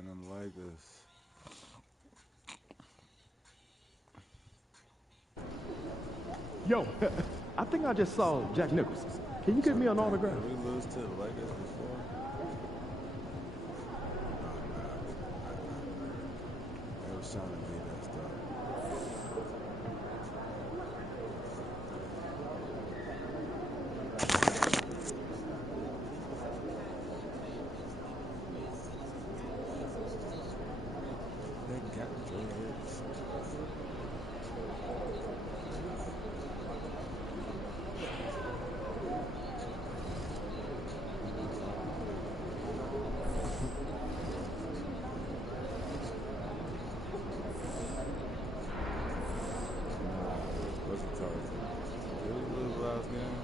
ain't nothing like this. Yo, I think I just saw Jack Nicholson. Can you give me an autograph? Did we lose to the Lakers before? They was trying to beat us, though. They got dreads. What's the target? Did we lose last game?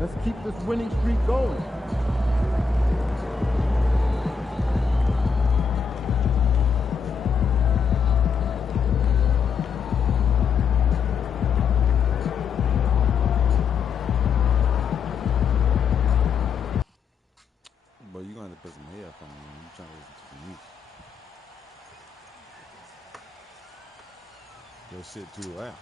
Let's keep this winning streak going. But you're going to put some headphones on. You're trying to listen to some music. Your shit too loud.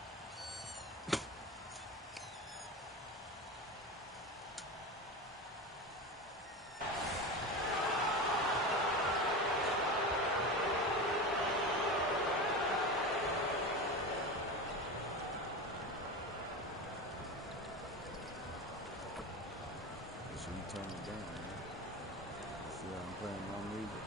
So you turn it down, man. See how I'm playing my music?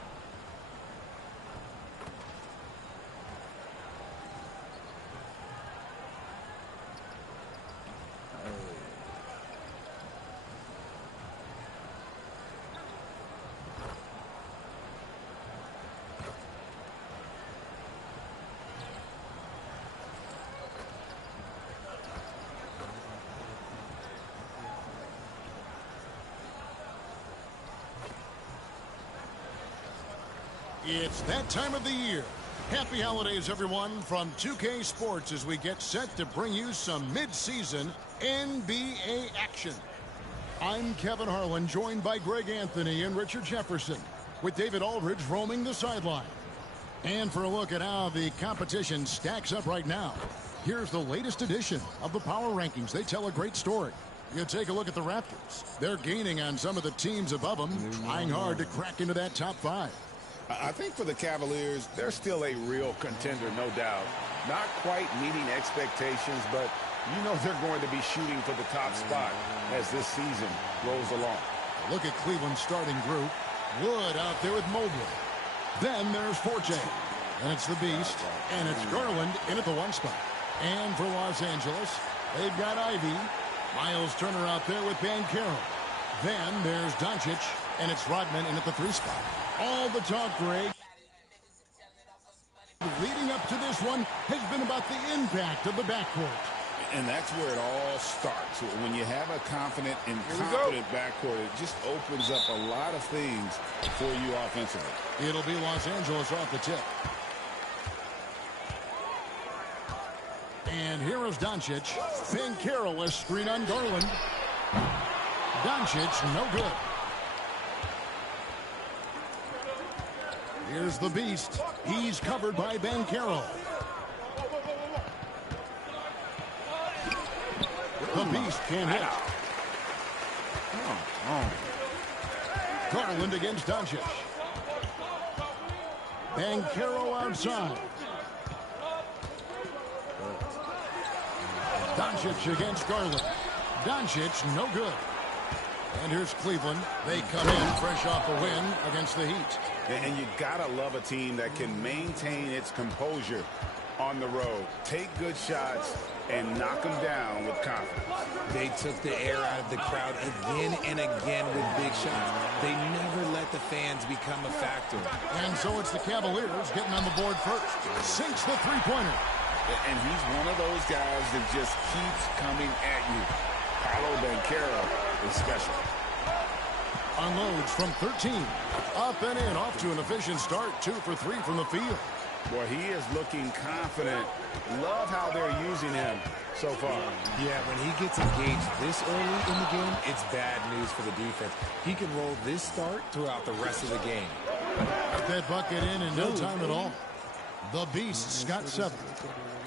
It's that time of the year. Happy holidays, everyone, from 2K Sports as we get set to bring you some mid-season NBA action. I'm Kevin Harlan, joined by Greg Anthony and Richard Jefferson, with David Aldridge roaming the sideline. And for a look at how the competition stacks up right now, here's the latest edition of the Power Rankings. They tell a great story. You take a look at the Raptors. They're gaining on some of the teams above them, trying hard to crack into that top 5. I think for the Cavaliers, they're still a real contender, no doubt. Not quite meeting expectations, but you know they're going to be shooting for the top spot as this season rolls along. Look at Cleveland's starting group. Wood out there with Mobley. Then there's Forte. And it's the Beast. And it's Garland in at the 1 spot. And for Los Angeles, they've got Ivy. Miles Turner out there with Banchero. Then there's Doncic. And it's Rodman in at the 3 spot. All the talk, Greg, leading up to this one has been about the impact of the backcourt. And that's where it all starts. When you have a confident and competent backcourt, it just opens up a lot of things for you offensively. It'll be Los Angeles off the tip. And here is Doncic. Banchero, a screen on Garland. Doncic, no good. Here's the Beast. He's covered by Banchero. The Beast can't hit. Garland against Doncic. Banchero outside. Doncic against Garland. Doncic, no good. And here's Cleveland. They come in fresh off a win against the Heat. And you gotta love a team that can maintain its composure on the road, take good shots, and knock them down with confidence. They took the air out of the crowd again and again with big shots. They never let the fans become a factor. And so it's the Cavaliers getting on the board first. Sinks the three-pointer. And he's one of those guys that just keeps coming at you. Paolo Banchero is special. Unloads from 13. Up and in, off to an efficient start. 2 for 3 from the field. Boy, he is looking confident. Love how they're using him so far. Yeah, when he gets engaged this early in the game, it's bad news for the defense. He can roll this start throughout the rest of the game. Got that bucket in no time at all. The Beasts got 7.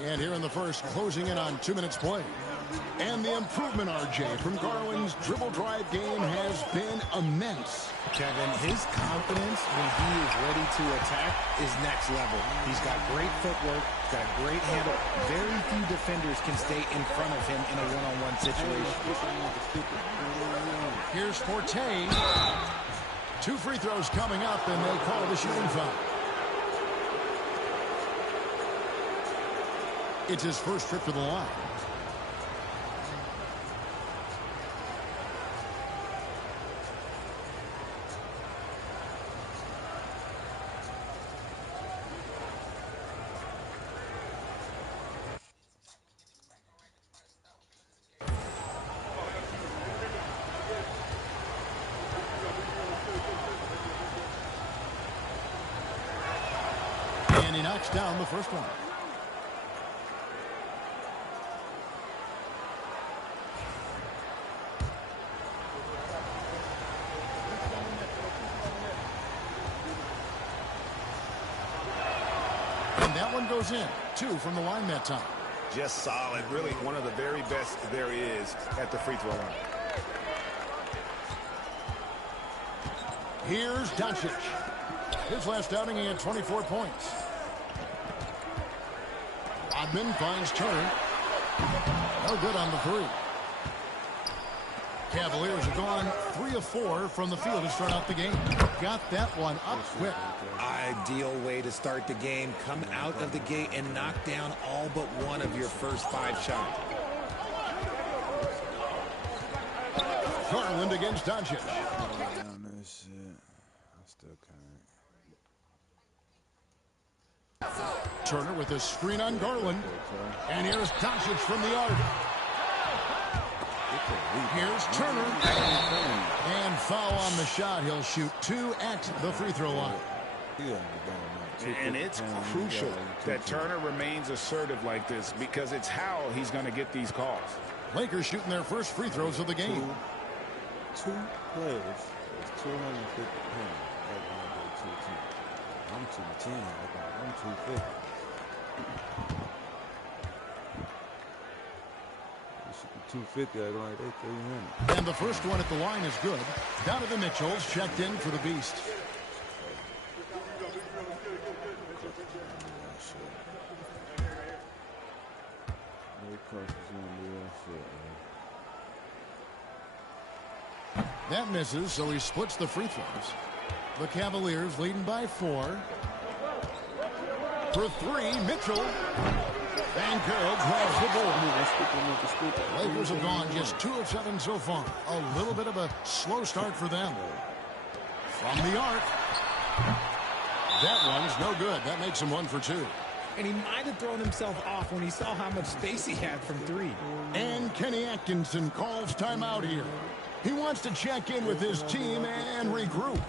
And here in the first, closing in on 2 minutes play. And the improvement, RJ, from Garland's dribble drive game has been immense. Kevin, his confidence when he is ready to attack is next level. He's got great footwork, got a great handle. Very few defenders can stay in front of him in a one-on-one situation. Here's Forte. 2 free throws coming up, and they call the shooting foul. It's his first trip to the line. And he knocks down the first one. And that one goes in. 2 from the line that time. Just solid. Really one of the very best there is at the free throw line. Here's Doncic. His last outing, he had 24 points. Rodman finds Turner. No good on the 3. Cavaliers are gone 3 of 4 from the field to start out the game. Got that one up quick. Ideal way to start the game. Come out of the gate and knock down all but one of your first 5 shots. Garland against Doncic. Turner with a screen on Garland. And here's Doncic from the arc. Here's Turner. And foul on the shot. He'll shoot 2 at the free throw line. And it's crucial that Turner remains assertive like this because it's how he's going to get these calls. Lakers shooting their first free throws of the game. 2 players is 250 pounds. I'm 210. I'm 250. It should be 250. I like they 300. And the first one at the line is good. Donovan Mitchell's checked in for the Beast. That misses, so he splits the free throws. The Cavaliers leading by 4. For 3, Mitchell. Van Carroll grabs the ball. Lakers have gone just 2 of 7 so far. A little bit of a slow start for them. From the arc. That one's no good. That makes him 1 for 2. And he might have thrown himself off when he saw how much space he had from 3. And Kenny Atkinson calls timeout here. He wants to check in with his team and regroup.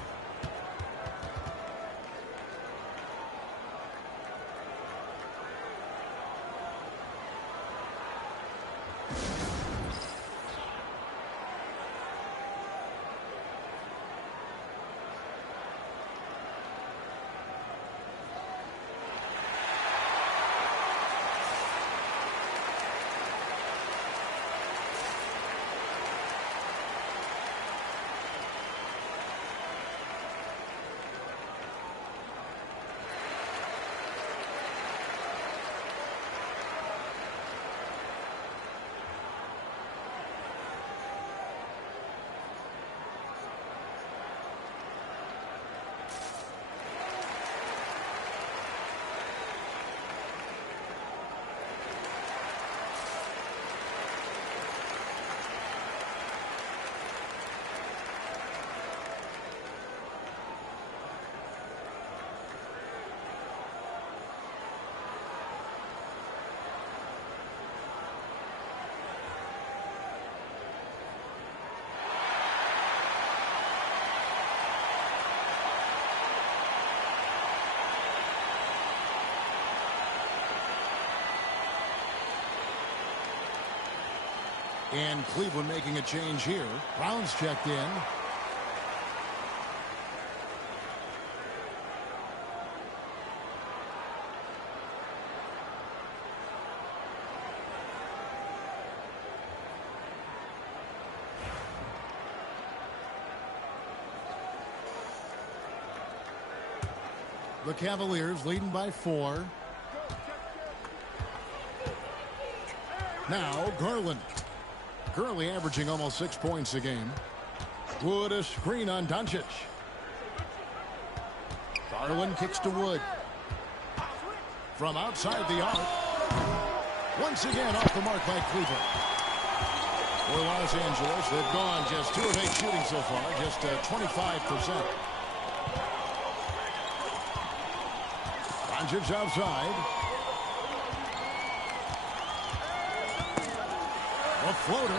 And Cleveland making a change here. Brown's checked in. The Cavaliers leading by 4. Now Garland. Currently averaging almost 6 points a game. Wood a screen on Doncic. Garland kicks to Wood. From outside the arc. Once again off the mark by Cleveland. For Los Angeles, they've gone just 2 of 8 shooting so far, just 25%. Doncic outside. A floater.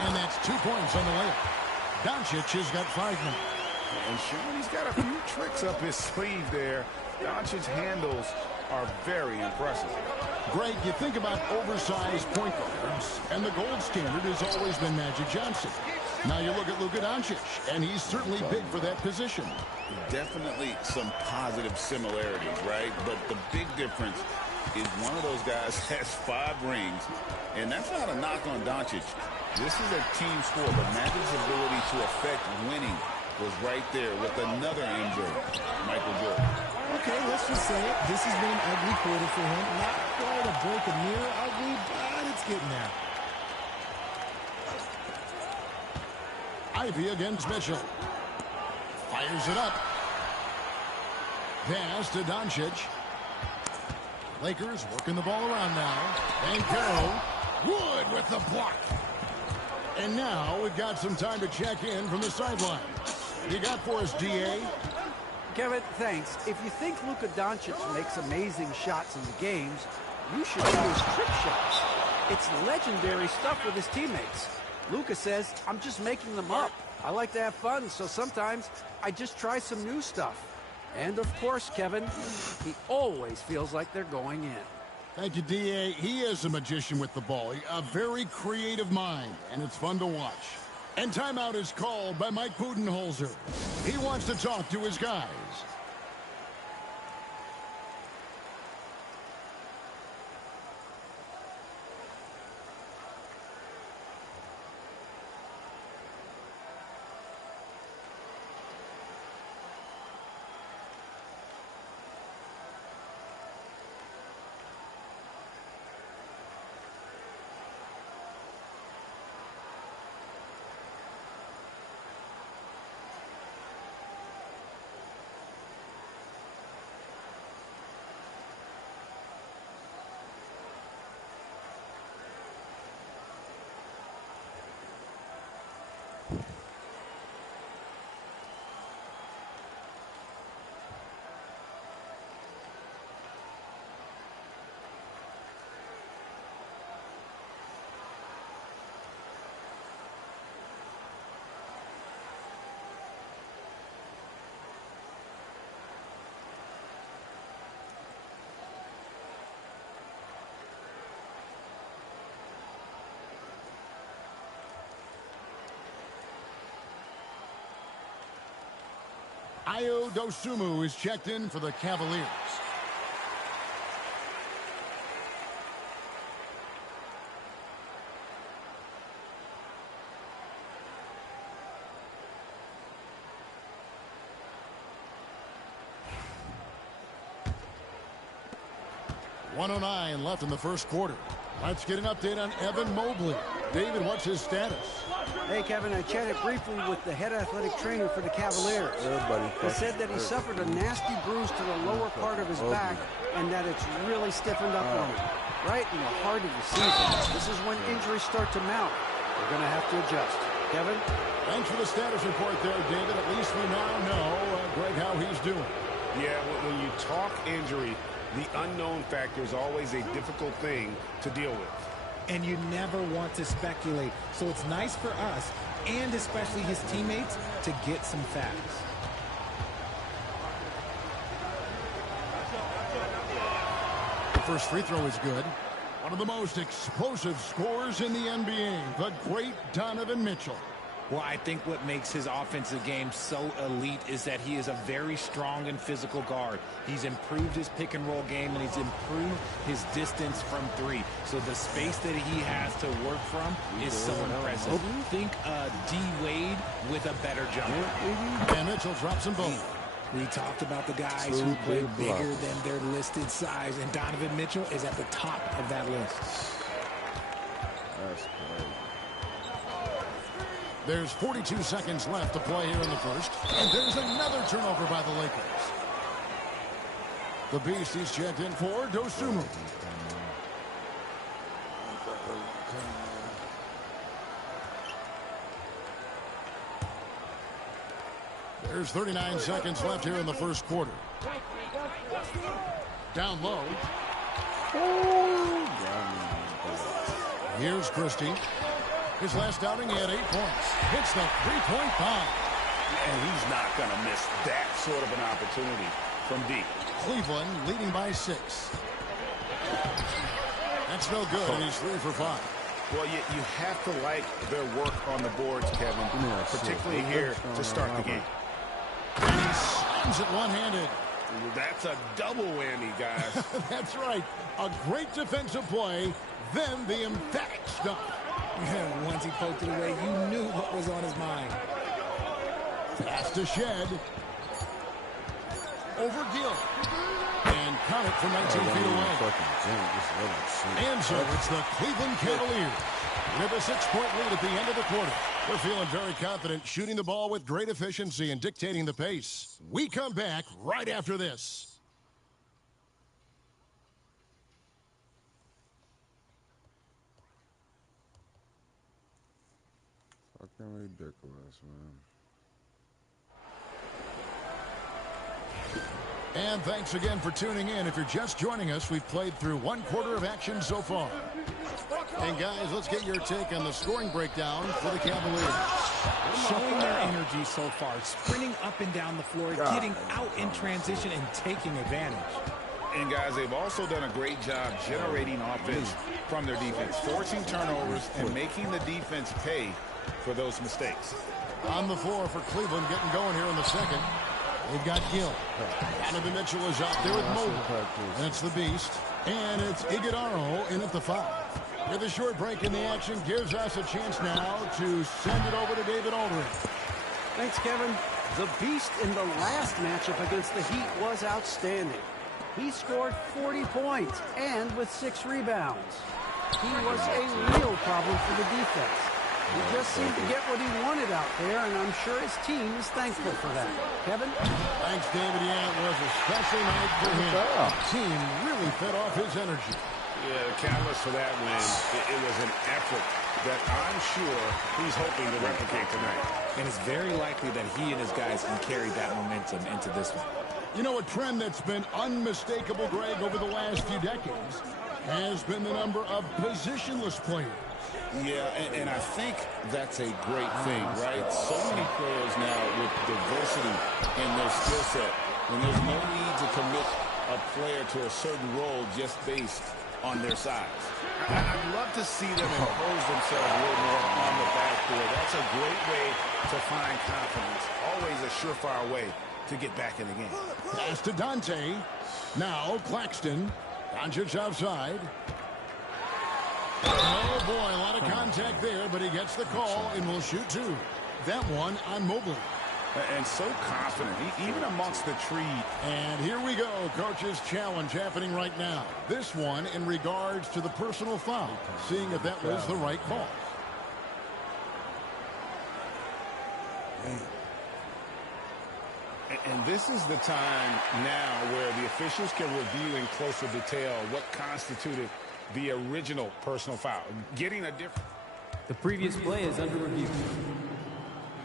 And that's 2 points on the layup. Doncic has got 5 now. And Sean, he's got a few tricks up his sleeve there. Doncic's handles are very impressive. Greg, you think about oversized point guards, and the gold standard has always been Magic Johnson. Now you look at Luka Doncic, and he's certainly big for that position. Definitely some positive similarities, right? But the big difference is one of those guys has 5 rings, and that's not a knock on Doncic. This is a team sport, but Magic's ability to affect winning was right there with another MJ, Michael Jordan. Okay, let's just say it. This has been an ugly quarter for him. Not quite a break a mirror ugly, but it's getting there. Ivy against Mitchell. Fires it up. Pass to Doncic. Lakers working the ball around now. Banchero. Wood with the block. And now we've got some time to check in from the sideline. You got for us, D.A.? Kevin, thanks. If you think Luka Doncic makes amazing shots in the games, you should see his trick shots. It's legendary stuff with his teammates. Luka says, I'm just making them up. I like to have fun, so sometimes I just try some new stuff. And of course, Kevin, he always feels like they're going in. Thank you, D.A. He is a magician with the ball. A very creative mind, and it's fun to watch. And timeout is called by Mike Budenholzer. He wants to talk to his guys. Ayo Dosunmu is checked in for the Cavaliers. .109 left in the first quarter. Let's get an update on Evan Mobley. David, what's his status? Hey, Kevin, I chatted briefly with the head athletic trainer for the Cavaliers. He said that he suffered a nasty bruise to the lower part of his back and that it's really stiffened up on him. Right in the heart of the season. This is when injuries start to mount. We're going to have to adjust. Kevin? Thanks for the status report there, David. At least we now know, Greg, how he's doing. Yeah, when you talk injury, the unknown factor is always a difficult thing to deal with. And you never want to speculate. So it's nice for us, and especially his teammates, to get some facts. The first free throw is good. One of the most explosive scorers in the NBA, the great Donovan Mitchell. Well, I think what makes his offensive game so elite is that he is a very strong and physical guard. He's improved his pick-and-roll game, and he's improved his distance from three. So the space that he has to work from is so impressive. Think D-Wade with a better jumper. And Mitchell drops them both. We talked about the guys who play bigger than their listed size, and Donovan Mitchell is at the top of that list. That's crazy. There's 42 seconds left to play here in the first. And there's another turnover by the Lakers. The Beast, he's checked in for Dosunmu. There's 39 seconds left here in the first quarter. Down low. Here's Christie. His last outing, he had 8 points. Hits the three-point bomb. And he's not going to miss that sort of an opportunity from deep. Cleveland leading by 6. That's no good, and he's 3 for 5. Well, you have to like their work on the boards, Kevin, particularly here to start the game. And he slams it one-handed. That's a double whammy, guys. That's right. A great defensive play, then the emphatic stuff. Once he poked it away, you knew what was on his mind. Pass to Shed. Over Gill. And count it from 19 feet away. And so it's the Cleveland Cavaliers with a 6-point lead at the end of the quarter. They're feeling very confident, shooting the ball with great efficiency and dictating the pace. We come back right after this. Fucking ridiculous, man. And thanks again for tuning in. If you're just joining us, we've played through 1 quarter of action so far. And guys, let's get your take on the scoring breakdown for the Cavaliers. Showing their energy so far, sprinting up and down the floor, getting out in transition and taking advantage. And guys, they've also done a great job generating offense from their defense, forcing turnovers and making the defense pay for those mistakes. On the floor for Cleveland, getting going here in the second. They've got Gill. Donovan Mitchell is out there with Mobley. That's the Beast. And it's Iguodala in at the 5. With a short break in the action, gives us a chance now to send it over to David Aldridge. Thanks, Kevin. The Beast in the last matchup against the Heat was outstanding. He scored 40 points and with 6 rebounds. He was a real problem for the defense. He just seemed to get what he wanted out there, and I'm sure his team is thankful for that. Kevin? Thanks, David. Yeah, it was a special night for him. The team really fed off his energy. Yeah, the catalyst for that win, it was an effort that I'm sure he's hoping to replicate tonight. And it's very likely that he and his guys can carry that momentum into this one. You know, a trend that's been unmistakable, Greg, over the last few decades has been the number of positionless players. Yeah, and I think that's a great thing, right? So many players now with diversity in their skill set, and there's no need to commit a player to a certain role just based on their size. I'd love to see them impose themselves a little more on the backboard. That's a great way to find confidence. Always a surefire way to get back in the game. Pass to Dante. Now Claxton. Doncic outside. Oh, boy, a lot of contact there, but he gets the call and will shoot 2. That one on Mobley. And so confident, even amongst the tree. And here we go, coach's challenge happening right now. This one in regards to the personal foul, seeing if that was the right call. And this is the time now where the officials can review in closer detail what constituted the original personal foul. Getting a different... The previous play is under review.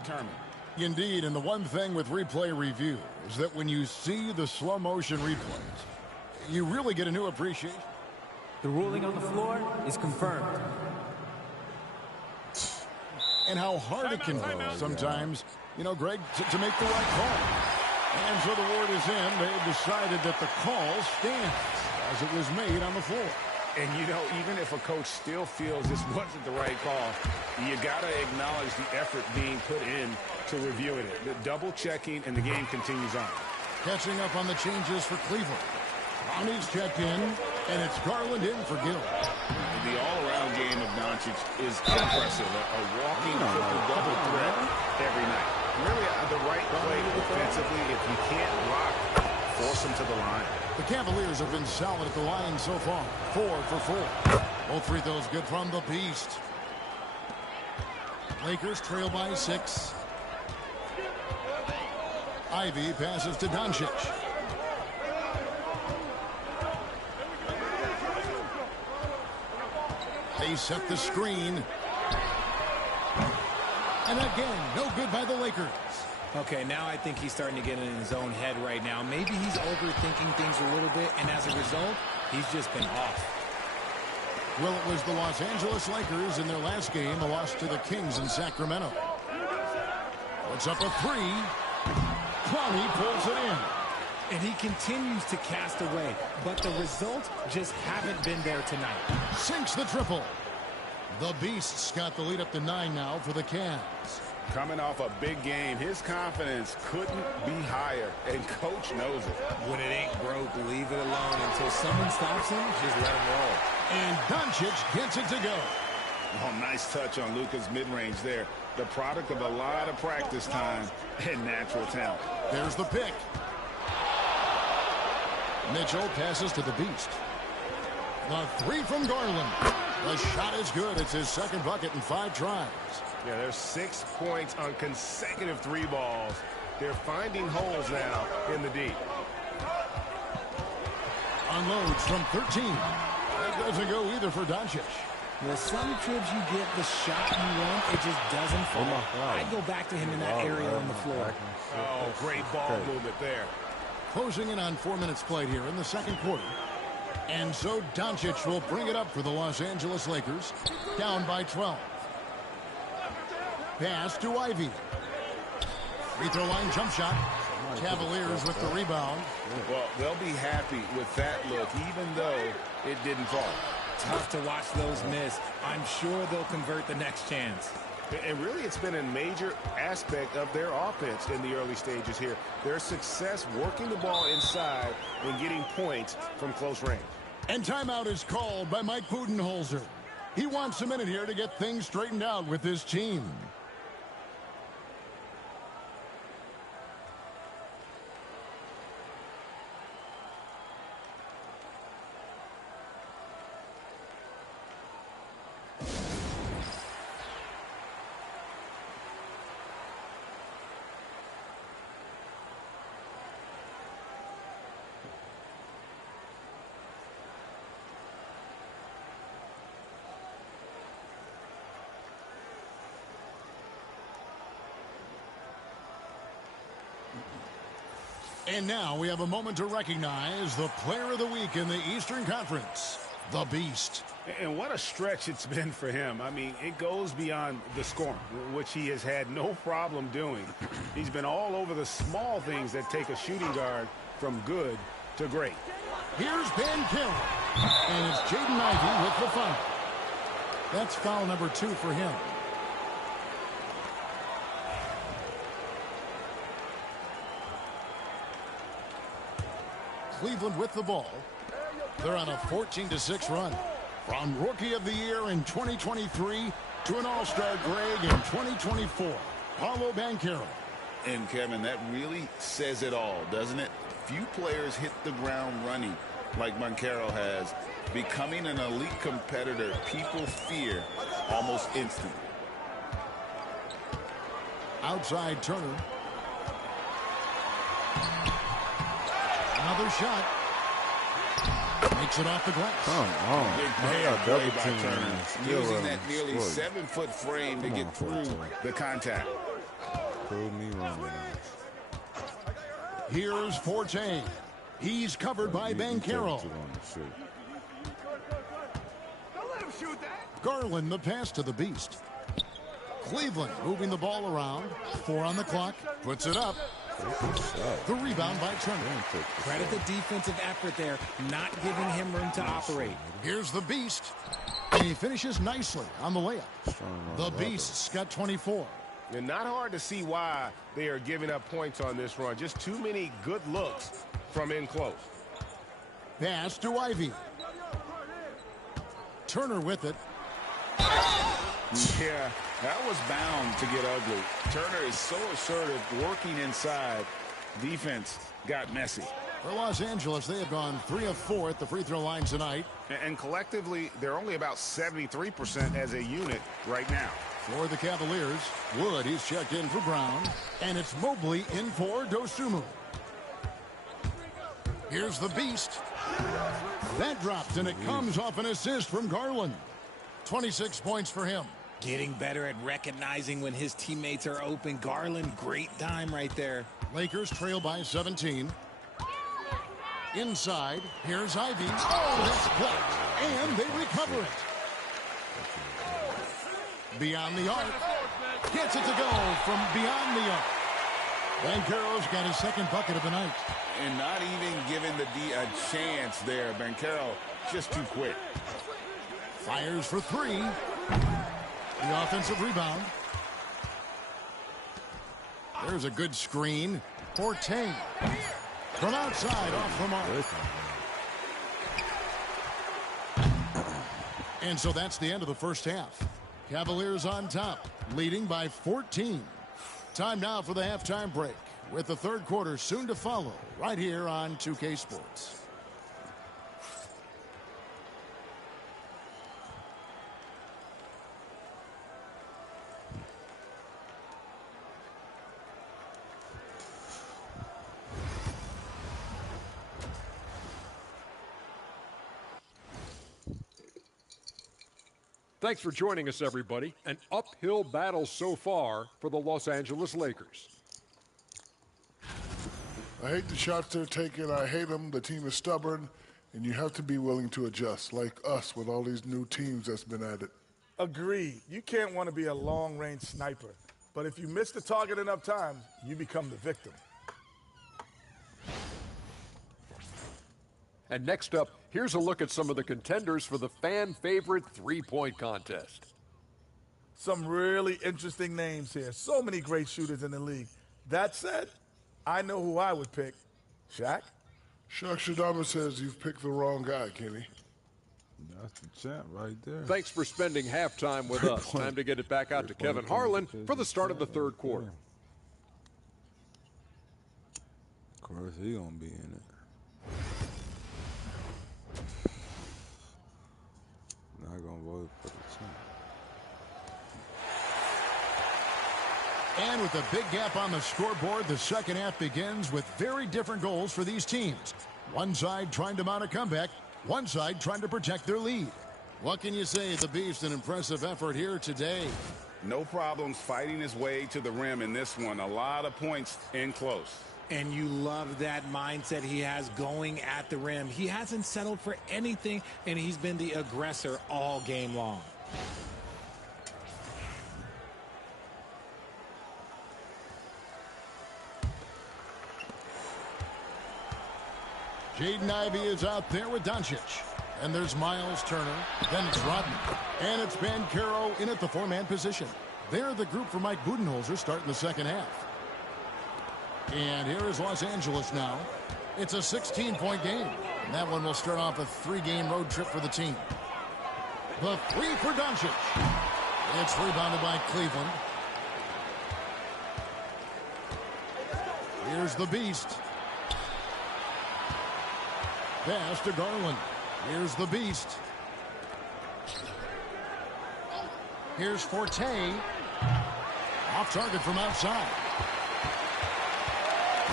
Determined. Indeed, and the one thing with replay review is that when you see the slow motion replays, you really get a new appreciation. The ruling on the floor is confirmed. And how hard it can be sometimes, you know, Greg, to make the right call. And so the word is in. They've decided that the call stands as it was made on the floor. And, you know, even if a coach still feels this wasn't the right call, you got to acknowledge the effort being put in to reviewing it. The double-checking, and the game continues on. Catching up on the changes for Cleveland. Brownie's checked in, and it's Garland in for Gill. The all-around game of Doncic is impressive. A walking triple-double threat every night. Really the right play defensively. If you can't block, force him to the line. The Cavaliers have been solid at the line so far. 4 for 4. Both free throws good from the Beast. Lakers trail by 6. Ivy passes to Doncic. They set the screen. And again, no good by the Lakers. Okay, now I think he's starting to get in his own head right now. Maybe he's overthinking things a little bit, and as a result, he's just been off. Well, it was the Los Angeles Lakers in their last game, a loss to the Kings in Sacramento. Puts up a 3. Brownie pulls it in. And he continues to cast away, but the results just haven't been there tonight. Sinks the triple. The Beasts got the lead up to 9 now for the Cavs. Coming off a big game, his confidence couldn't be higher, and Coach knows it. When it ain't broke, leave it alone. Until someone stops him, just let him roll. And Doncic gets it to go. Oh, nice touch on Luka's mid-range there. The product of a lot of practice time and natural talent. There's the pick. Mitchell passes to the Beast. The 3 from Garland. The shot is good. It's his second bucket in 5 tries. Yeah, there's 6 points on consecutive 3 balls. They're finding holes now in the D. Unloads from 13. That doesn't go either for Doncic. Well, some trips you get the shot you want, it just doesn't fall. I go back to him in that area on the floor. Oh, great ball movement there. Closing in on 4 minutes played here in the second quarter. And so Doncic will bring it up for the Los Angeles Lakers, down by 12. Pass to Ivy. Free throw line jump shot. Cavaliers with the rebound. Well, they'll be happy with that look, even though it didn't fall. Tough to watch those miss. I'm sure they'll convert the next chance. And really, it's been a major aspect of their offense in the early stages here. Their success working the ball inside and getting points from close range. And timeout is called by Mike Budenholzer. He wants a minute here to get things straightened out with his team. And now we have a moment to recognize the player of the week in the Eastern Conference, the Beast. And what a stretch it's been for him. I mean, it goes beyond the scoring, which he has had no problem doing. He's been all over the small things that take a shooting guard from good to great. Here's Banchero, and it's Jaden Ivey with the foul. That's foul number 2 for him. Cleveland with the ball. They're on a 14-6 run. From Rookie of the Year in 2023 to an All-Star Greg in 2024. Paolo Banchero. And, Kevin, that really says it all, doesn't it? Few players hit the ground running like Banchero has. Becoming an elite competitor, people fear almost instantly. Outside Turner. Another shot. Makes it off the glass. Come on. Big double play by team, Turner, man. Still using that nearly destroyed. 7-foot frame to get through the contact. Prove me wrong. Here's Forte. He's covered by Banchero. Garland the pass to the Beast. Cleveland moving the ball around. 4 on the clock. Puts it up. The rebound by Turner. Credit the defensive effort there, not giving him room to operate. Here's the Beast. And he finishes nicely on the layup. The Beast's got 24. And not hard to see why they are giving up points on this run. Just too many good looks from in close. Pass to Ivy. Turner with it. Yeah, that was bound to get ugly. Turner is so assertive, working inside. Defense got messy. For Los Angeles, they have gone 3 of 4 at the free throw line tonight. And collectively, they're only about 73% as a unit right now. For the Cavaliers, Wood, he's checked in for Brown. And it's Mobley in for Dosunmu. Here's the Beast. That dropped, and it comes off an assist from Garland. 26 points for him. Getting better at recognizing when his teammates are open. Garland, great dime right there. Lakers trail by 17. Inside, here's Ivy. Oh, that's blocked, and they recover it. Beyond the arc. Gets it to go from beyond the arc. Banchero's got his second bucket of the night. And not even giving the D a chance there. Banchero just too quick. Fires for 3. The offensive rebound. There's a good screen. Forte. From outside, off the mark. And so that's the end of the first half. Cavaliers on top, leading by 14. Time now for the halftime break, with the third quarter soon to follow, right here on 2K Sports. Thanks for joining us, everybody. An uphill battle so far for the Los Angeles Lakers. I hate the shots they're taking. I hate them. The team is stubborn, and you have to be willing to adjust, like us with all these new teams that's been added. Agreed. You can't want to be a long-range sniper. But if you miss the target enough times, you become the victim. And next up, here's a look at some of the contenders for the fan-favorite three-point contest. Some really interesting names here. So many great shooters in the league. That said, I know who I would pick. Shaq? Shaq Shadama says you've picked the wrong guy, Kenny. That's the champ right there. Thanks for spending halftime with us. Time to get it back out to Kevin Harlan for the start of the third quarter. Of course, he gonna be in it. Not gonna vote for the champ. And with a big gap on the scoreboard, the second half begins with very different goals for these teams. One side trying to mount a comeback, one side trying to protect their lead. What can you say? The Beast, an impressive effort here today. No problems fighting his way to the rim in this one. A lot of points in close. And you love that mindset he has going at the rim. He hasn't settled for anything, and he's been the aggressor all game long. Jaden Ivey is out there with Doncic. And there's Miles Turner. Then it's Rodman. And it's Banchero in at the four-man position. They're the group for Mike Budenholzer starting the second half. And here is Los Angeles now. It's a 16-point game. And that one will start off a 3-game road trip for the team. The three for Doncic. It's rebounded by Cleveland. Here's the Beast. Pass to Garland. Here's the Beast. Here's Forte. Off target from outside.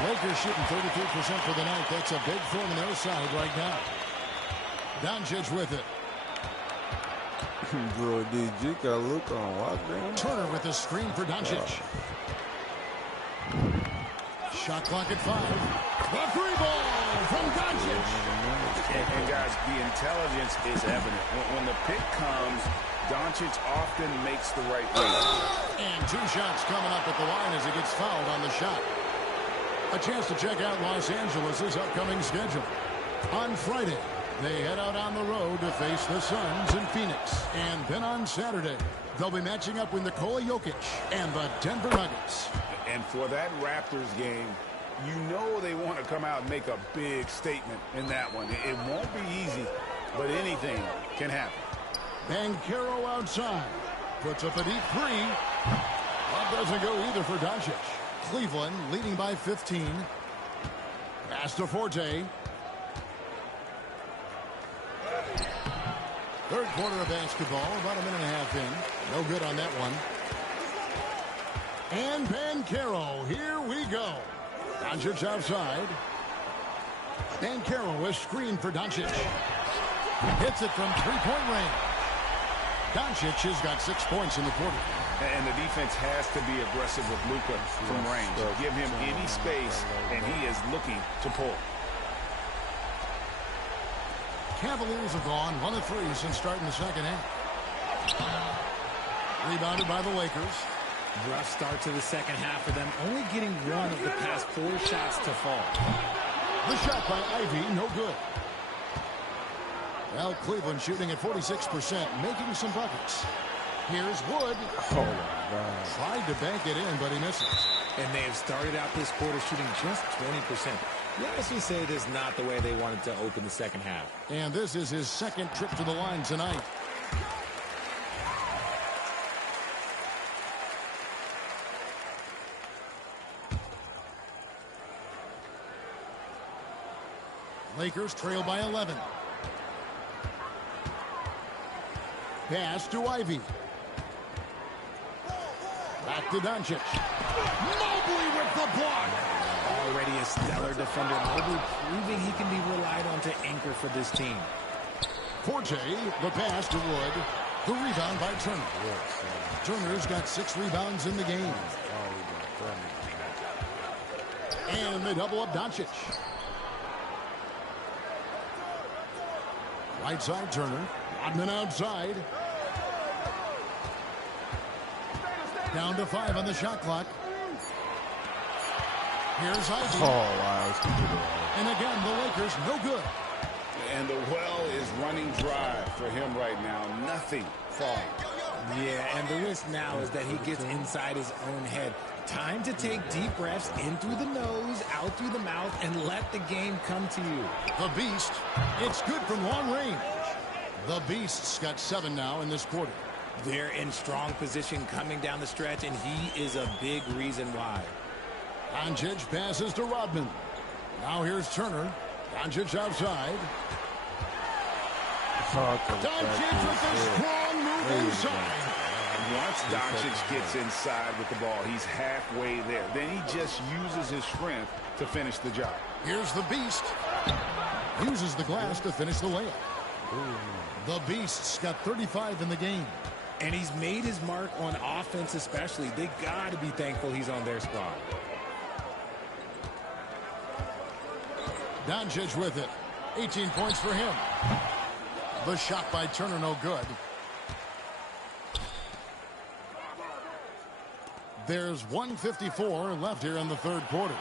Lakers shooting 32% for the night. That's a big thing on their side right now. Doncic with it. Bro, DG got a look on. Watch them. Turner with the screen for Doncic. Shot clock at 5. The three ball from Doncic. And guys, the intelligence is evident. When the pick comes, Doncic often makes the right move. And 2 shots coming up at the line as he gets fouled on the shot. A chance to check out Los Angeles' upcoming schedule. On Friday, they head out on the road to face the Suns in Phoenix. And then on Saturday, they'll be matching up with Nikola Jokic and the Denver Nuggets. And for that Raptors game, you know they want to come out and make a big statement in that one. It won't be easy, but anything can happen. Banchero outside. Puts up a deep three. That doesn't go either for Doncic. Cleveland leading by 15. Pass to Forte. Third quarter of basketball, about a minute and a half in. No good on that one. And Banchero, here we go. Doncic outside. Banchero is screened for Doncic. Hits it from three-point range. Doncic has got 6 points in the quarter. And the defense has to be aggressive with Luka from range. Give him any space, and he is looking to pull. Cavaliers have gone 1 of 3 since starting the second half. Rebounded by the Lakers. Rough start to the second half for them, only getting 1 of the past 4 shots to fall. The shot by Ivy, no good. Well, Cleveland shooting at 46%, making some buckets. Here's Wood. Oh, my God. Tried to bank it in, but he misses. And they have started out this quarter shooting just 20%. You honestly say it is not the way they wanted to open the second half. And this is his second trip to the line tonight. Lakers trail by 11. Pass to Ivy. Back to Doncic. Mobley with the block. Already a stellar defender, Mobley proving he can be relied on to anchor for this team. Forte, the pass to Wood. The rebound by Turner. Turner's got 6 rebounds in the game. And they double up Doncic. Right side Turner. Rodman outside. Down to 5 on the shot clock. Here's Ivy. Oh, wow. And again, the Lakers no good. And the well is running dry for him right now. Nothing falling. Yeah, and the risk now is that he gets inside his own head. Time to take deep breaths in through the nose, out through the mouth, and let the game come to you. The Beast, it's good from long range. The Beast's got 7 now in this quarter. They're in strong position coming down the stretch, and he is a big reason why. Doncic passes to Rodman. Now here's Turner. Doncic outside. Doncic with a strong move inside. Once Doncic gets inside with the ball, he's halfway there. Then he just uses his strength to finish the job. Here's the Beast. Uses the glass to finish the layup. The Beast's got 35 in the game. And he's made his mark on offense especially. They got to be thankful he's on their squad. Doncic with it. 18 points for him. The shot by Turner no good. There's 1:54 left here in the third quarter.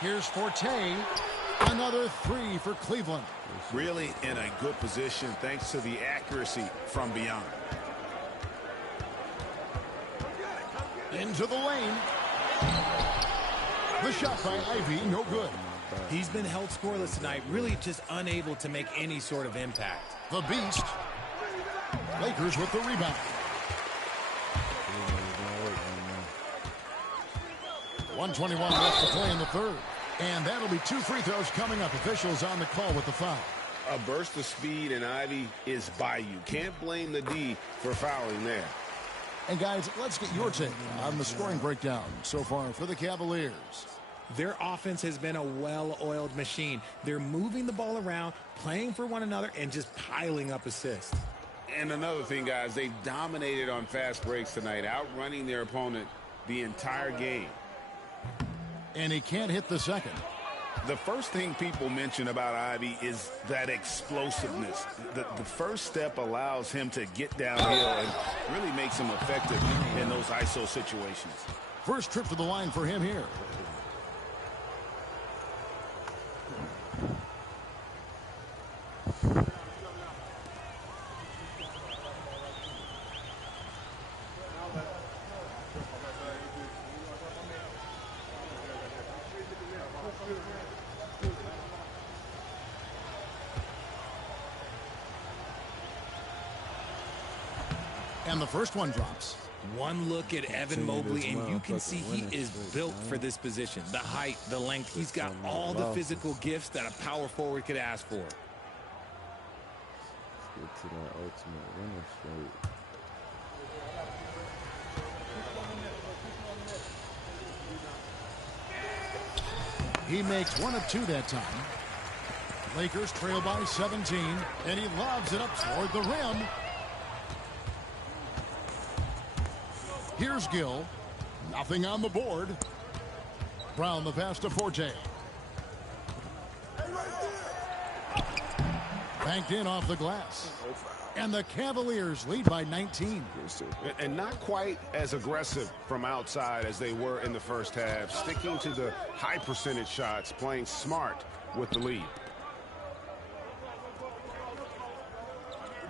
Here's Forte. Another 3 for Cleveland. Really in a good position thanks to the accuracy from beyond. Into the lane. The shot by Ivy, no good. He's been held scoreless tonight, really just unable to make any sort of impact. The Beast. Lakers with the rebound. 1:21 left to play in the third. And that'll be 2 free throws coming up. Officials on the call with the foul. A burst of speed, and Ivy is by you. Can't blame the D for fouling there. And guys, let's get your take on the scoring breakdown so far for the Cavaliers. Their offense has been a well-oiled machine. They're moving the ball around, playing for one another, and just piling up assists. And another thing, guys, they've dominated on fast breaks tonight, outrunning their opponent the entire game. And he can't hit the second. The first thing people mention about Ivy is that explosiveness. The first step allows him to get downhill and really makes him effective in those ISO situations. First trip to the line for him here. And the first one drops. One look at Evan Mobley, and you can see he is built for this position. The height, the length, he's got all the physical gifts that a power forward could ask for. Let's get to that ultimate winner straight. He makes 1 of 2 that time. Lakers trail by 17, and he lobs it up toward the rim. Here's Gill. Nothing on the board. Brown the pass to Forte. Banked in off the glass. And the Cavaliers lead by 19. And not quite as aggressive from outside as they were in the first half. Sticking to the high percentage shots, playing smart with the lead.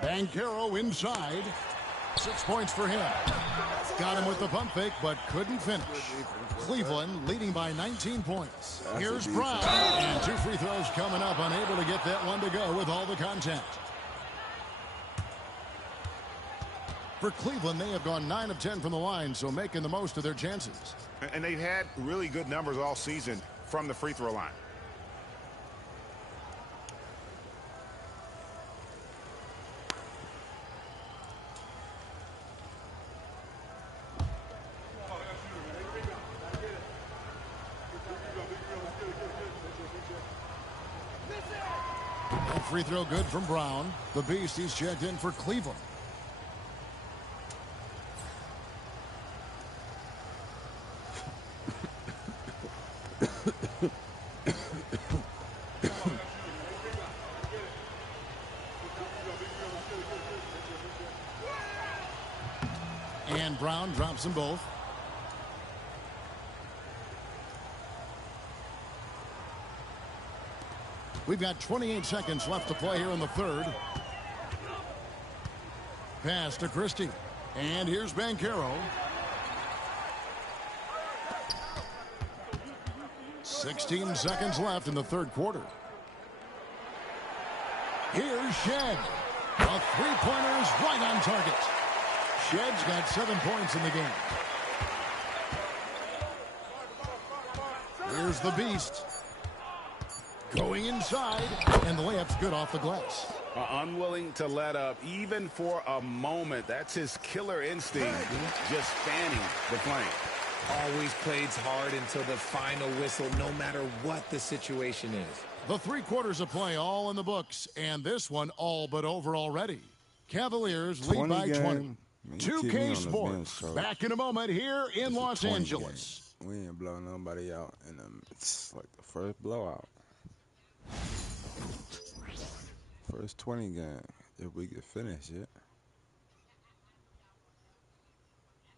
Banchero inside. 6 points for him. Got him with the pump fake, but couldn't finish. Cleveland leading by 19 points. Here's Brown. And 2 free throws coming up, unable to get that one to go with all the contact. For Cleveland, they have gone 9 of 10 from the line, so making the most of their chances. And they've had really good numbers all season from the free throw line. Free throw good from Brown. The Beast, he's checked in for Cleveland. And Brown drops them both. We've got 28 seconds left to play here in the third. Pass to Christie. And here's Banchero. 16 seconds left in the third quarter. Here's Shed. A three-pointer is right on target. Shed's got 7 points in the game. Here's the Beast. Going inside, and the layup's good off the glass. Unwilling to let up, even for a moment. That's his killer instinct, just fanning the flame. Always plays hard until the final whistle, no matter what the situation is. The 3 quarters of play all in the books, and this one all but over already. Cavaliers lead by 20. 2K Sports, back in a moment here in Los Angeles. Game. We ain't blowing nobody out, and it's like the first blowout. First 20 game, if we could finish it.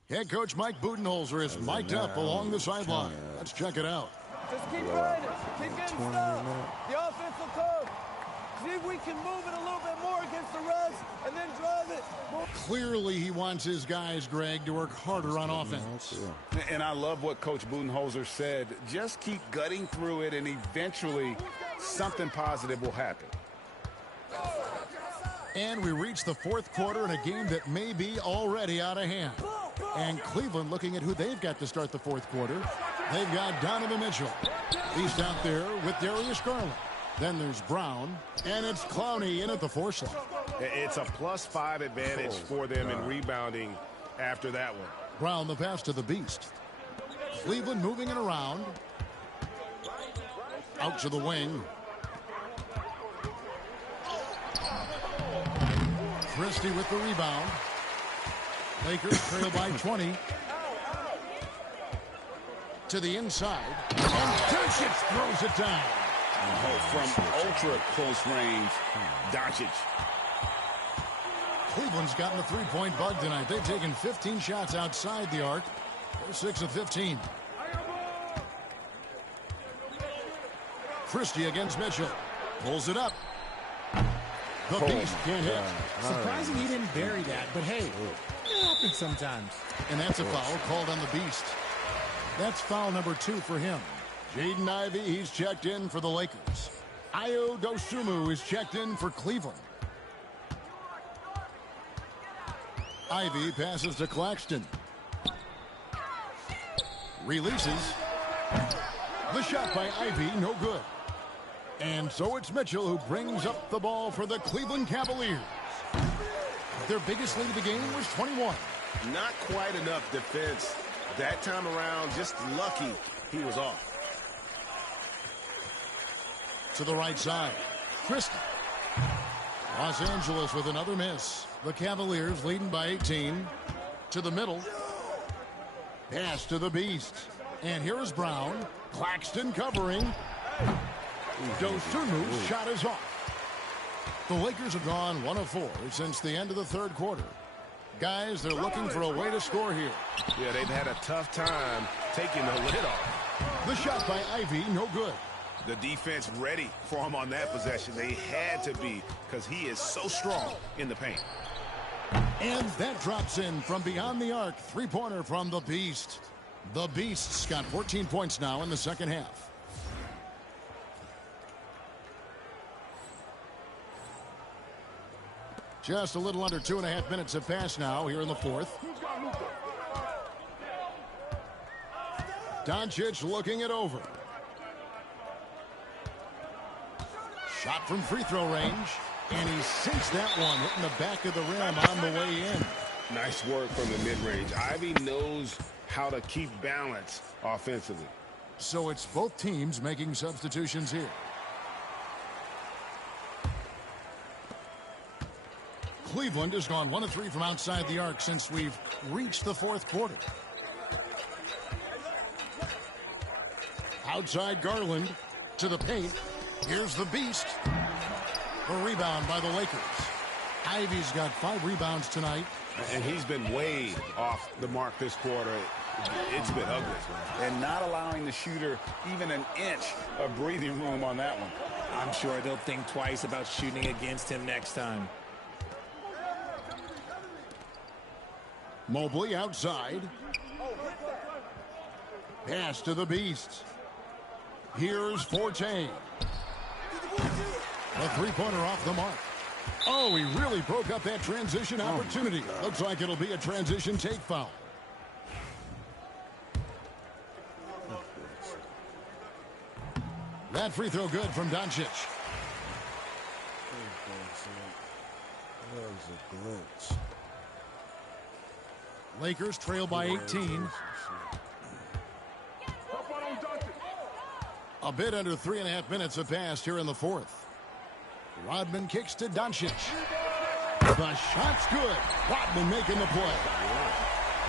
Head coach Mike Budenholzer is mic'd up along the sideline. Let's check it out. Just keep grinding. Keep getting stuff. The offense will come. See if we can move it a little bit more against the Reds and then drive it more. Clearly he wants his guys, Greg, to work harder on offense. And I love what Coach Budenholzer said. Just keep gutting through it, and eventually something positive will happen. And we reach the fourth quarter in a game that may be already out of hand. And Cleveland looking at who they've got to start the fourth quarter. They've got Donovan Mitchell. He's out there with Darius Garland. Then there's Brown, and it's Clowney in at the 4 slot. It's a +5 advantage for them in rebounding after that one. Brown the pass to the Beast. Cleveland moving it around. Out to the wing. Christie with the rebound. Lakers trail by 20. To the inside. And Doncic throws it down. From ultra close range, Doncic. Cleveland's gotten a three-point bug tonight. They've taken 15 shots outside the arc. 6 of 15. Christie against Mitchell. Pulls it up. The Beast can't hit. Surprising he didn't bury that, but hey, it happens sometimes. And that's a foul called on the Beast. That's foul number 2 for him. Jaden Ivey, he's checked in for the Lakers. Ayo Dosunmu is checked in for Cleveland. Ivey passes to Claxton. Releases. The shot by Ivey, no good. And so it's Mitchell who brings up the ball for the Cleveland Cavaliers. Their biggest lead of the game was 21. Not quite enough defense that time around. Just lucky he was off. To the right side, Christie. Los Angeles with another miss. The Cavaliers leading by 18. To the middle. Pass to the Beast. And here is Brown. Claxton covering. Dosunmu's shot is off. The Lakers have gone 1 of 4 since the end of the third quarter. Guys, they're looking for a way to score here. Yeah, they've had a tough time taking the lid off. The shot by Ivey, no good. The defense ready for him on that possession. They had to be because he is so strong in the paint. And that drops in from beyond the arc. Three-pointer from the Beast. The Beast's got 14 points now in the second half. Just a little under 2.5 minutes have passed now here in the fourth. Doncic looking it over. Shot from free throw range. And he sinks that one, hitting the back of the rim on the way in. Nice work from the mid-range. Ivey knows how to keep balance offensively. So it's both teams making substitutions here. Cleveland has gone 1 of 3 from outside the arc since we've reached the fourth quarter. Outside Garland to the paint. Here's the Beast. A rebound by the Lakers. Ivey's got 5 rebounds tonight. And he's been way off the mark this quarter. It's been ugly. And not allowing the shooter even an inch of breathing room on that one. I'm sure they'll think twice about shooting against him next time. Mobley outside. Pass to the Beast. Here's Forte. A three-pointer off the mark. Oh, he really broke up that transition opportunity. Looks like it'll be a transition take foul. That free throw good from Doncic. That was a glitch. Lakers trail by 18. A bit under 3.5 minutes have passed here in the fourth. Rodman kicks to Doncic. The shot's good. Rodman making the play.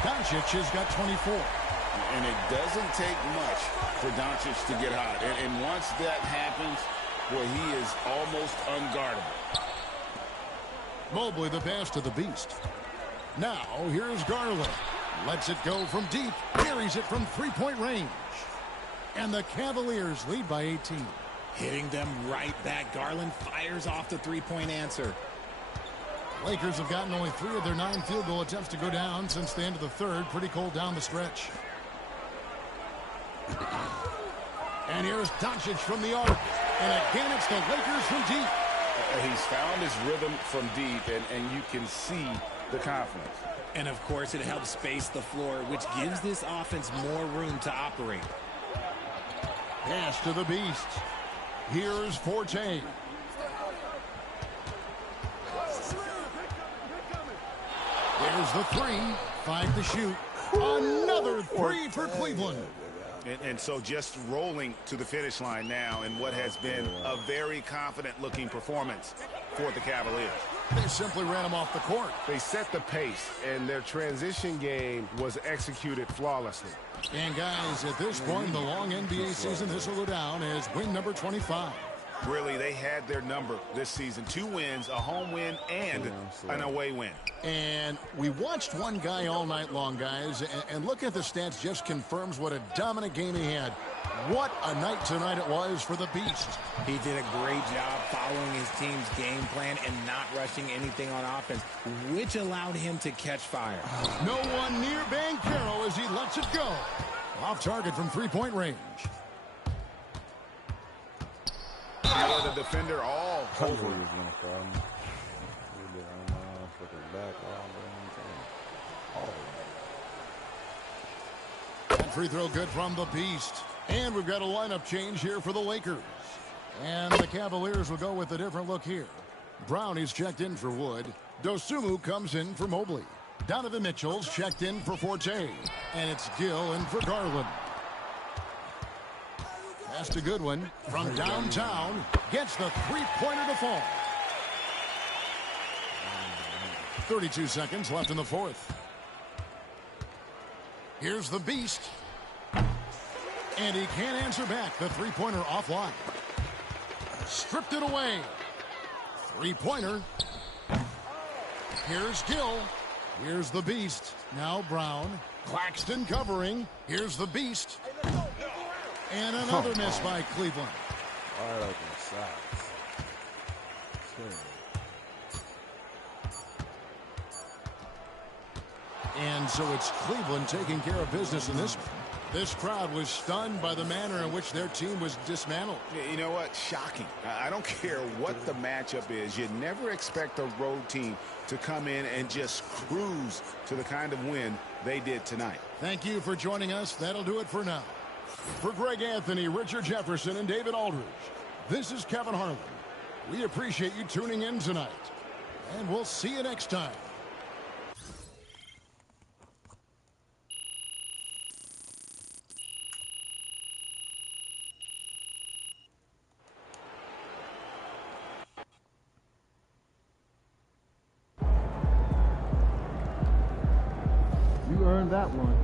Doncic has got 24. And it doesn't take much for Doncic to get hot. And once that happens, well, he is almost unguardable. Mobley the pass to the Beast. Now, here's Garland. Lets it go from deep. Carries it from three-point range. And the Cavaliers lead by 18. Hitting them right back. Garland fires off the three-point answer. Lakers have gotten only 3 of their 9 field goal attempts to go down since the end of the third. Pretty cold down the stretch. And here's Doncic from the arc. And again, it's the Lakers from deep. He's found his rhythm from deep, and you can see the confidence. And, of course, it helps space the floor, which gives this offense more room to operate. Pass to the Beast. Here's Forte. There's the 3. 5 to shoot. Another 3 for Cleveland. And so just rolling to the finish line now in what has been a very confident-looking performance for the Cavaliers. They simply ran them off the court. They set the pace, and their transition game was executed flawlessly. And, guys, at this point in the long NBA season, this will go down as win number 25. Really, they had their number this season. 2 wins, a home win, and an away win. And we watched one guy all night long, guys, and look at the stats just confirms what a dominant game he had. What a night tonight it was for the Beast. He did a great job following his team's game plan and not rushing anything on offense, which allowed him to catch fire. No one near Banchero as he lets it go. Off target from 3-point range. The defender all over. That free throw good from the Beast. And we've got a lineup change here for the Lakers. And the Cavaliers will go with a different look here. Brownie's checked in for Wood. Dosunmu comes in for Mobley. Donovan Mitchell's checked in for Forte. And it's Gill in for Garland. That's a good one from downtown. Gets the three-pointer to fall. 32 seconds left in the fourth. Here's the Beast. And he can't answer back. The three-pointer offline. Stripped it away. Three-pointer. Here's Gill. Here's the Beast. Now Brown. Claxton covering. Here's the Beast. And another miss by Cleveland. Wide open shots. And so it's Cleveland taking care of business in this one. This crowd was stunned by the manner in which their team was dismantled. You know what? Shocking. I don't care what the matchup is. You never expect a road team to come in and just cruise to the kind of win they did tonight. Thank you for joining us. That'll do it for now. For Greg Anthony, Richard Jefferson, and David Aldridge, this is Kevin Harlan. We appreciate you tuning in tonight. And we'll see you next time. You earned that one.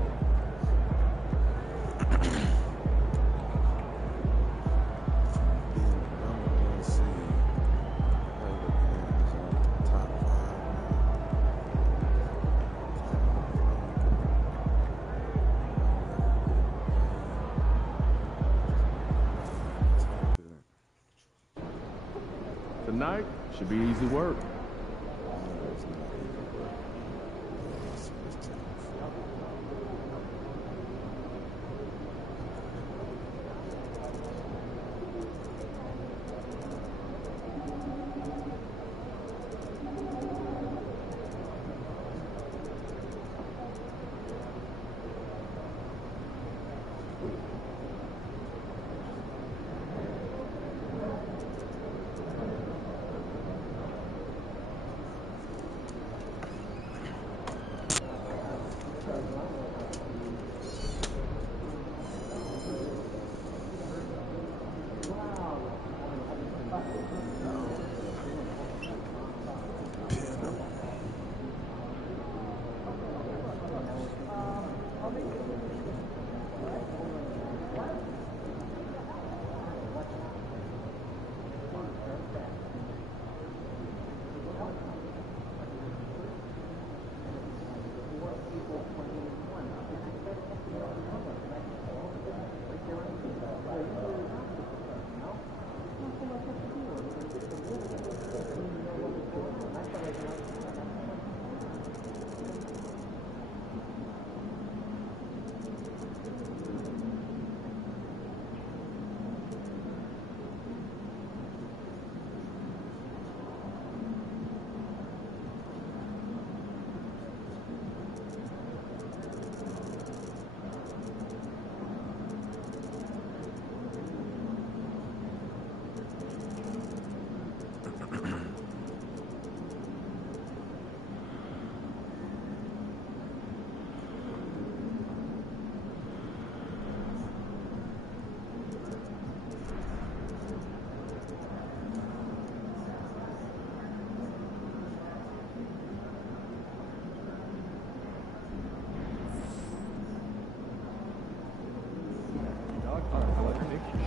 Tonight should be easy work.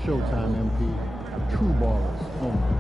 Showtime, MP. True ballers only.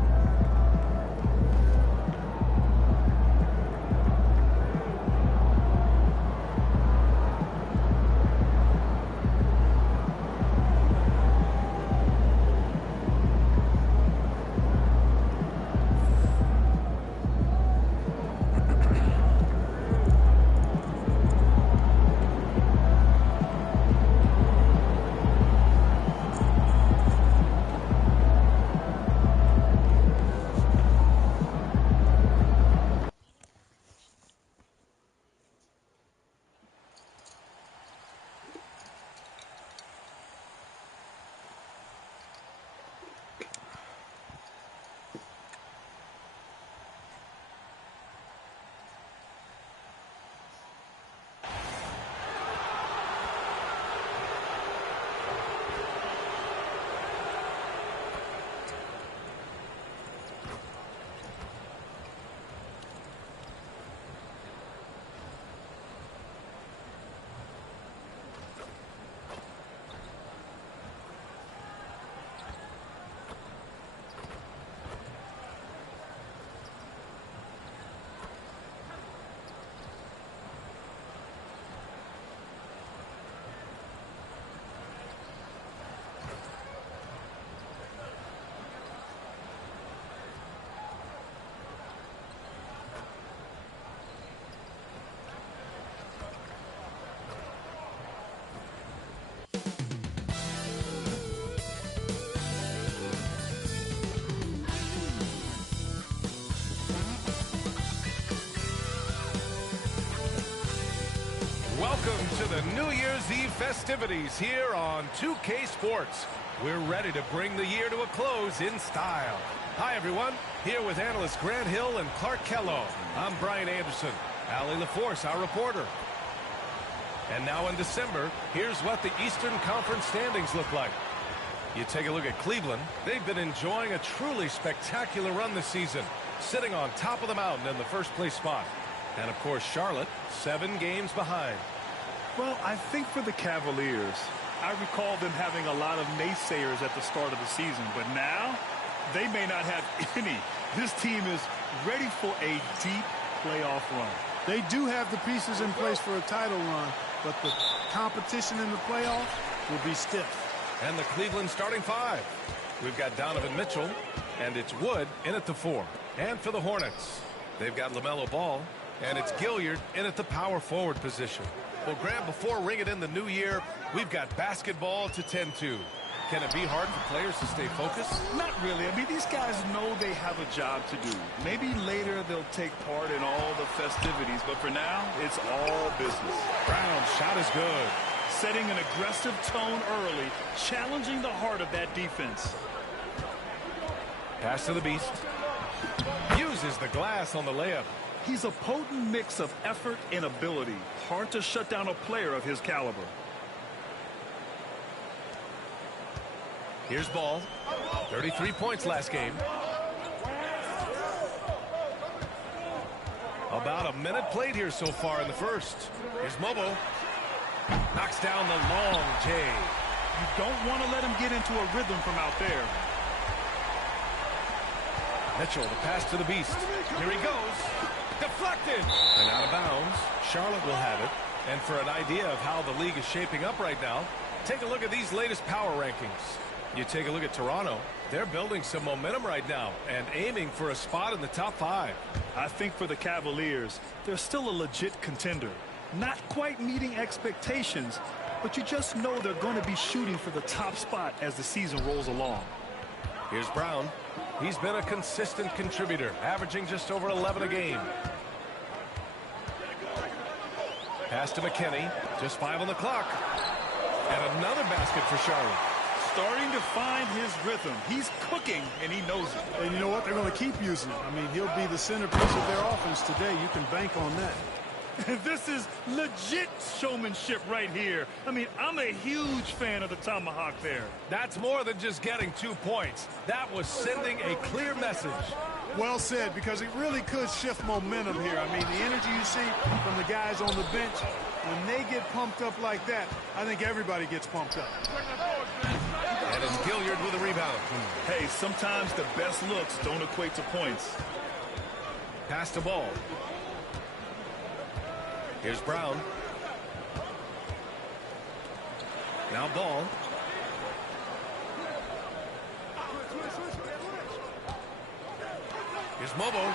Welcome to the New Year's Eve festivities here on 2K Sports. We're ready to bring the year to a close in style. Hi, everyone. Here with analysts Grant Hill and Clark Kellogg. I'm Brian Anderson. Allie LaForce, our reporter. And now in December, here's what the Eastern Conference standings look like. You take a look at Cleveland. They've been enjoying a truly spectacular run this season, sitting on top of the mountain in the first place spot. And, of course, Charlotte, 7 games behind. Well, I think for the Cavaliers, I recall them having a lot of naysayers at the start of the season, but now they may not have any. This team is ready for a deep playoff run. They do have the pieces in place for a title run, but the competition in the playoff will be stiff. And the Cleveland starting 5. We've got Donovan Mitchell, and it's Wood in at the 4. And for the Hornets, they've got LaMelo Ball, and it's Gilliard in at the power forward position. Well, Grant, before ringing in the new year, we've got basketball to tend to. Can it be hard for players to stay focused? Not really. I mean, these guys know they have a job to do. Maybe later they'll take part in all the festivities, but for now, it's all business. Brown's shot is good. Setting an aggressive tone early, challenging the heart of that defense. Pass to the Beast. Uses the glass on the layup. He's a potent mix of effort and ability. Hard to shut down a player of his caliber. Here's Ball. 33 points last game. About a minute played here so far in the first. Here's Mobo. Knocks down the long J. You don't want to let him get into a rhythm from out there. Mitchell, the pass to the Beast. Here he goes. Deflected. And out of bounds. Charlotte will have it. And for an idea of how the league is shaping up right now, take a look at these latest power rankings. You take a look at Toronto. They're building some momentum right now and aiming for a spot in the top 5. I think for the Cavaliers, they're still a legit contender. Not quite meeting expectations, but you just know they're going to be shooting for the top spot as the season rolls along. Here's Brown. He's been a consistent contributor, averaging just over 11 a game. Pass to McKinney. Just 5 on the clock. And another basket for Charlotte. Starting to find his rhythm. He's cooking, and he knows it. And you know what? They're going to keep using it. I mean, he'll be the centerpiece of their offense today. You can bank on that. This is legit showmanship right here. I mean, I'm a huge fan of the tomahawk there. That's more than just getting 2 points. That was sending a clear message. Well said, because it really could shift momentum here. I mean, the energy you see from the guys on the bench, when they get pumped up like that, I think everybody gets pumped up. And it's Gilliard with a rebound. Hey, sometimes the best looks don't equate to points. Pass the ball. Here's Brown. Now Ball. Here's Mobo.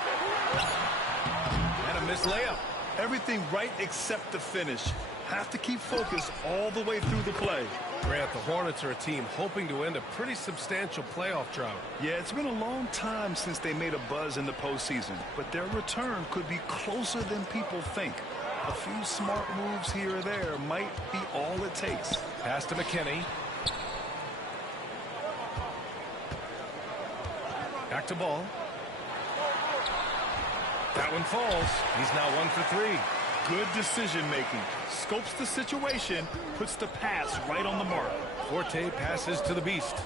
And a missed layup. Everything right except the finish. Have to keep focused all the way through the play. Grant, the Hornets are a team hoping to end a pretty substantial playoff drought. Yeah, it's been a long time since they made a buzz in the postseason, but their return could be closer than people think. A few smart moves here or there might be all it takes. Pass to McKinney. Back to Ball. That one falls. He's now 1 for 3. Good decision-making. Scopes the situation, puts the pass right on the mark. Forte passes to the Beast.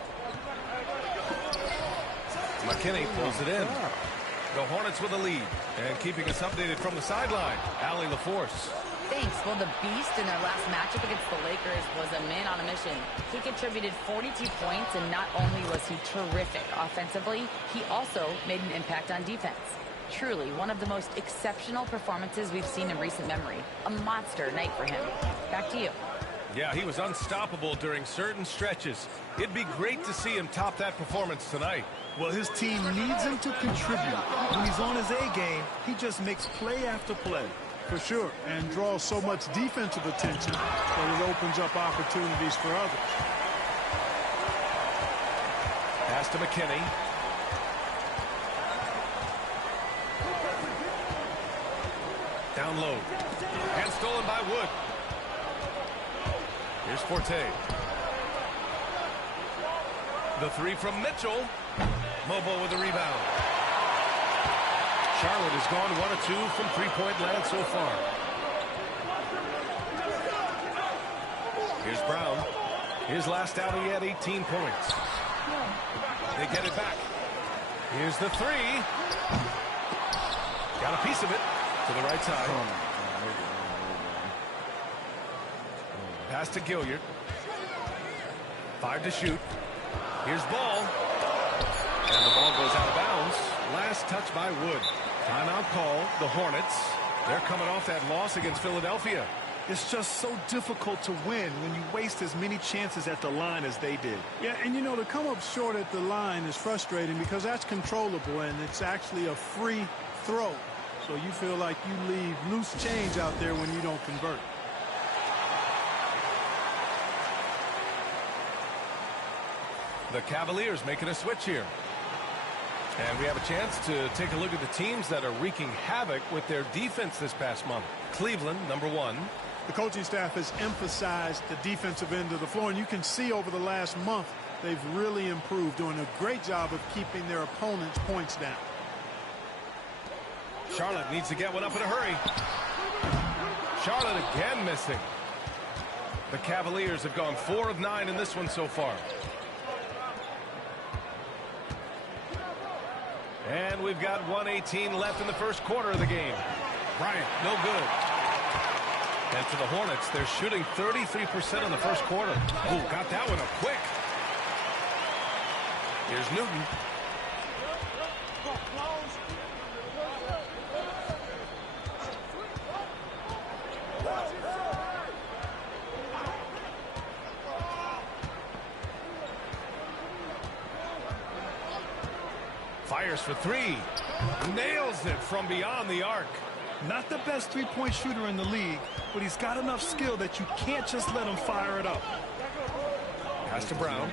McKinney pulls it in. The Hornets with a lead. And keeping us updated from the sideline, Allie LaForce. Thanks. Well, the Beast in their last matchup against the Lakers was a man on a mission. He contributed 42 points, and not only was he terrific offensively, he also made an impact on defense. Truly one of the most exceptional performances we've seen in recent memory. A monster night for him. Back to you. Yeah, he was unstoppable during certain stretches. It'd be great to see him top that performance tonight. Well, his team needs him to contribute. When he's on his A game, he just makes play after play. For sure, and draws so much defensive attention that it opens up opportunities for others. Pass to McKinney. Down low. And stolen by Wood. Here's Forte. The three from Mitchell. Mobo with the rebound. Charlotte has gone 1 of 2 from three-point land so far. Here's Brown. His last outing, he had 18 points. They get it back. Here's the three. Got a piece of it. To the right side. Pass to Gilliard. 5 to shoot. Here's Ball. And the ball goes out of bounds. Last touch by Wood. Timeout call. The Hornets. They're coming off that loss against Philadelphia. It's just so difficult to win when you waste as many chances at the line as they did. Yeah, and you know, to come up short at the line is frustrating because that's controllable and it's actually a free throw. So you feel like you leave loose change out there when you don't convert. The Cavaliers making a switch here. And we have a chance to take a look at the teams that are wreaking havoc with their defense this past month. Cleveland, number 1. The coaching staff has emphasized the defensive end of the floor, and you can see over the last month they've really improved, doing a great job of keeping their opponents' points down. Charlotte needs to get one up in a hurry. Charlotte again missing. The Cavaliers have gone 4 of 9 in this one so far. And we've got 1:18 left in the first quarter of the game. Bryant, no good. And for the Hornets, they're shooting 33% in the first quarter. Ooh, got that one up quick. Here's Newton. Fires for 3. Nails it from beyond the arc. Not the best three-point shooter in the league, but he's got enough skill that you can't just let him fire it up. Pass to Brown.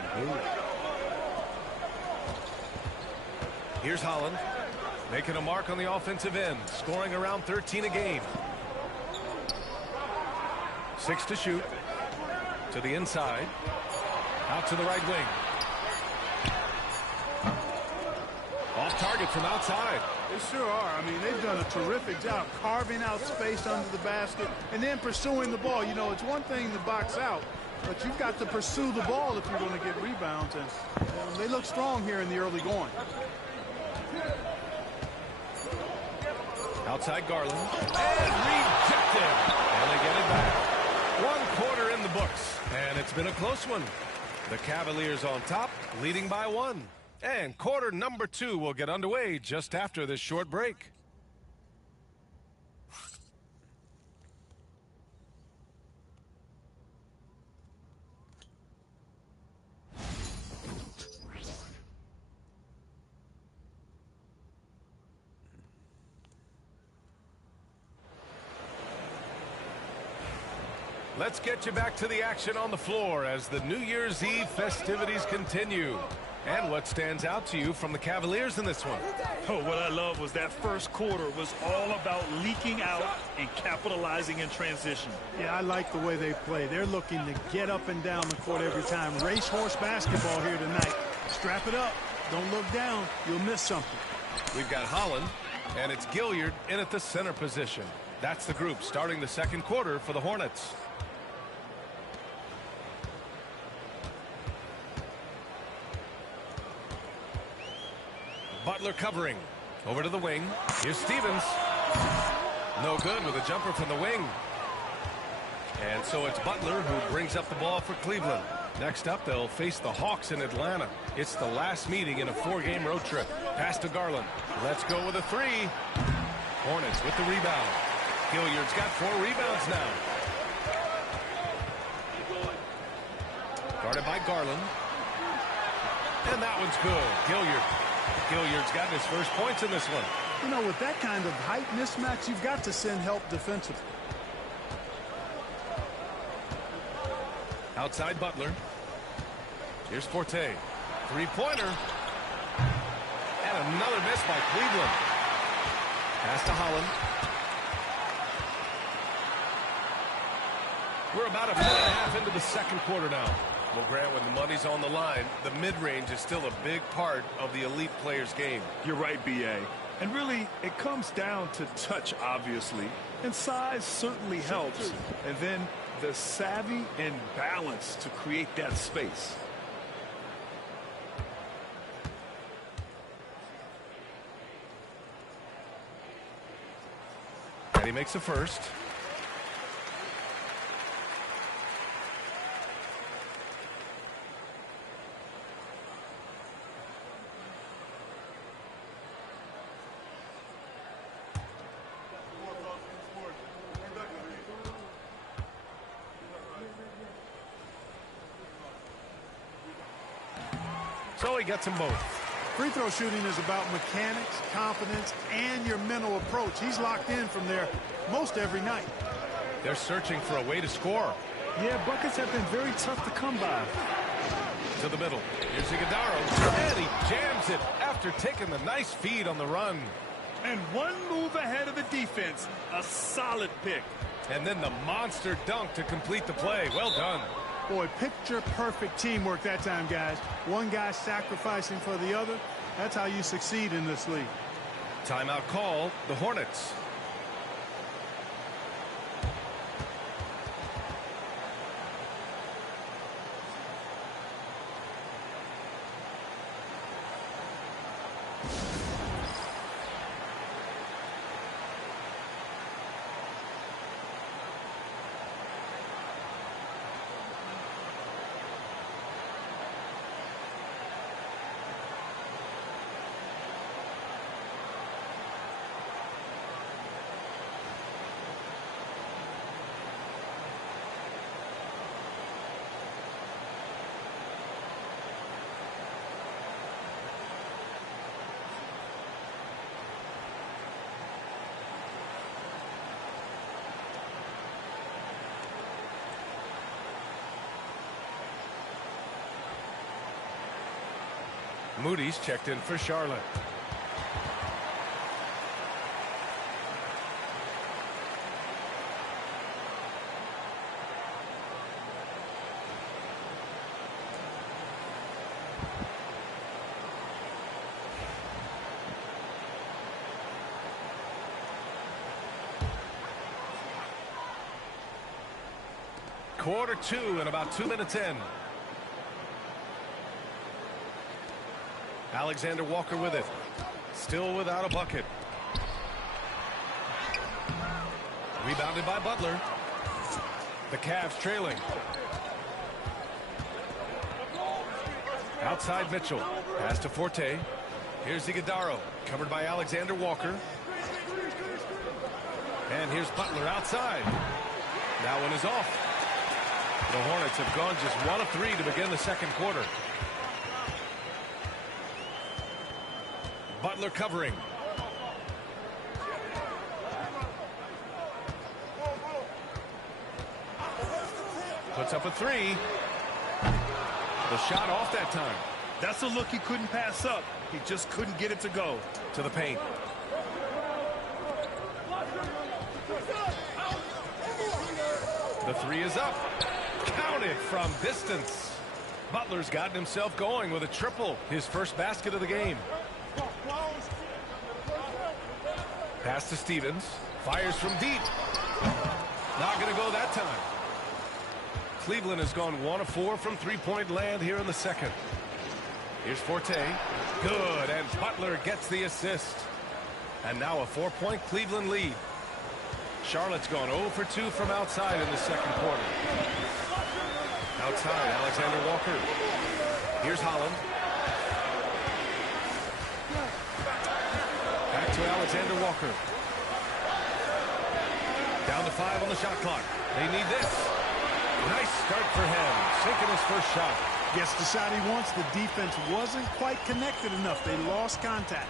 Here's Holland. Making a mark on the offensive end. Scoring around 13 a game. 6 to shoot. To the inside. Out to the right wing. Off target from outside. They sure are. I mean, they've done a terrific job carving out space under the basket and then pursuing the ball. You know, it's one thing to box out, but you've got to pursue the ball if you're going to get rebounds. And they look strong here in the early going. Outside Garland. And rejected. And they get it back. 1 quarter in the books. And it's been a close one. The Cavaliers on top, leading by 1. And quarter number 2 will get underway just after this short break. Let's get you back to the action on the floor as the New Year's Eve festivities continue. And what stands out to you from the Cavaliers in this one? Oh, what I love was that first quarter was all about leaking out and capitalizing in transition. Yeah, I like the way they play. They're looking to get up and down the court every time. Racehorse basketball here tonight. Strap it up. Don't look down. You'll miss something. We've got Holland, and it's Gilliard in at the center position. That's the group starting the second quarter for the Hornets. Butler covering. Over to the wing. Here's Stevens. No good with a jumper from the wing. And so it's Butler who brings up the ball for Cleveland. Next up, they'll face the Hawks in Atlanta. It's the last meeting in a 4-game road trip. Pass to Garland. Let's go with a 3. Hornets with the rebound. Gilliard's got 4 rebounds now. Guarded by Garland. And that one's good. Gilliard's gotten his first points in this one. You know, with that kind of height mismatch, you've got to send help defensively. Outside Butler. Here's Forte. 3-pointer. And another miss by Cleveland. Pass to Holland. We're about a minute and a half into the second quarter now. Well, Grant, when the money's on the line, the mid-range is still a big part of the elite player's game. You're right, B.A. And really, it comes down to touch, obviously. And size certainly helps. And then the savvy and balance to create that space. And he makes a first. So he gets them both. Free throw shooting is about mechanics, confidence, and your mental approach. He's locked in from there most every night. They're searching for a way to score. Yeah, buckets have been very tough to come by. To the middle. Here's Iguodala. And he jams it after taking the nice feed on the run. And one move ahead of the defense. A solid pick. And then the monster dunk to complete the play. Well done. Boy, picture-perfect teamwork that time, guys. One guy sacrificing for the other. That's how you succeed in this league. Timeout call, the Hornets. Moody's checked in for Charlotte. Quarter 2 and about 2 minutes in. Alexander Walker with it. Still without a bucket. Rebounded by Butler. The Cavs trailing. Outside Mitchell. Pass to Forte. Here's Iguodala, covered by Alexander Walker. And here's Butler outside. That one is off. The Hornets have gone just 1 of 3 to begin the second quarter. Butler covering. Puts up a 3. The shot off that time. That's a look he couldn't pass up. He just couldn't get it to go. To the paint. The 3 is up. Counted from distance. Butler's gotten himself going with a triple. His first basket of the game. Pass to Stevens. Fires from deep. Not going to go that time. Cleveland has gone 1 of 4 from three-point land here in the second. Here's Forte. Good, and Butler gets the assist. And now a 4-point Cleveland lead. Charlotte's gone 0 for 2 from outside in the second quarter. Outside, Alexander Walker. Here's Holland. Back to Alexander Walker. Down to 5 on the shot clock. They need this. Nice start for him. Sinking his first shot. Gets the shot he wants. The defense wasn't quite connected enough. They lost contact.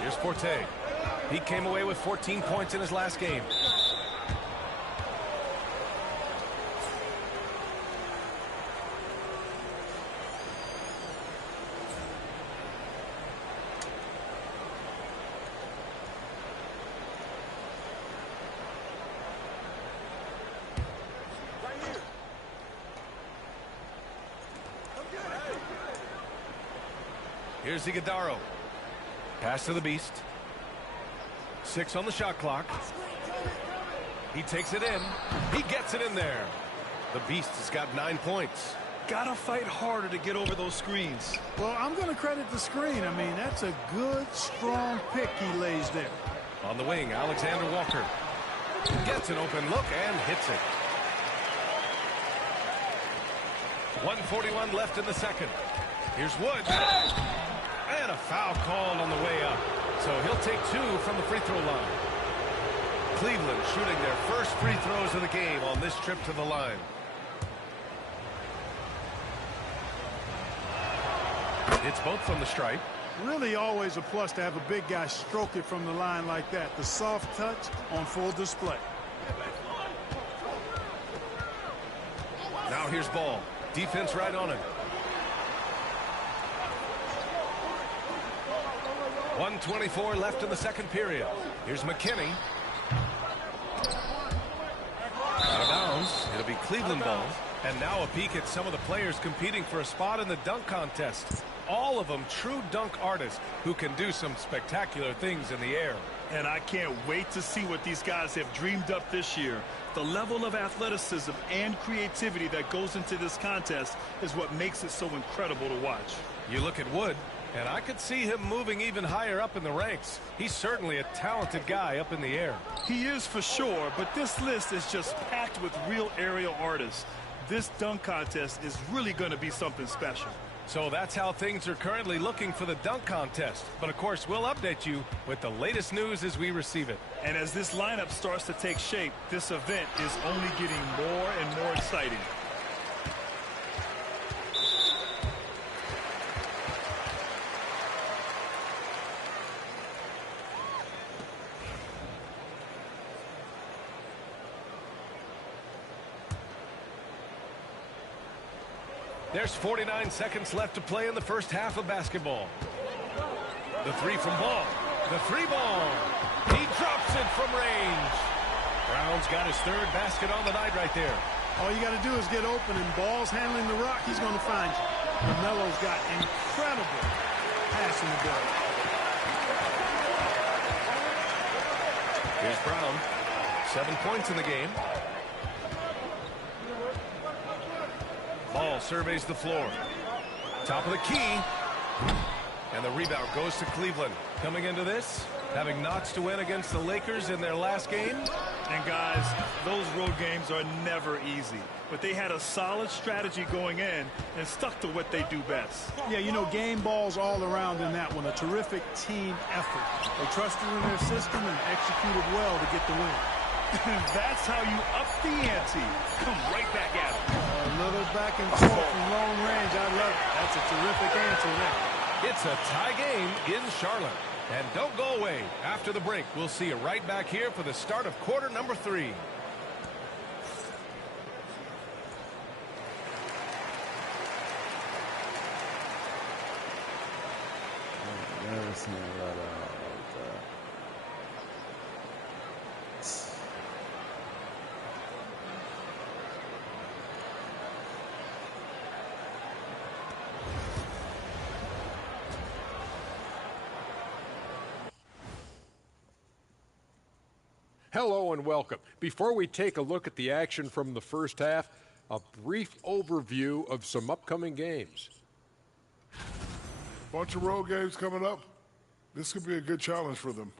Here's Forte. He came away with 14 points in his last game. Here's Iguodala. Pass to the Beast. 6 on the shot clock. He takes it in. He gets it in there. The Beast has got 9 points. Gotta fight harder to get over those screens. Well, I'm going to credit the screen. I mean, that's a good, strong pick he lays there. On the wing, Alexander Walker. Gets an open look and hits it. 1:41 left in the second. Here's Wood. And a foul called on the way up. So he'll take 2 from the free throw line. Cleveland shooting their first free throws of the game on this trip to the line. It's both from the stripe. Really always a plus to have a big guy stroke it from the line like that. The soft touch on full display. Now here's Ball. Defense right on him. 1:24 left in the second period. Here's McKinney. Out of bounds. It'll be Cleveland ball. And now a peek at some of the players competing for a spot in the dunk contest. All of them true dunk artists who can do some spectacular things in the air. And I can't wait to see what these guys have dreamed up this year. The level of athleticism and creativity that goes into this contest is what makes it so incredible to watch. You look at Wood, and I could see him moving even higher up in the ranks. He's certainly a talented guy up in the air. He is for sure, but this list is just packed with real aerial artists. This dunk contest is really going to be something special. So that's how things are currently looking for the dunk contest. But of course, we'll update you with the latest news as we receive it. And as this lineup starts to take shape, this event is only getting more and more exciting. There's 49 seconds left to play in the first half of basketball. The 3 from Ball. The 3 ball. He drops it from range. Brown's got his 3rd basket on the night right there. All you got to do is get open, and Ball's handling the rock. He's going to find you. LaMelo's got incredible passing ability. Here's Brown. 7 points in the game. Ball surveys the floor. Top of the key. And the rebound goes to Cleveland. Coming into this, having notched to win against the Lakers in their last game, And guys, those road games are never easy. But they had a solid strategy going in and stuck to what they do best. Yeah, you know, game balls all around in that one. A terrific team effort. They trusted in their system and executed well to get the win. That's how you up the ante. Come right back at it. A little back and forth from long range. I love it. That's a terrific answer there. It's a tie game in Charlotte. And don't go away. After the break, we'll see you right back here for the start of quarter number 3. I've never seen a lot of like that. Hello and welcome. Before we take a look at the action from the first half, a brief overview of some upcoming games. Bunch of road games coming up. This could be a good challenge for them.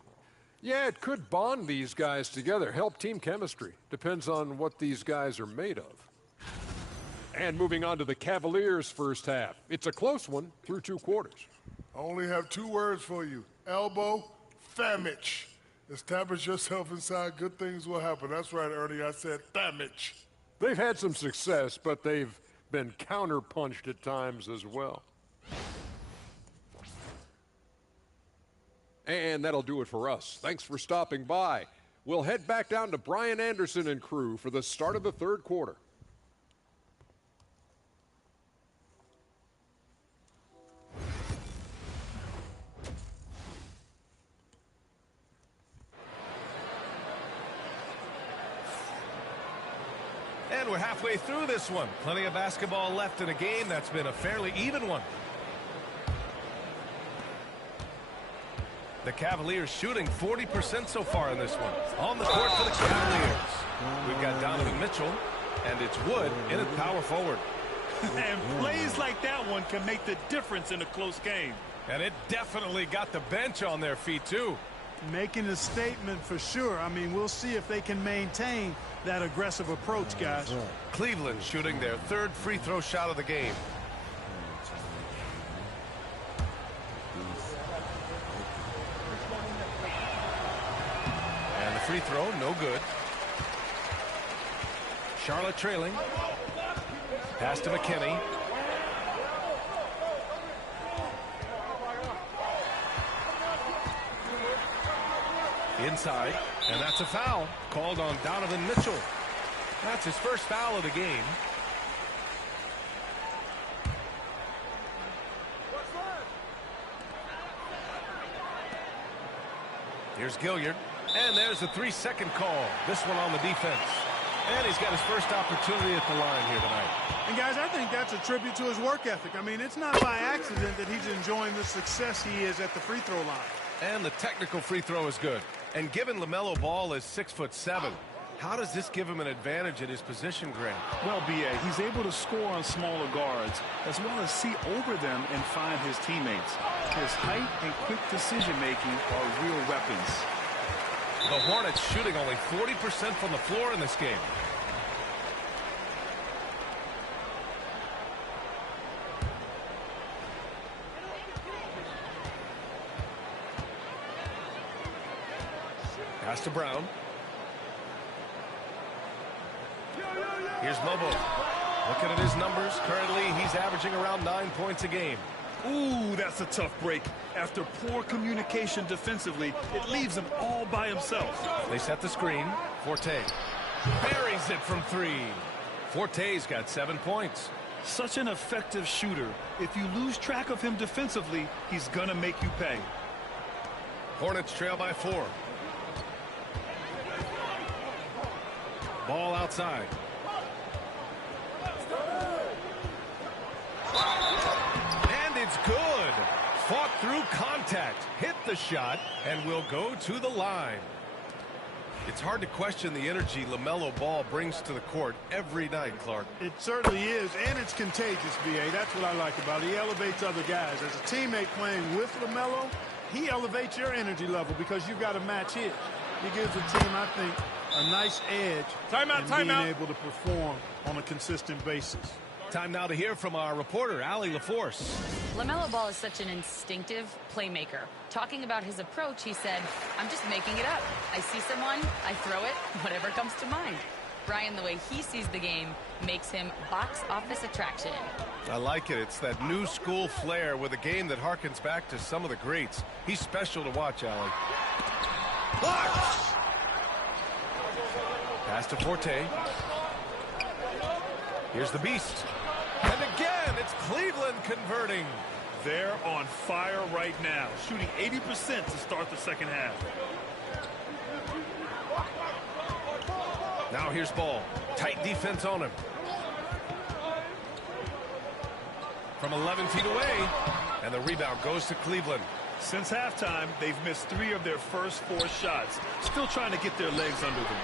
Yeah, it could bond these guys together, help team chemistry. Depends on what these guys are made of. And moving on to the Cavaliers' first half. It's a close one through 2 quarters. I only have 2 words for you. Elbow, famage. Establish yourself inside, good things will happen. That's right, Ernie, I said damage. They've had some success, but they've been counter-punched at times as well. And that'll do it for us. Thanks for stopping by. We'll head back down to Brian Anderson and crew for the start of the 3rd quarter. And we're halfway through this one. Plenty of basketball left in a game that's been a fairly even one. The Cavaliers shooting 40% so far in this one. On the court for the Cavaliers. We've got Donovan Mitchell, and it's Wood in at power forward. And plays like that one can make the difference in a close game. And it definitely got the bench on their feet, too. Making a statement for sure. I mean, we'll see if they can maintain that aggressive approach, guys. Cleveland shooting their 3rd free throw shot of the game. And the free throw, no good. Charlotte trailing. Pass to McKinney. Inside, and that's a foul called on Donovan Mitchell. That's his first foul of the game. Here's Gilliard, and there's a 3-second call. This one on the defense. And he's got his first opportunity at the line here tonight. And guys, I think that's a tribute to his work ethic. I mean, it's not by accident that he's enjoying the success he is at the free throw line. And the technical free throw is good. And given LaMelo Ball is 6'7", how does this give him an advantage at his position, Grant? Well, B.A., he's able to score on smaller guards as well as see over them and find his teammates. His height and quick decision-making are real weapons. The Hornets shooting only 40% from the floor in this game. Pass to Brown. Here's Lobo. Looking at his numbers, currently he's averaging around 9 points a game. Ooh, that's a tough break. After poor communication defensively, it leaves him all by himself. They set the screen. Forte buries it from 3. Forte's got 7 points. Such an effective shooter. If you lose track of him defensively, he's gonna make you pay. Hornets trail by 4. Ball outside. And it's good. Fought through contact, hit the shot, and will go to the line. It's hard to question the energy LaMelo Ball brings to the court every night, Clark. It certainly is, and it's contagious, B.A. That's what I like about it. He elevates other guys. As a teammate playing with LaMelo, he elevates your energy level because you've got to match his. He gives the team, I think, a nice edge in being able to perform on a consistent basis. Time now to hear from our reporter, Allie LaForce. LaMelo Ball is such an instinctive playmaker. Talking about his approach, he said, "I'm just making it up. I see someone, I throw it, whatever comes to mind." Brian, the way he sees the game makes him box office attraction. I like it. It's that new school flair with a game that harkens back to some of the greats. He's special to watch, Allie. Blocked! Pass to Forte. Here's the Beast. And again, it's Cleveland converting. They're on fire right now, shooting 80% to start the second half. Now here's Ball. Tight defense on him. From 11 feet away, and the rebound goes to Cleveland. Since halftime, they've missed 3 of their first 4 shots. Still trying to get their legs under them.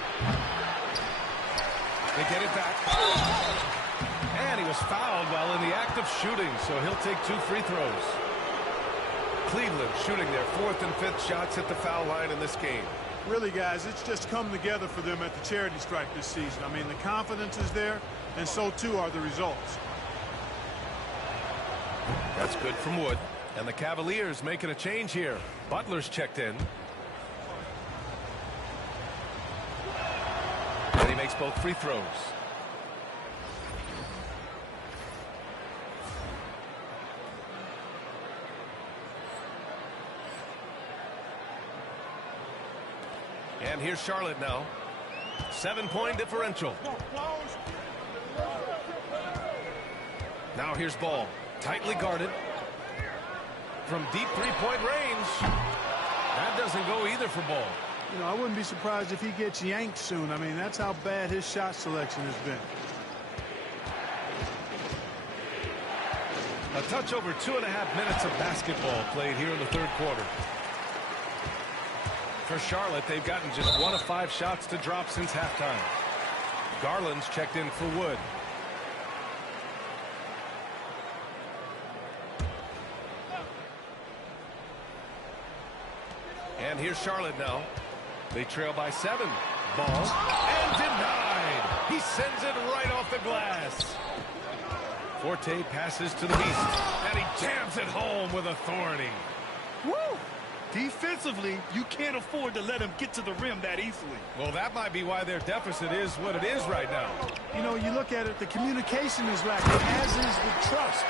They get it back. And he was fouled while in the act of shooting, so he'll take 2 free throws. Cleveland shooting their 4th and 5th shots at the foul line in this game. Really, guys, it's just come together for them at the charity stripe this season. I mean, the confidence is there, and so too are the results. That's good from Wood. And the Cavaliers making a change here. Butler's checked in. And he makes both free throws. And here's Charlotte now. 7-point differential. Now here's Ball. Tightly guarded. From deep three-point range. That doesn't go either for Ball. You know, I wouldn't be surprised if he gets yanked soon. I mean, that's how bad his shot selection has been. A touch over 2.5 minutes of basketball played here in the 3rd quarter. For Charlotte, they've gotten just 1 of 5 shots to drop since halftime. Garland's checked in for Wood. And here's Charlotte now. They trail by 7. Ball. And denied. He sends it right off the glass. Forte passes to the Beast. And he jams it home with authority. Woo! Defensively, you can't afford to let him get to the rim that easily. Well, that might be why their deficit is what it is right now. You know, you look at it, the communication is lacking, as is the trust.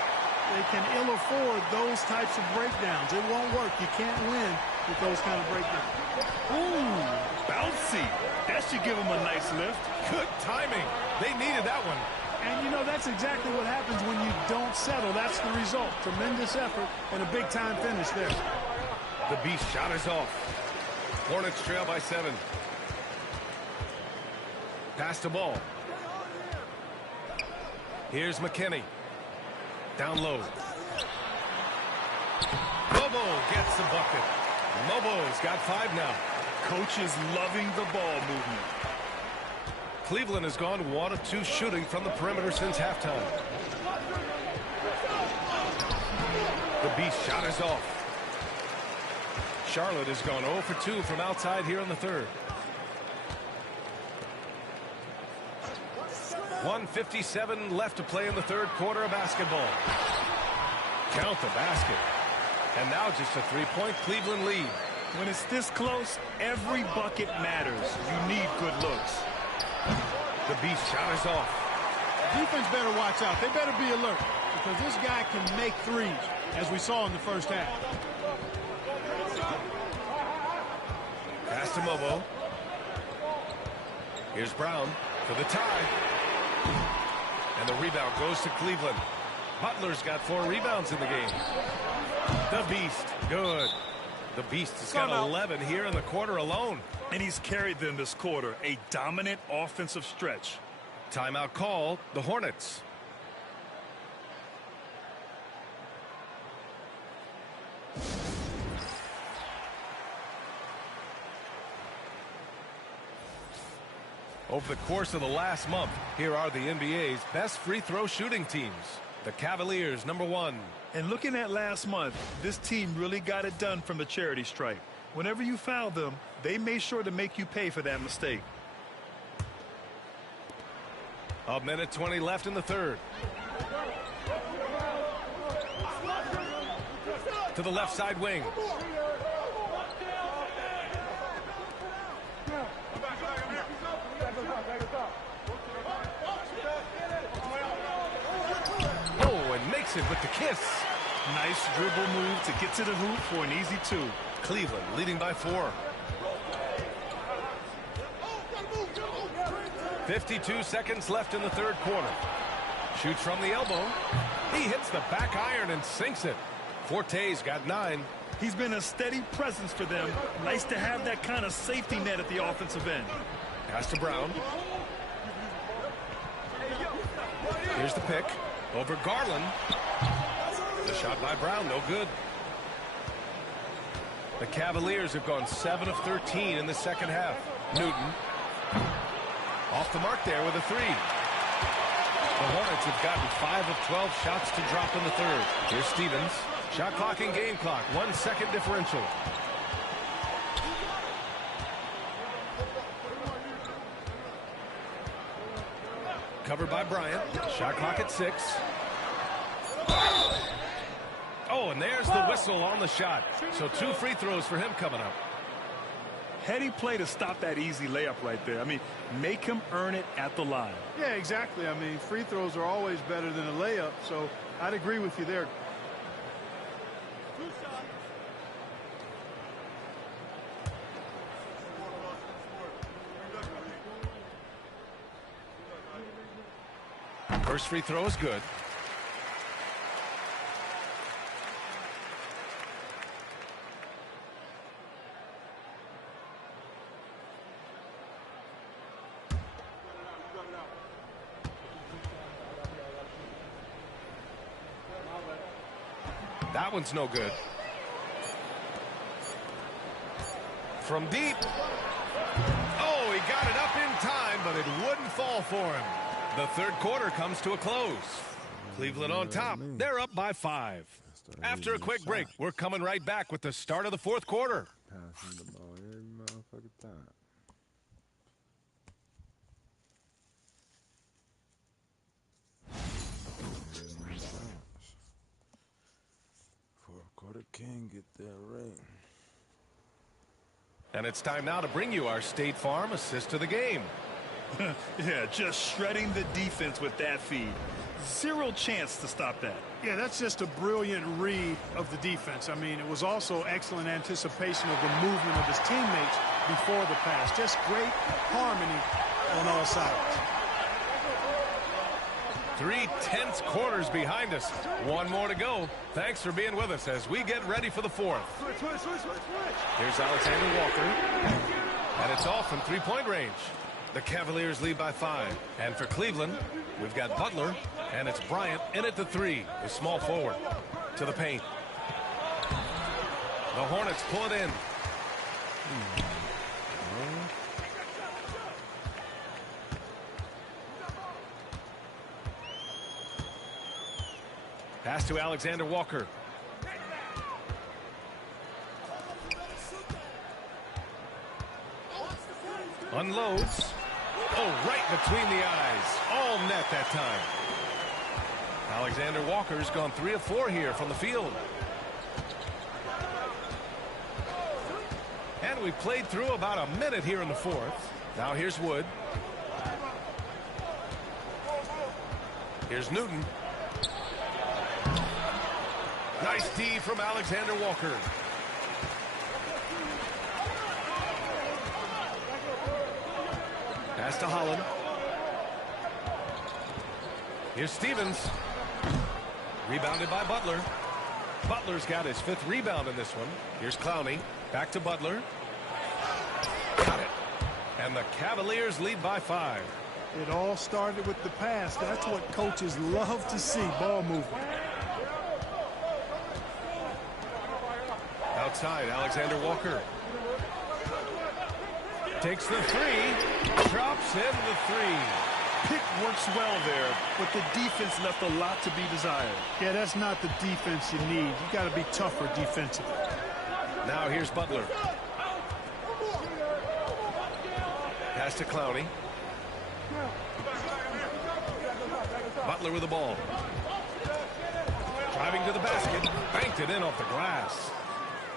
They can ill afford those types of breakdowns. It won't work. You can't win with those kind of breakdowns. Ooh, bouncy. That should give them a nice lift. Good timing. They needed that one. And, you know, that's exactly what happens when you don't settle. That's the result. Tremendous effort and a big-time finish there. The Beast shot is off. Hornets trail by 7. Pass to Ball. Here's McKinney. Down low. Mobo gets the bucket. Mobo's got 5 now. Coach is loving the ball movement. Cleveland has gone 1 of 2 shooting from the perimeter since halftime. The Beast shot is off. Charlotte has gone 0 for 2 from outside here in the 3rd. 1:57 left to play in the 3rd quarter of basketball. Count the basket. And now just a 3-point Cleveland lead. When it's this close, every bucket matters. You need good looks. The Beast shot is off. Defense better watch out. They better be alert because this guy can make threes, as we saw in the first half. Pass to Mobo. Here's Brown for the tie. And the rebound goes to Cleveland. Butler's got 4 rebounds in the game. The Beast, good. The Beast has got 11 here in the quarter alone. And he's carried them this quarter. A dominant offensive stretch. Timeout call, the Hornets. Over the course of the last month, here are the NBA's best free throw shooting teams. The Cavaliers, #1. And looking at last month, this team really got it done from the charity stripe. Whenever you foul them, They made sure to make you pay for that mistake. A minute 20 left in the third. To the left side wing. Oh, and makes it with the kiss. Nice dribble move to get to the hoop for an easy 2. Cleveland leading by 4. 52 seconds left in the third quarter. Shoots from the elbow. He hits the back iron and sinks it. Forte's got 9. He's been a steady presence for them. Nice to have that kind of safety net at the offensive end. Pass to Brown. Here's the pick. Over Garland. The shot by Brown, no good. The Cavaliers have gone 7 of 13 in the second half. Newton. Off the mark there with a 3. The Hornets have gotten 5 of 12 shots to drop in the third. Here's Stevens. Shot clock and game clock. 1 second differential. Covered by Bryant. Shot clock at 6. Oh, and there's the whistle on the shot. So 2 free throws for him coming up. Heady play to stop that easy layup right there. I mean, make him earn it at the line. Yeah, exactly. I mean, free throws are always better than a layup, so I'd agree with you there. First free throw is good. That one's no good. From deep. Oh, he got it up in time, but it wouldn't fall for him. The third quarter comes to a close. Cleveland on top. They're up by 5. After a quick break, we're coming right back with the start of the fourth quarter. Passing the ball every motherfucking time. Fourth quarter king get that ring. And it's time now to bring you our State Farm assist of the game. Yeah, just shredding the defense with that feed. Zero chance to stop that. Yeah, that's just a brilliant read of the defense. I mean, it was also excellent anticipation of the movement of his teammates before the pass. Just great harmony on all sides. 3 tense quarters behind us. 1 more to go. Thanks for being with us as we get ready for the fourth. Here's Alexander Walker. And it's off from 3-point range. The Cavaliers lead by 5. And for Cleveland, we've got Butler, and it's Bryant in at the 3, the small forward. To the paint. The Hornets pull it in. Pass to Alexander Walker. Unloads. Oh, right between the eyes. All net that time. Alexander Walker's gone 3 of 4 here from the field. And we played through about a minute here in the fourth. Now here's Wood. Here's Newton. Nice D from Alexander Walker. Pass to Holland. Here's Stevens. Rebounded by Butler. Butler's got his 5th rebound in this one. Here's Clowney. Back to Butler. Got it. And the Cavaliers lead by 5. It all started with the pass. That's what coaches love to see, ball movement. Outside, Alexander Walker. Takes the 3. Drops in the 3. Pick works well there, but the defense left a lot to be desired. Yeah, that's not the defense you need. You got to be tougher defensively. Now here's Butler. Pass to Clowney. Butler with the ball. Driving to the basket. Banked it in off the glass.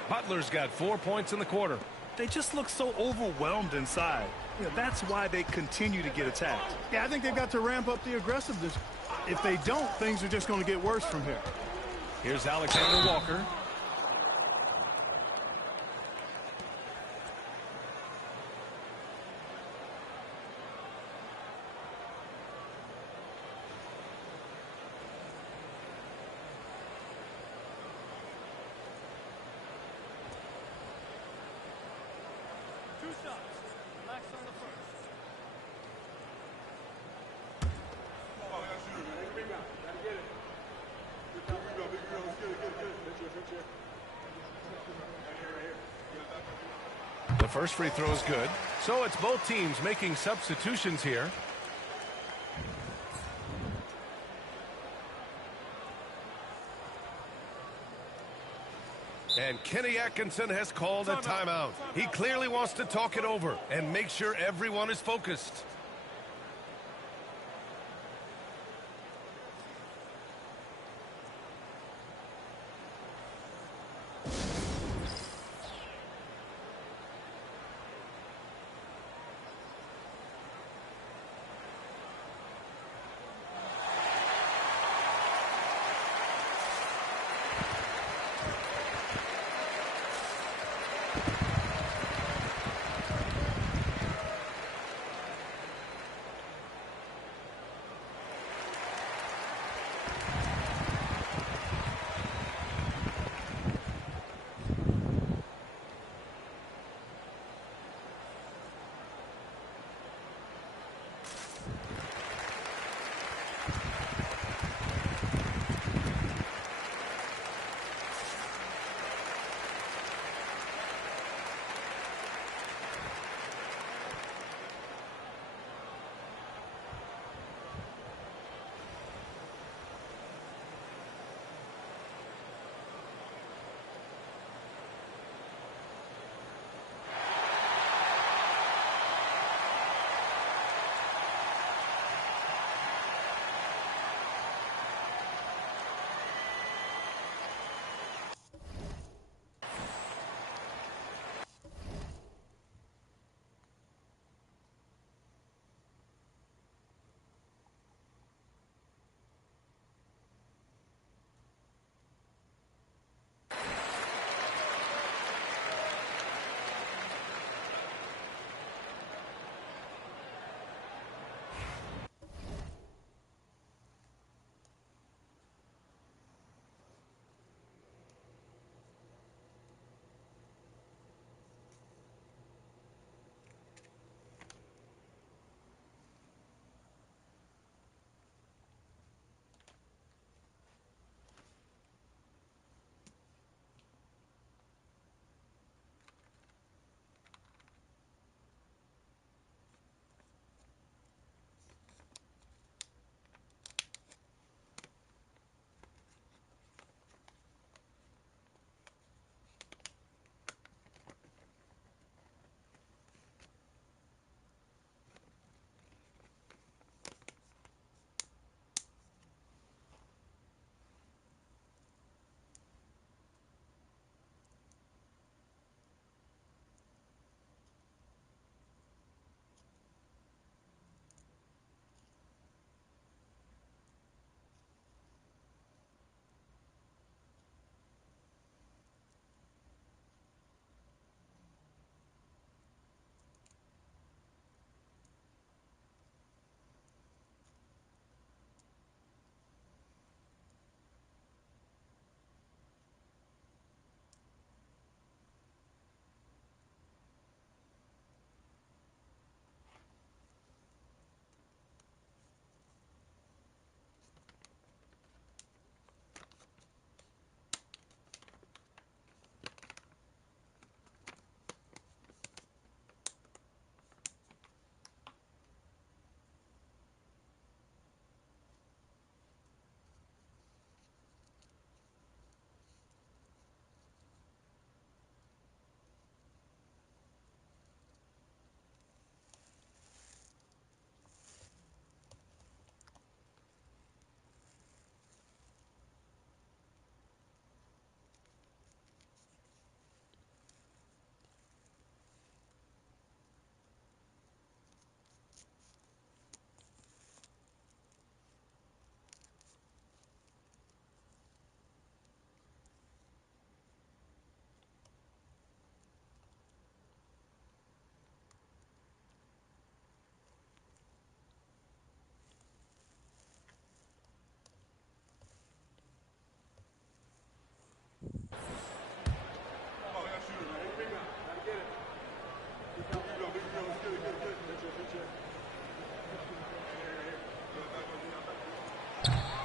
Butler's got 4 points in the quarter. They just look so overwhelmed inside. You know, that's why they continue to get attacked. Yeah, I think they've got to ramp up the aggressiveness. If they don't, things are just going to get worse from here. Here's Alexander Walker. The first free throw is good. So it's both teams making substitutions here. And Kenny Atkinson has called a timeout. He clearly wants to talk it over and make sure everyone is focused.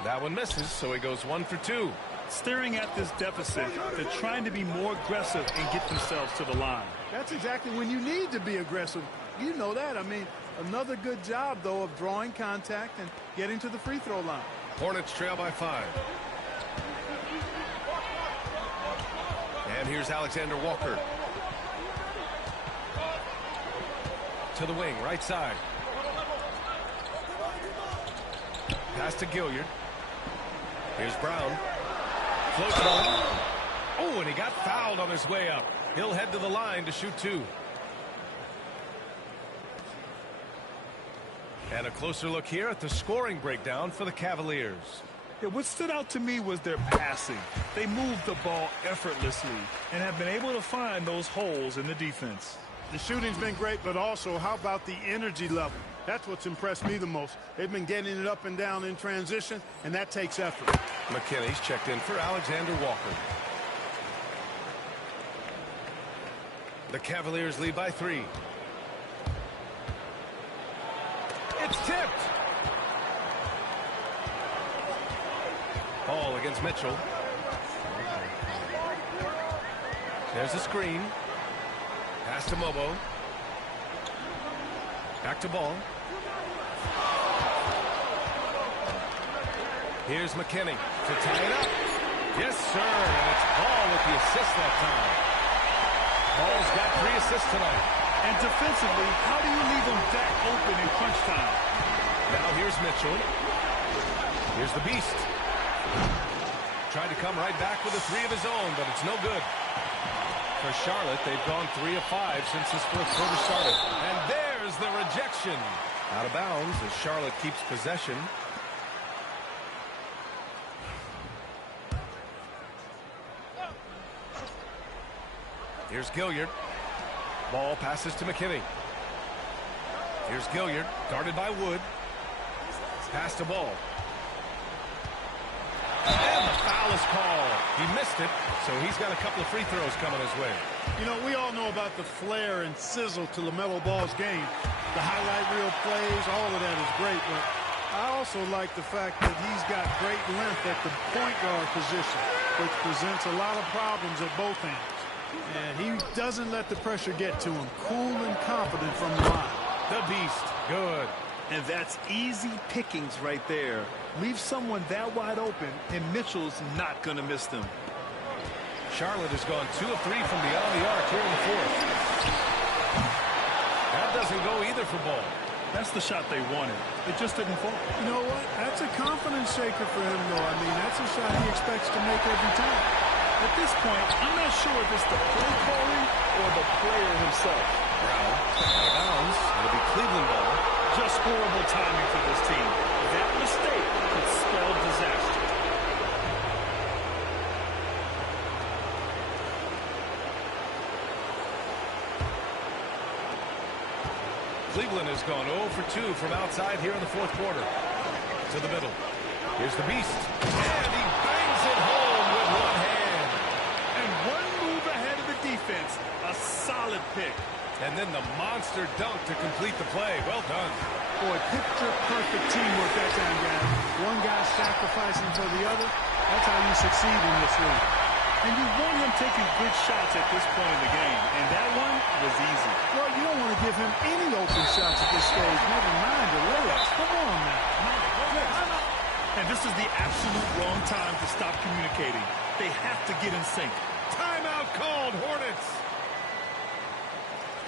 That one misses, so he goes 1 for 2. Staring at this deficit, they're trying to be more aggressive and get themselves to the line. That's exactly when you need to be aggressive. You know that. I mean, another good job, though, of drawing contact and getting to the free throw line. Hornets trail by 5. And here's Alexander Walker. To the wing, right side. Pass to Gilliard. Here's Brown. Floats on. Oh, and he got fouled on his way up. He'll head to the line to shoot 2. And a closer look here at the scoring breakdown for the Cavaliers. Yeah, what stood out to me was their passing. They moved the ball effortlessly and have been able to find those holes in the defense. The shooting's been great, but also how about the energy level? That's what's impressed me the most. They've been getting it up and down in transition, and that takes effort. McKinney's checked in for Alexander Walker. The Cavaliers lead by 3. It's tipped. Ball against Mitchell. There's a screen. Pass to Mobo. Back to Ball. Here's McKinney to tie it up. Yes, sir. And it's Ball with the assist that time. Ball's got 3 assists tonight. And defensively, how do you leave them that open in crunch time? Now here's Mitchell. Here's the Beast. Tried to come right back with a 3 of his own, but it's no good. For Charlotte, they've gone 3 of 5 since this fourth quarter started. And there's the rejection. Out of bounds as Charlotte keeps possession. Here's Gilliard. Ball passes to McKinney. Here's Gilliard, guarded by Wood. Pass to Ball. And the foul is called. He missed it, so he's got a couple of free throws coming his way. You know, we all know about the flair and sizzle to LaMelo Ball's game. The highlight reel plays, all of that is great, but I also like the fact that he's got great length at the point guard position, which presents a lot of problems at both ends. And he doesn't let the pressure get to him. Cool and confident from the line. The Beast. Good. And that's easy pickings right there. Leave someone that wide open, and Mitchell's not going to miss them. Charlotte has gone 2 of 3 from beyond the arc here in the fourth. That doesn't go either for Ball. That's the shot they wanted. It just didn't fall. You know what? That's a confidence shaker for him, though. I mean, that's a shot he expects to make every time. At this point, I'm not sure if it's the play calling or the player himself. Brown, out of bounds. It'll be Cleveland ball. Just horrible timing for this team. That mistake could spell disaster. Cleveland has gone 0 for 2 from outside here in the fourth quarter. To the middle. Here's the Beast. And he bangs it home with one hand. And one move ahead of the defense. A solid pick. And then the monster dunk to complete the play. Well done. Boy, picture-perfect teamwork that time, guys. One guy sacrificing for the other. That's how you succeed in this league. And you want him taking good shots at this point in the game. And that one was easy. Well, you don't want to give him any open shots at this stage. Never mind the layups. Come on now. And this is the absolute wrong time to stop communicating. They have to get in sync. Timeout called, Hornets.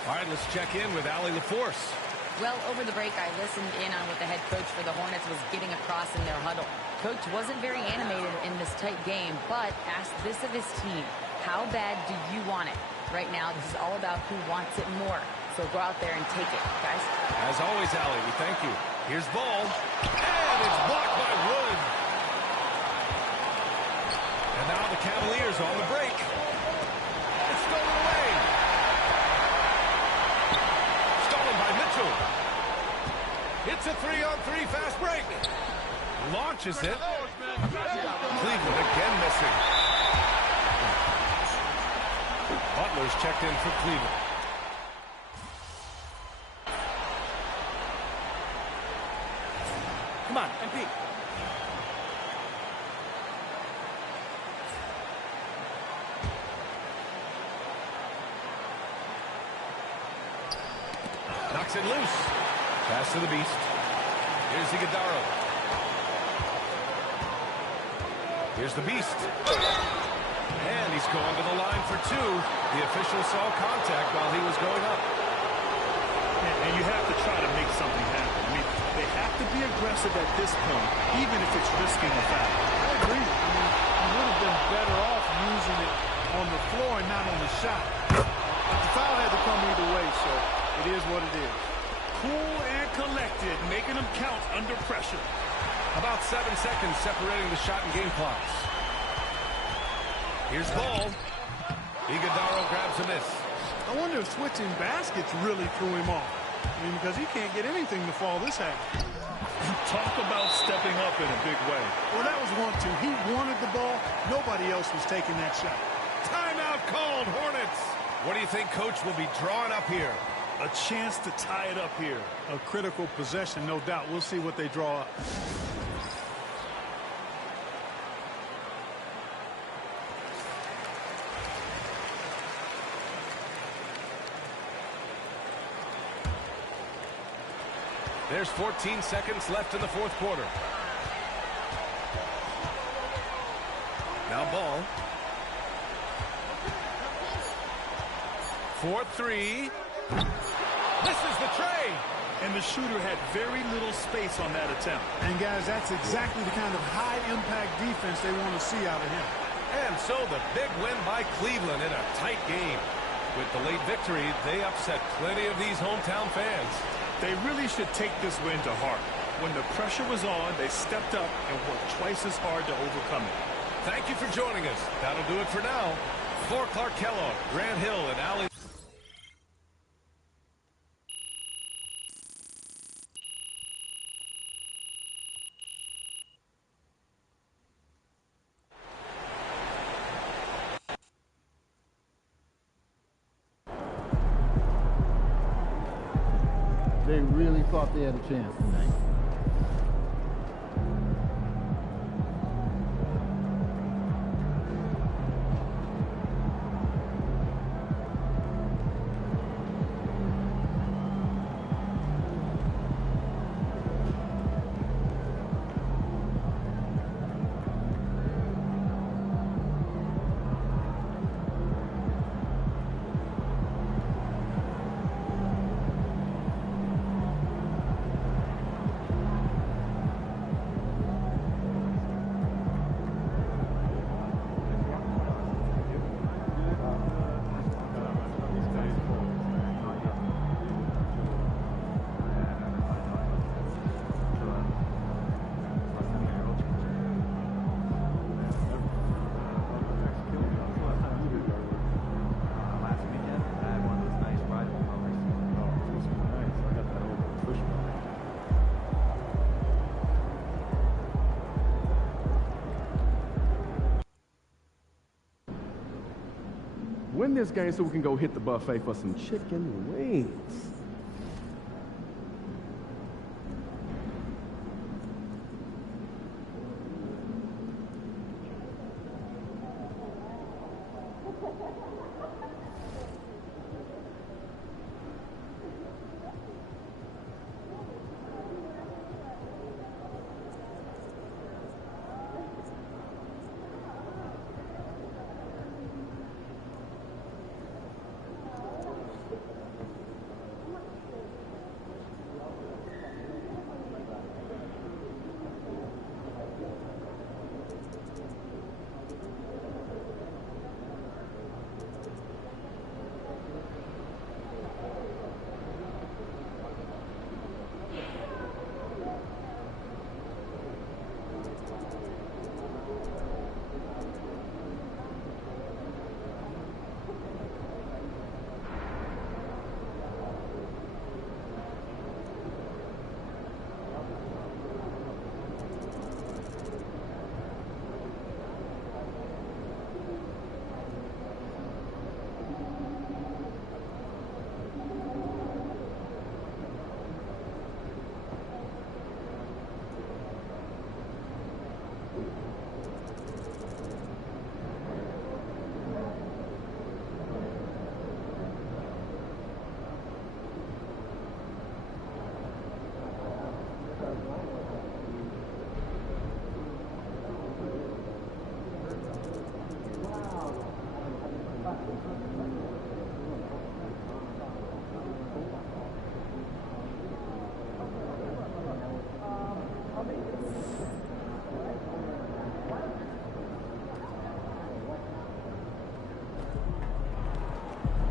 All right, let's check in with Allie LaForce. Well, over the break, I listened in on what the head coach for the Hornets was getting across in their huddle. Coach wasn't very animated in this tight game, but asked this of his team. How bad do you want it? Right now, this is all about who wants it more. So go out there and take it, guys. As always, Allie, we thank you. Here's Ball. And it's blocked by Wood. And now the Cavaliers on the break. It's stolen away. Stolen by Mitchell. It's a 3-on-3 fast break. Launches it. Cleveland again missing. Butler's checked in for Cleveland. Come on, MP. it loose. Pass to the Beast. Here's Iguodala. Here's the Beast. And he's going to the line for two. The official saw contact while he was going up. And you have to try to make something happen. I mean, they have to be aggressive at this point, even if it's risking a foul. I agree. I mean, you would have been better off using it on the floor and not on the shot. But the foul had to come either way, so it is what it is. Cool and collected, making them count under pressure. About 7 seconds separating the shot and game clocks. Here's Ball. Iguodala grabs a miss. I wonder if switching baskets really threw him off. I mean, because he can't get anything to fall this half. Talk about stepping up in a big way. Well, that was 1-2. He wanted the ball. Nobody else was taking that shot. Timeout called, Hornets. What do you think Coach will be drawing up here? A chance to tie it up here. A critical possession, no doubt. We'll see what they draw up. There's 14 seconds left in the fourth quarter. Now Ball. 4-3. Misses the tray. And the shooter had very little space on that attempt. And, guys, that's exactly the kind of high-impact defense they want to see out of him. And so the big win by Cleveland in a tight game. With the late victory, they upset plenty of these hometown fans. They really should take this win to heart. When the pressure was on, they stepped up and worked twice as hard to overcome it. Thank you for joining us. That'll do it for now. For Clark Kellogg, Grant Hill, and Allie. They really thought they had a chance tonight. Win this game so we can go hit the buffet for some chicken wings.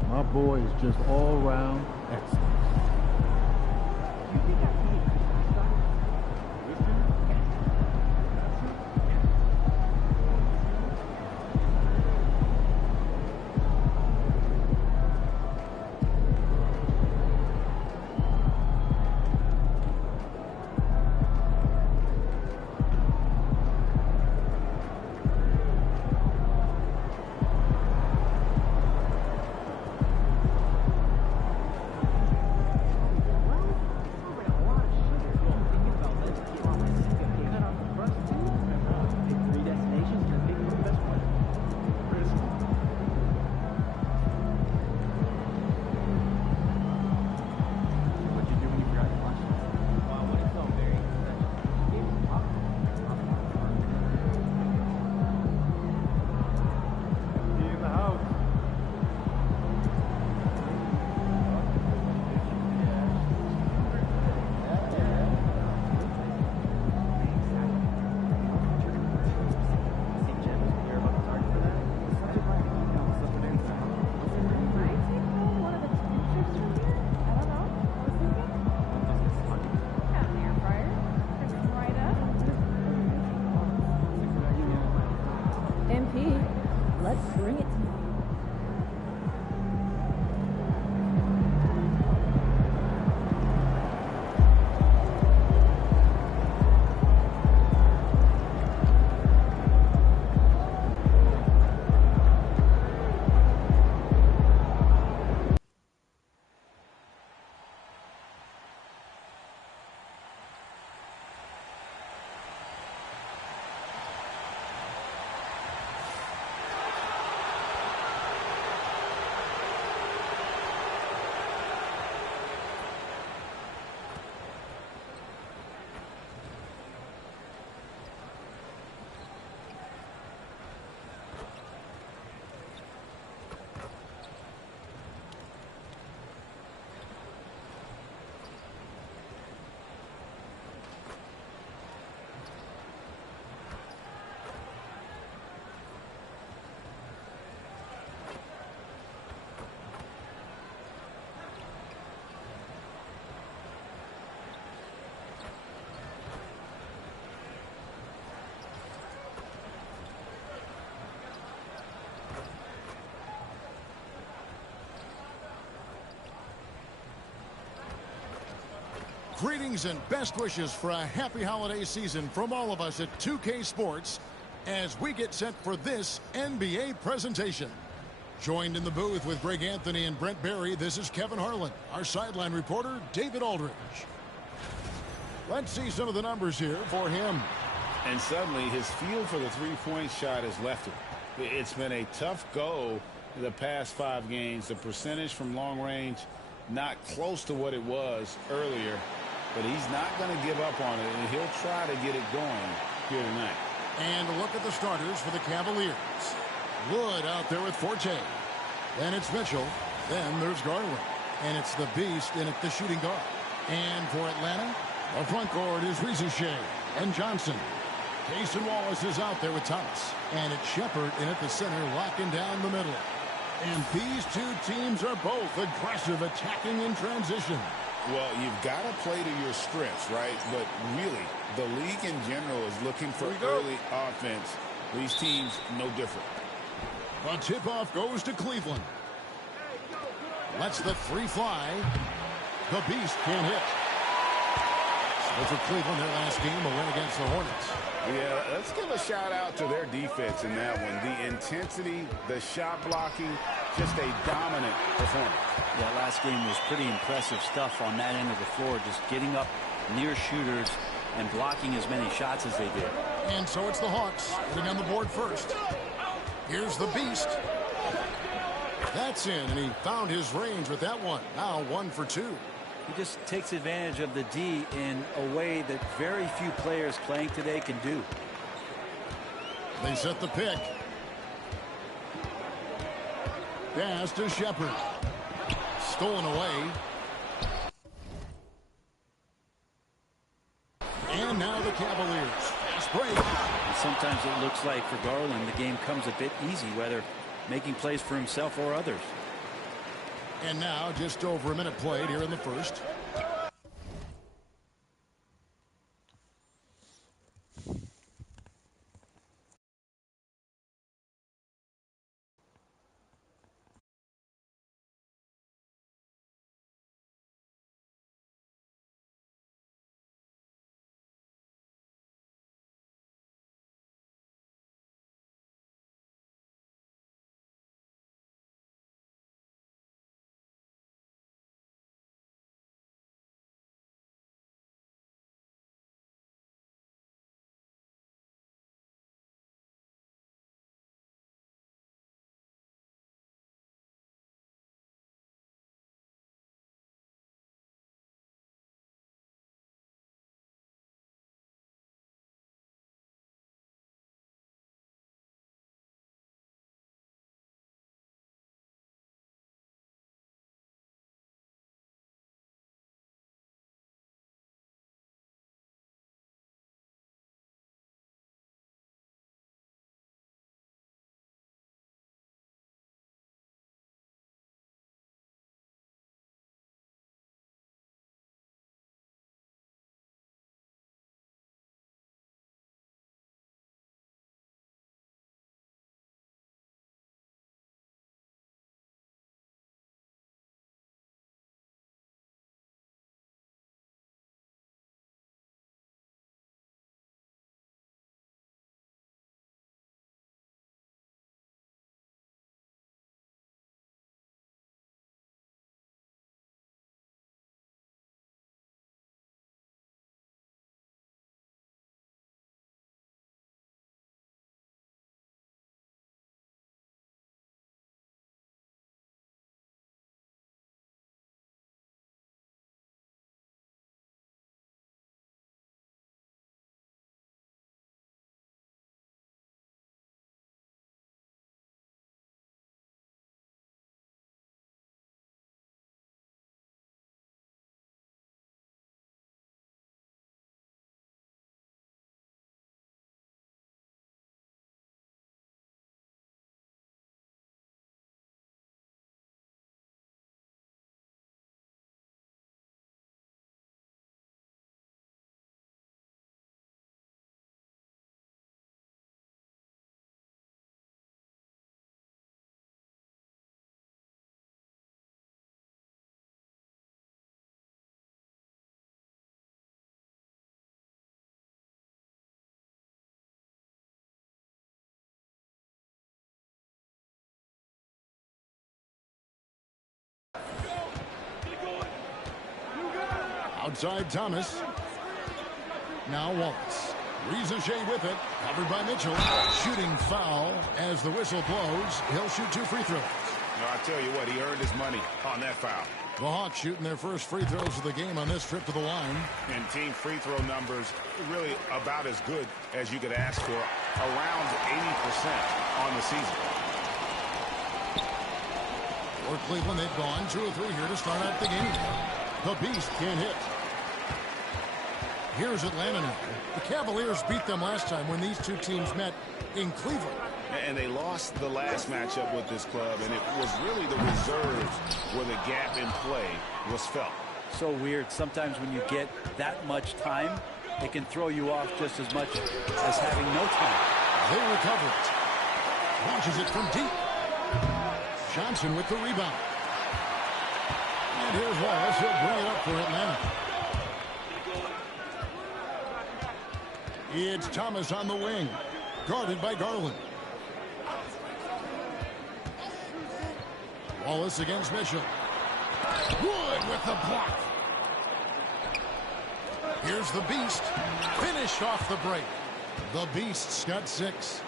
My boy is just all-round excellent. Let's bring it to you. Greetings and best wishes for a happy holiday season from all of us at 2K Sports as we get set for this NBA presentation. Joined in the booth with Greg Anthony and Brent Barry, this is Kevin Harlan. Our sideline reporter, David Aldridge. Let's see some of the numbers here for him. And suddenly his feel for the three-point shot has left him. It's been a tough go in the past 5 games. The percentage from long range not close to what it was earlier. But he's not going to give up on it, and he'll try to get it going here tonight. And look at the starters for the Cavaliers. Wood out there with Forte. Then it's Mitchell. Then there's Garland. And it's the Beast in at the shooting guard. And for Atlanta, the front court is Rizushea and Johnson. Cason Wallace is out there with Thomas. And it's Shepard in at the center, locking down the middle. And these two teams are both aggressive, attacking in transition. Well, you've got to play to your strengths, right? But really, the league in general is looking for early offense. These teams, no different. The tip-off goes to Cleveland. Lets the three fly. The Beast can't hit. So for Cleveland, their last game, a win against the Hornets. Yeah, let's give a shout-out to their defense in that one. The intensity, the shot blocking, just a dominant performance. Yeah, last game was pretty impressive stuff on that end of the floor, just getting up near shooters and blocking as many shots as they did. And so it's the Hawks getting on the board first. Here's the Beast. That's in, and he found his range with that one. Now 1 for 2. He just takes advantage of the D in a way that very few players playing today can do. They set the pick. Pass to Shepard. Stolen away. And now the Cavaliers. Fast break. And sometimes it looks like for Garland the game comes a bit easy, whether making plays for himself or others. And now just over a minute played here in the first. Outside Thomas. Now Wallace. Rizachet with it. Covered by Mitchell. Shooting foul as the whistle blows. He'll shoot 2 free throws. No, I tell you what, he earned his money on that foul. The Hawks shooting their first free throws of the game on this trip to the line. And team free throw numbers really about as good as you could ask for. Around 80% on the season. For Cleveland, they've gone 2 of 3 here to start out the game. The Beast can't hit. Here's Atlanta now. The Cavaliers beat them last time when these two teams met in Cleveland. And they lost the last matchup with this club, and it was really the reserves where the gap in play was felt. So weird. Sometimes when you get that much time, it can throw you off just as much as having no time. They recover it. Launches it from deep. Johnson with the rebound. And here's Wallace. He'll bring it up for Atlanta. It's Thomas on the wing. Guarded by Garland. Wallace against Mitchell. Wood with the block. Here's the Beast. Finish off the break. The Beast's got 6.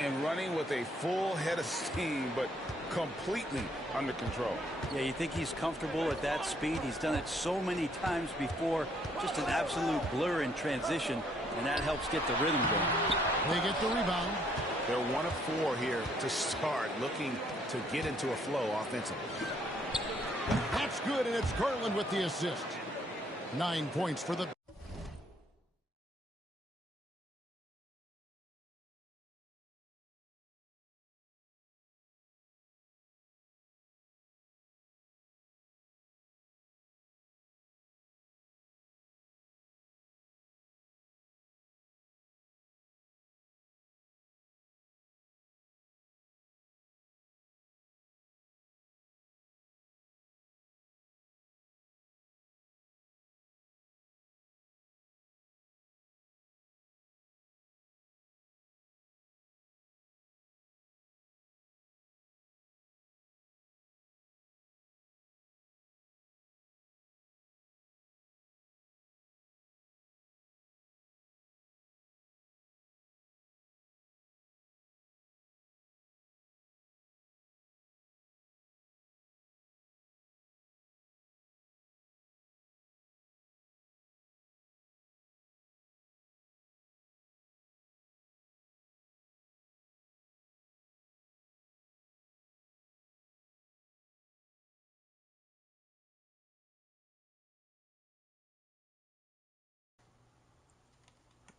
And running with a full head of steam, but completely under control. Yeah, you think he's comfortable at that speed. He's done it so many times before. Just an absolute blur in transition, and that helps get the rhythm going. They get the rebound. They're 1 of 4 here to start, looking to get into a flow offensively. That's good, and it's Garland with the assist. 9 points for the...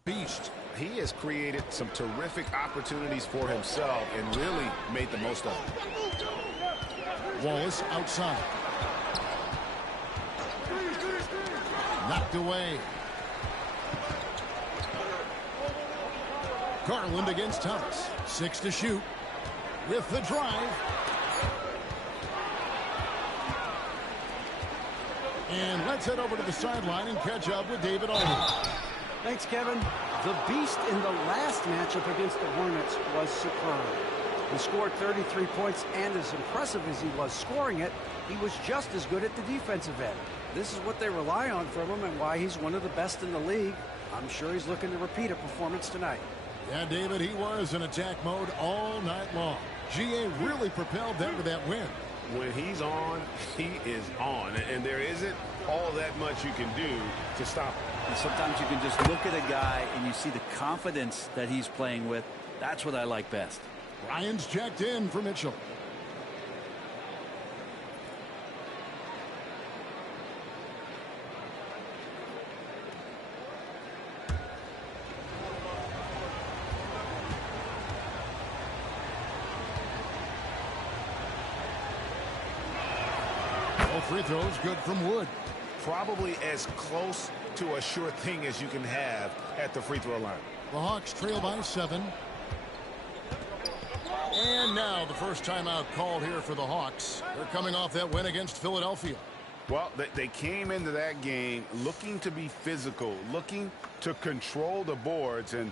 Beast. He has created some terrific opportunities for himself and really made the most of it. Wallace outside. Knocked away. Garland against Thomas. 6 to shoot. With the drive. And let's head over to the sideline and catch up with David Aldridge. Thanks, Kevin. The Beast in the last matchup against the Hornets was superb. He scored 33 points, and as impressive as he was scoring it, he was just as good at the defensive end. This is what they rely on from him and why he's one of the best in the league. I'm sure he's looking to repeat a performance tonight. Yeah, David, he was in attack mode all night long. GA really propelled them to that win. When he's on, he is on. And there isn't all that much you can do to stop him. And sometimes you can just look at a guy and you see the confidence that he's playing with. That's what I like best. Ryan's checked in for Mitchell. All free throws good from Wood. Probably as close to a sure thing as you can have at the free throw line. The Hawks trail by 7. And now the first timeout called here for the Hawks. They're coming off that win against Philadelphia. Well, they came into that game looking to be physical, looking to control the boards, and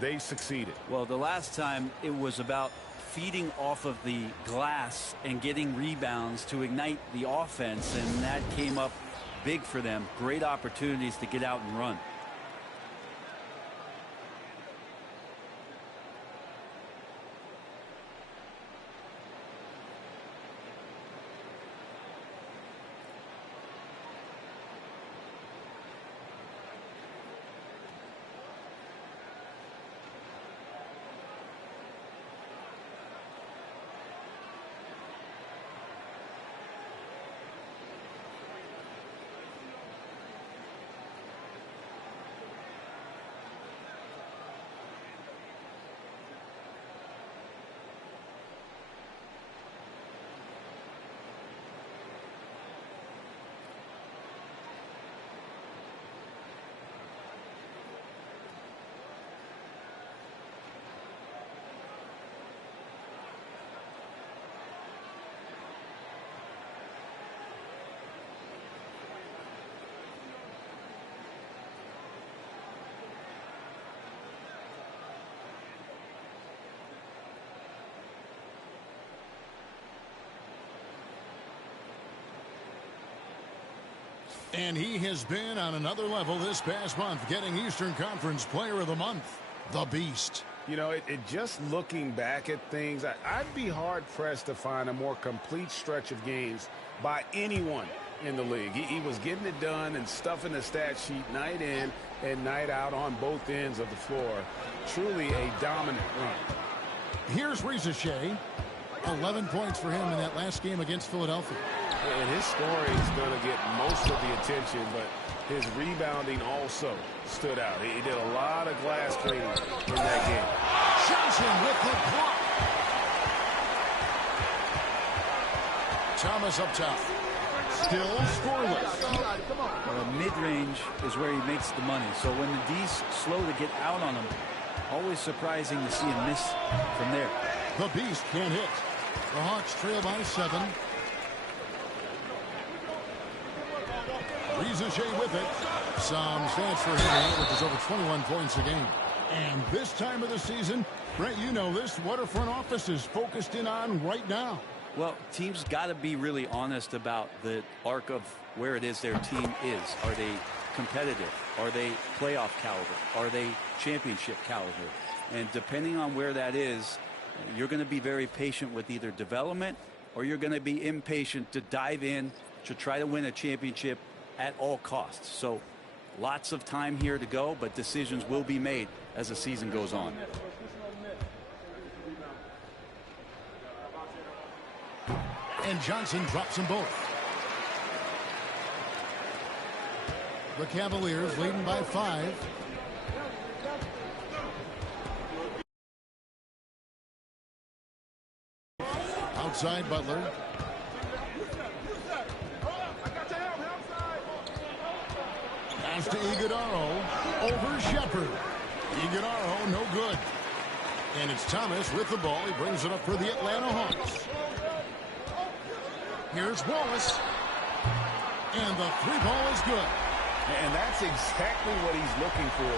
they succeeded. Well, the last time it was about feeding off of the glass and getting rebounds to ignite the offense, and that came up big for them. Great opportunities to get out and run. And he has been on another level this past month, getting Eastern Conference Player of the Month, the Beast. You know, it just looking back at things, I'd be hard-pressed to find a more complete stretch of games by anyone in the league. He was getting it done and stuffing the stat sheet night in and night out on both ends of the floor. Truly a dominant run. Here's Reza Shea. 11 points for him in that last game against Philadelphia. And his scoring is going to get most of the attention, but his rebounding also stood out. He did a lot of glass cleaning in that game. Johnson with the block. Thomas up top. Still scoreless. Well, mid-range is where he makes the money. So when the D's slow to get out on him, always surprising to see him miss from there. The Beast can't hit. The Hawks trail by 7. Reza Shea with it. Some stats for him, which is over 21 points a game. And this time of the season, Brent, you know this, what our front office is focused in on right now. Well, teams got to be really honest about the arc of where it is their team is. Are they competitive? Are they playoff caliber? Are they championship caliber? And depending on where that is, you're going to be very patient with either development or you're going to be impatient to dive in to try to win a championship at all costs. So lots of time here to go, but decisions will be made as the season goes on. And Johnson drops them both. The Cavaliers leading by 5. Outside Butler. Pass to Iguodala. Over Shepherd. Iguodala no good. And it's Thomas with the ball. He brings it up for the Atlanta Hawks. Here's Wallace. And the 3-ball is good. And that's exactly what he's looking for,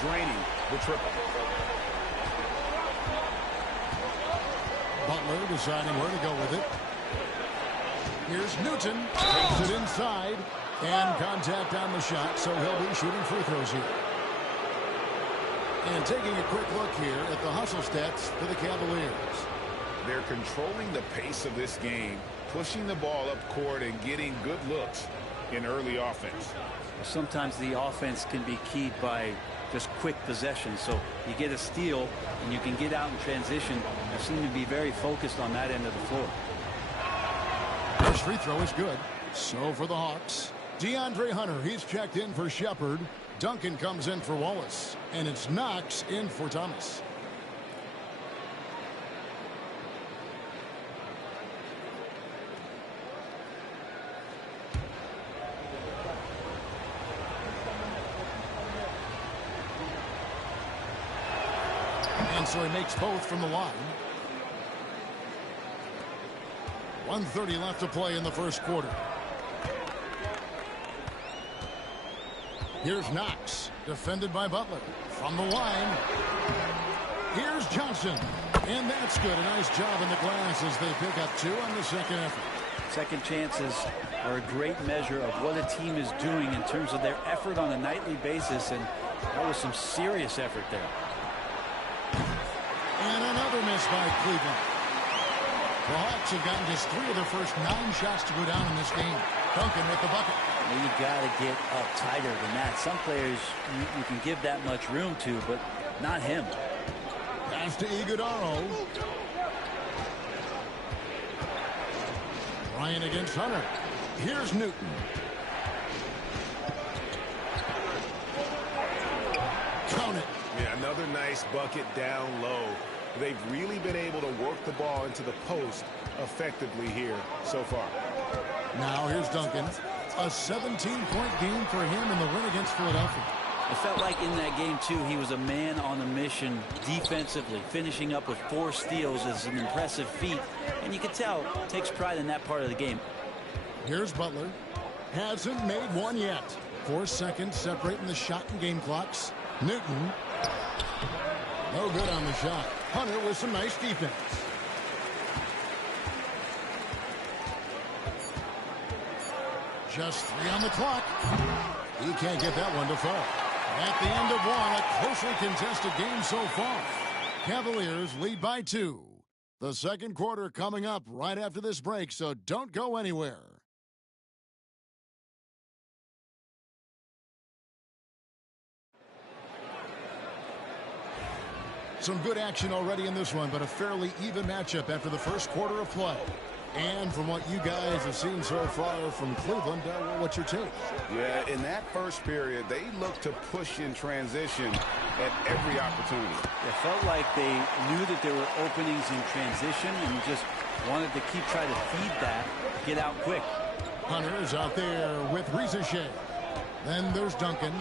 draining the triple. Butler deciding where to go with it. Here's Newton. Takes it inside. And contact on the shot, so he'll be shooting free throws here. And taking a quick look here at the hustle stats for the Cavaliers. They're controlling the pace of this game, pushing the ball up court and getting good looks in early offense. Sometimes the offense can be keyed by just quick possession. So you get a steal and you can get out in transition. They seem to be very focused on that end of the floor. First free throw is good. So for the Hawks, DeAndre Hunter, he's checked in for Shepherd. Duncan comes in for Wallace. And it's Knox in for Thomas. And so he makes both from the line. 1:30 left to play in the first quarter. Here's Knox, defended by Butler. From the line, here's Johnson. And that's good. A nice job in the glass as they pick up 2 on the second effort. Second chances are a great measure of what a team is doing in terms of their effort on a nightly basis. And that was some serious effort there. And another miss by Cleveland. The Hawks have gotten just 3 of their first 9 shots to go down in this game. Duncan with the bucket. Well, you got to get up tighter than that. Some players you can give that much room to, but not him. Pass to Iguodala. Bryant against Hunter. Here's Newton. Count it. Yeah, another nice bucket down low. They've really been able to work the ball into the post effectively here so far. Now here's Duncan. A 17-point game for him in the win against Philadelphia. It felt like in that game, too, he was a man on a mission defensively. Finishing up with 4 steals is an impressive feat. And you can tell, takes pride in that part of the game. Here's Butler. Hasn't made one yet. 4 seconds separating the shot and game clocks. Newton. No good on the shot. Hunter with some nice defense. Just 3 on the clock. He can't get that one to fall. At the end of one, a closely contested game so far. Cavaliers lead by 2. The second quarter coming up right after this break, so don't go anywhere. Some good action already in this one, but a fairly even matchup after the first quarter of play. And from what you guys have seen so far from Cleveland, what's your take? Yeah, in that first period, they looked to push in transition at every opportunity. It felt like they knew that there were openings in transition and just wanted to keep trying to feed that, get out quick. Hunter is out there with Rizachet. Then there's Duncan.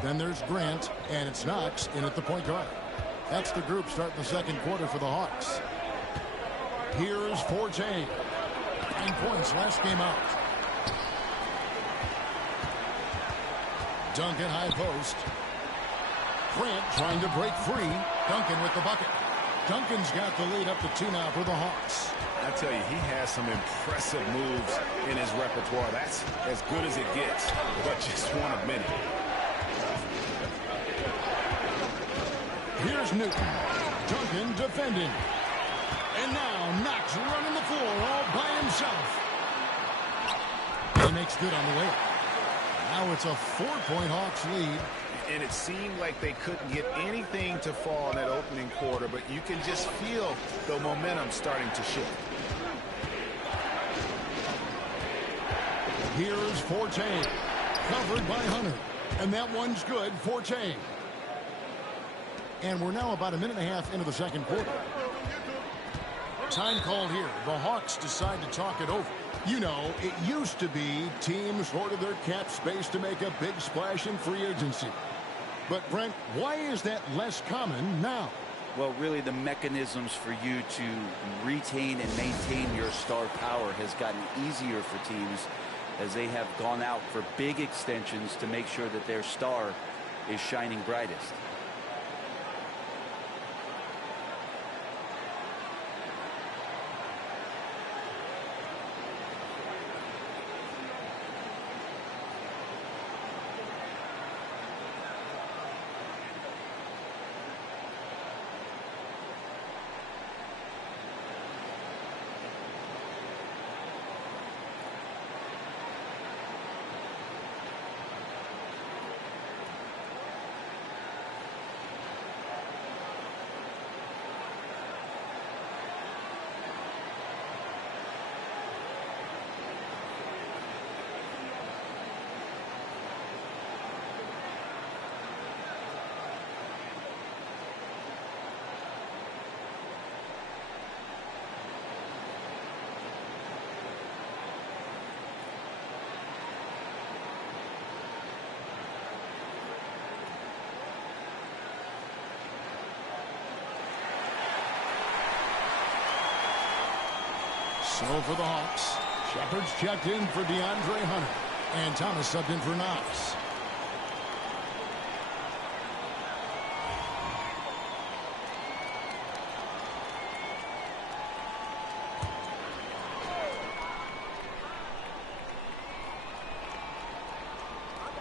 Then there's Grant. And it's Knox in at the point guard. That's the group starting the second quarter for the Hawks. Here's Forte. 9 points last game out. Duncan high post. Grant trying to break free. Duncan with the bucket. Duncan's got the lead up to 2 now for the Hawks. I tell you, he has some impressive moves in his repertoire. That's as good as it gets, but just one of many. Here's Newton. Duncan defending. And now Knox running the floor all by himself. He makes good on the way. Now it's a 4-point Hawks lead. And it seemed like they couldn't get anything to fall in that opening quarter, but you can just feel the momentum starting to shift. Here's Forte. Covered by Hunter. And that one's good. Forte. And we're now about a minute and a half into the second quarter. Time called here. The Hawks decide to talk it over. You know, it used to be teams hoarded their cap space to make a big splash in free agency. But, Brent, why is that less common now? Well, really, the mechanisms for you to retain and maintain your star power has gotten easier for teams as they have gone out for big extensions to make sure that their star is shining brightest. So for the Hawks, Shepard's checked in for DeAndre Hunter, and Thomas subbed in for Knox.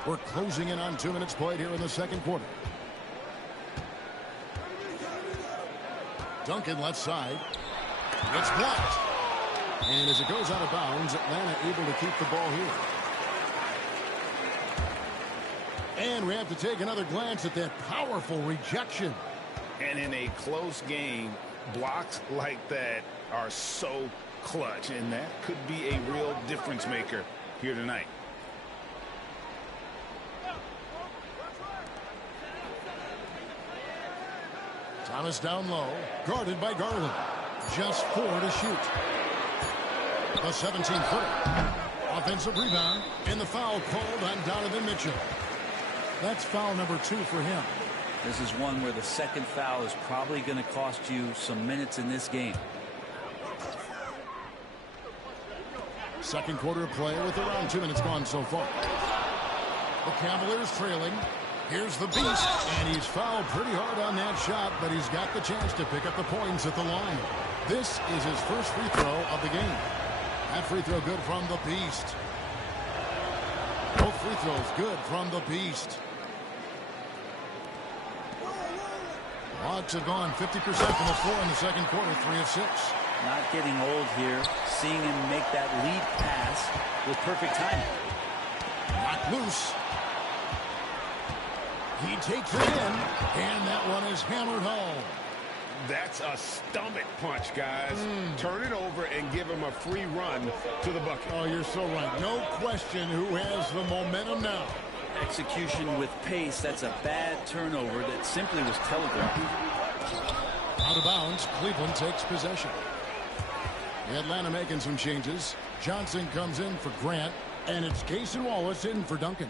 We're closing in on 2 minutes played here in the second quarter. Duncan left side. It's blocked. And as it goes out of bounds, Atlanta able to keep the ball here. And we have to take another glance at that powerful rejection. And in a close game, blocks like that are so clutch, and that could be a real difference maker here tonight. Thomas down low, guarded by Garland. Just 4 to shoot. A 17-footer. Offensive rebound, and the foul called on Donovan Mitchell. That's foul number 2 for him. This is one where the second foul is probably going to cost you some minutes in this game. Second quarter of play with around 2 minutes gone so far. The Cavaliers trailing. Here's the Beast, and he's fouled pretty hard on that shot, but he's got the chance to pick up the points at the line. This is his first free throw of the game. That free throw good from the Beast. Both free throws good from the Beast. Hawks have gone 50% from the floor in the second quarter, 3 of 6. Not getting old here. Seeing him make that lead pass with perfect timing. Knocked loose. He takes it in, and that one is hammered home. That's a stomach punch, guys. Turn it over and give him a free run to the bucket. Oh, you're so right. No question who has the momentum now. Execution with pace. That's a bad turnover that simply was telegraphed. Out of bounds, Cleveland takes possession. Atlanta making some changes. Johnson comes in for Grant, and it's Cason Wallace in for Duncan.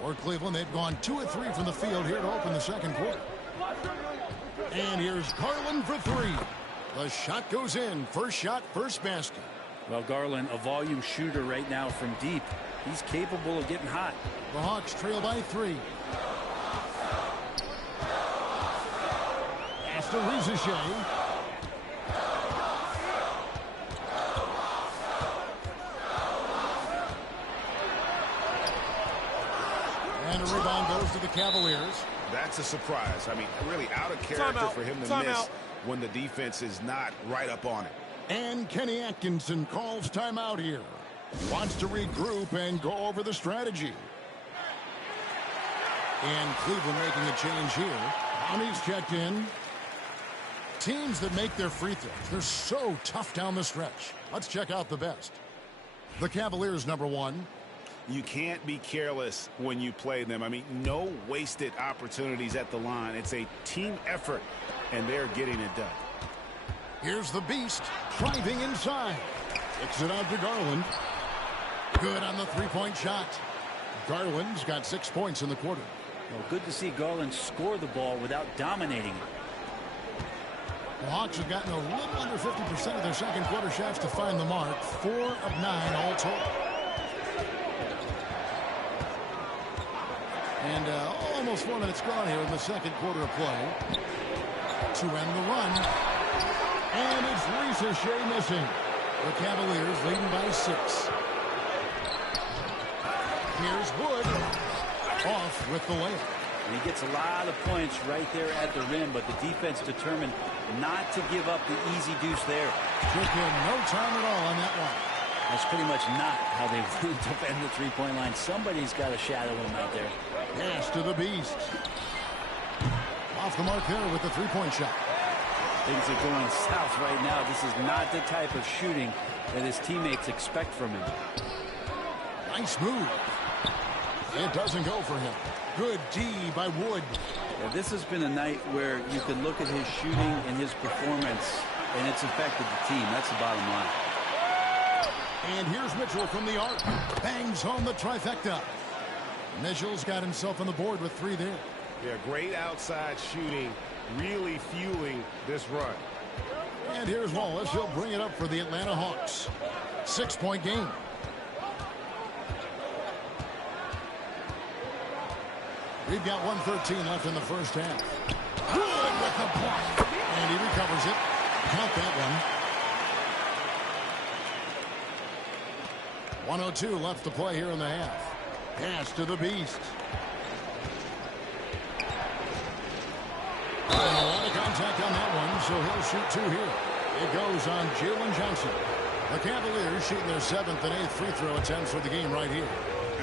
For Cleveland, they've gone 2 of 3 from the field here to open the second quarter. And here's Garland for 3. The shot goes in. First shot, first basket. Well, Garland, a volume shooter right now from deep. He's capable of getting hot. The Hawks trail by 3. Pass to Rizachet. And a rebound goes to the Cavaliers. That's a surprise. I mean, really out of character for him to miss when the defense is not right up on it. And Kenny Atkinson calls timeout here. Wants to regroup and go over the strategy. And Cleveland making a change here. Bonnie's checked in. Teams that make their free throws, they're so tough down the stretch. Let's check out the best. The Cavaliers, number 1. You can't be careless when you play them. I mean, no wasted opportunities at the line. It's a team effort, and they're getting it done. Here's the Beast driving inside. Kicks it out to Garland. Good on the three-point shot. Garland's got 6 points in the quarter. Well, good to see Garland score the ball without dominating it. The Hawks have gotten a little under 50% of their second quarter shots to find the mark. 4 of 9 all told. And almost 4 minutes gone here in the second quarter of play. To end the run. And it's Rizachet missing. The Cavaliers leading by 6. Here's Wood. Off with the layup. And he gets a lot of points right there at the rim, but the defense determined not to give up the easy deuce there. Took him no time at all on that one. That's pretty much not how they defend the three-point line. Somebody's got to shadow him out there. Pass to the Beast. Off the mark there with the three-point shot. Things are going south right now. This is not the type of shooting that his teammates expect from him. Nice move. It doesn't go for him. Good D by Wood. Yeah, this has been a night where you could look at his shooting and his performance, and it's affected the team. That's the bottom line. And here's Mitchell from the arc. Bangs home the trifecta. Mitchell's got himself on the board with 3 there. Yeah, great outside shooting, really fueling this run. And here's Wallace. He'll bring it up for the Atlanta Hawks. 6-point game. We've got 1:13 left in the first half. Good with the block. And he recovers it. Count that one. 1:02 left to play here in the half. Pass to the Beast. And a lot of contact on that one, so he'll shoot 2 here. It goes on Jalen Johnson. The Cavaliers shooting their 7th and 8th free throw attempts for the game right here.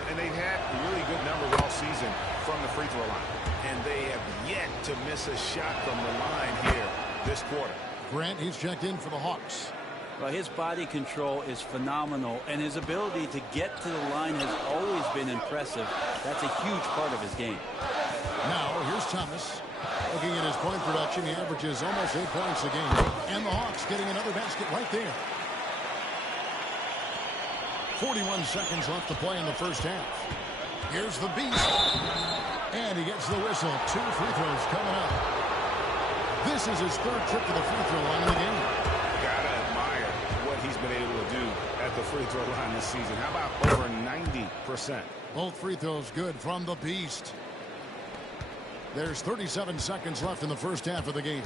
And they've had really good numbers all season from the free throw line. And they have yet to miss a shot from the line here this quarter. Grant, he's checked in for the Hawks. Well, his body control is phenomenal, and his ability to get to the line has always been impressive. That's a huge part of his game. Now, here's Thomas. Looking at his point production, he averages almost 8 points a game. And the Hawks getting another basket right there. 41 seconds left to play in the first half. Here's the Beast. And he gets the whistle. 2 free throws coming up. This is his 3rd trip to the free throw line in the game. Gotta admire what he's been able to do at the free throw line this season. How about over 90%? Both free throws good from the Beast. There's 37 seconds left in the first half of the game.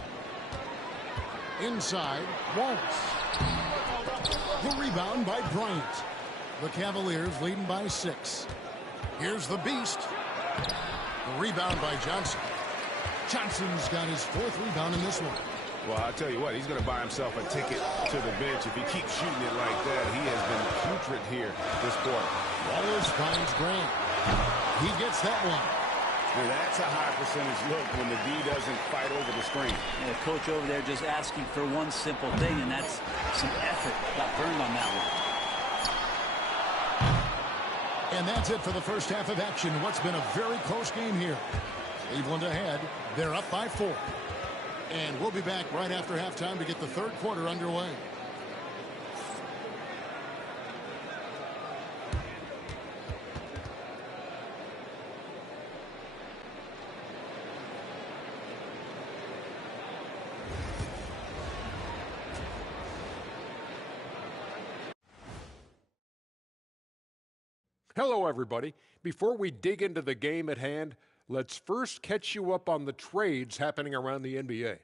Inside, Wallace. The rebound by Bryant. The Cavaliers leading by 6. Here's the Beast. The rebound by Johnson. Johnson's got his 4th rebound in this one. Well, I'll tell you what, he's going to buy himself a ticket to the bench. If he keeps shooting it like that, he has been putrid here this quarter. Wallace finds Grant. He gets that one. And that's a high percentage look when the D doesn't fight over the screen. Yeah, coach over there just asking for one simple thing, and that's some effort. Got burned on that one. And that's it for the first half of action. What's been a very close game here. Cleveland ahead. They're up by 4. And we'll be back right after halftime to get the 3rd quarter underway. Hello, everybody. Before we dig into the game at hand, let's first catch you up on the trades happening around the NBA.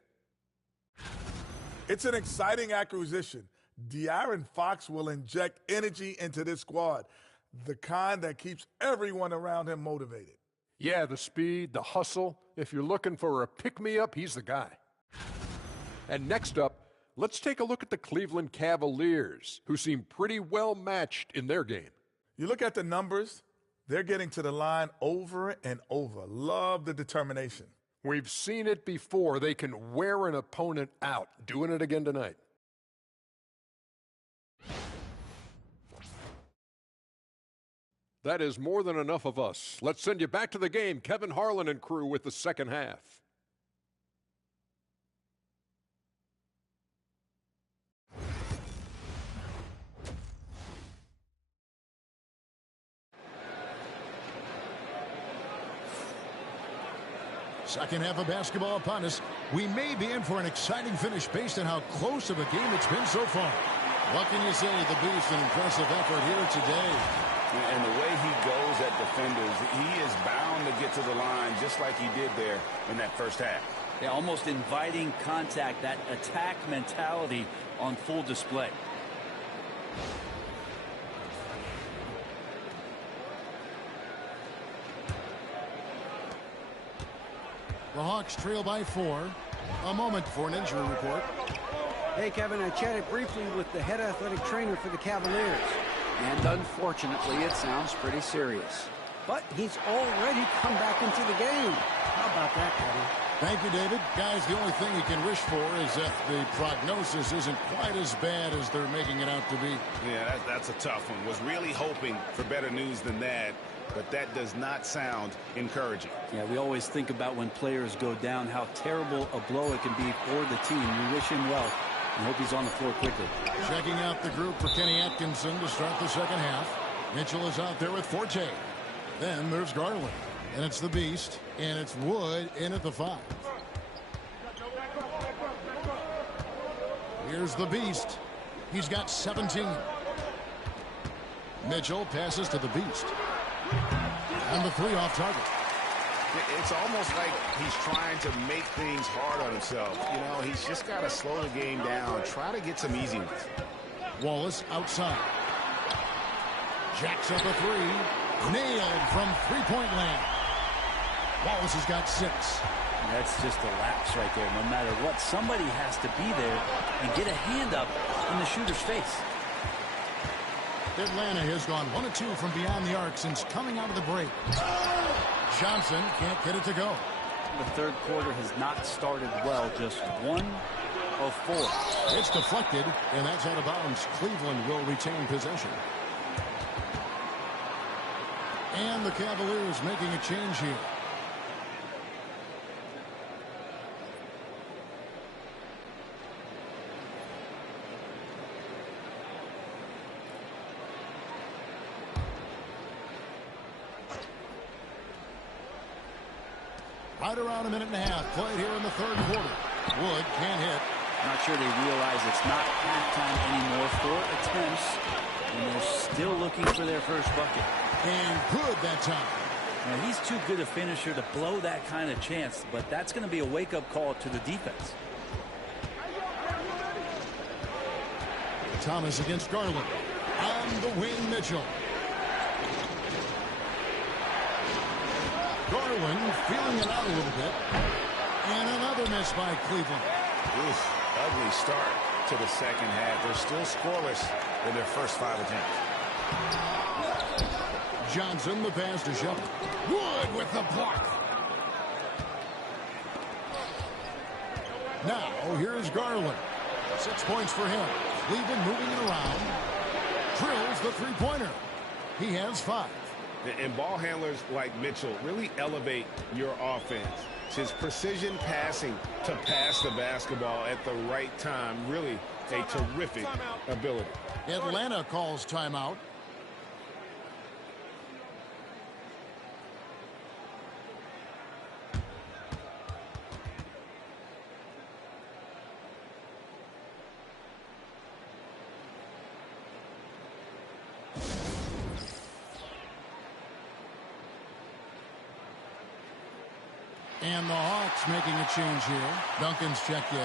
It's an exciting acquisition. De'Aaron Fox will inject energy into this squad, the kind that keeps everyone around him motivated. Yeah, the speed, the hustle. If you're looking for a pick-me-up, he's the guy. And next up, let's take a look at the Cleveland Cavaliers, who seem pretty well matched in their game. You look at the numbers, they're getting to the line over and over. Love the determination. We've seen it before. They can wear an opponent out. Doing it again tonight. That is more than enough of us. Let's send you back to the game. Kevin Harlan and crew with the second half. Second half of basketball upon us. We may be in for an exciting finish based on how close of a game it's been so far. What can you say? The Beast, an impressive effort here today. And the way he goes at defenders, he is bound to get to the line just like he did there in that first half. Yeah, almost inviting contact, that attack mentality on full display. The Hawks trail by 4. A moment for an injury report. Hey, Kevin, I chatted briefly with the head athletic trainer for the Cavaliers. And unfortunately, it sounds pretty serious. But he's already come back into the game. How about that, Kevin? Thank you, David. Guys, the only thing you can wish for is that the prognosis isn't quite as bad as they're making it out to be. Yeah, that's a tough one. Was really hoping for better news than that, but that does not sound encouraging. Yeah, we always think about when players go down, how terrible a blow it can be for the team. We wish him well and hope he's on the floor quickly. Checking out the group for Kenny Atkinson to start the second half. Mitchell is out there with Forte. Then there's Garland. And it's the Beast, and it's Wood in at the 5. Here's the Beast. He's got 17. Mitchell passes to the Beast. And the 3 off target. It's almost like he's trying to make things hard on himself. You know, he's just got to slow the game down, try to get some easy ones. Wallace outside. Jacks up a 3. Nailed from three-point land. Wallace has got 6. That's just a lapse right there. No matter what, somebody has to be there and get a hand up in the shooter's face. Atlanta has gone 1 of 2 from beyond the arc since coming out of the break. Johnson can't get it to go. The third quarter has not started well. Just 1 of 4. It's deflected, and that's out of bounds. Cleveland will retain possession. And the Cavaliers making a change here. Right around a minute and a half played here in the third quarter. Wood can't hit. Not sure they realize it's not halftime anymore. 4 attempts, and they're still looking for their first bucket. And good that time. Now, he's too good a finisher to blow that kind of chance, but that's going to be a wake-up call to the defense. Thomas against Garland. On the wing, Mitchell. Garland feeling it out a little bit. pass by Cleveland. Oof, ugly start to the second half. They're still scoreless in their first 5 attempts. Johnson, the pass to Shepard. Wood with the block. Now, here's Garland. 6 points for him. Cleveland moving it around. Drills the three-pointer. He has 5. And ball handlers like Mitchell really elevate your offense. It's his precision passing to pass the basketball at the right time. Really a terrific ability. Atlanta calls timeout. And the Hawks making a change here. Duncan's checked in.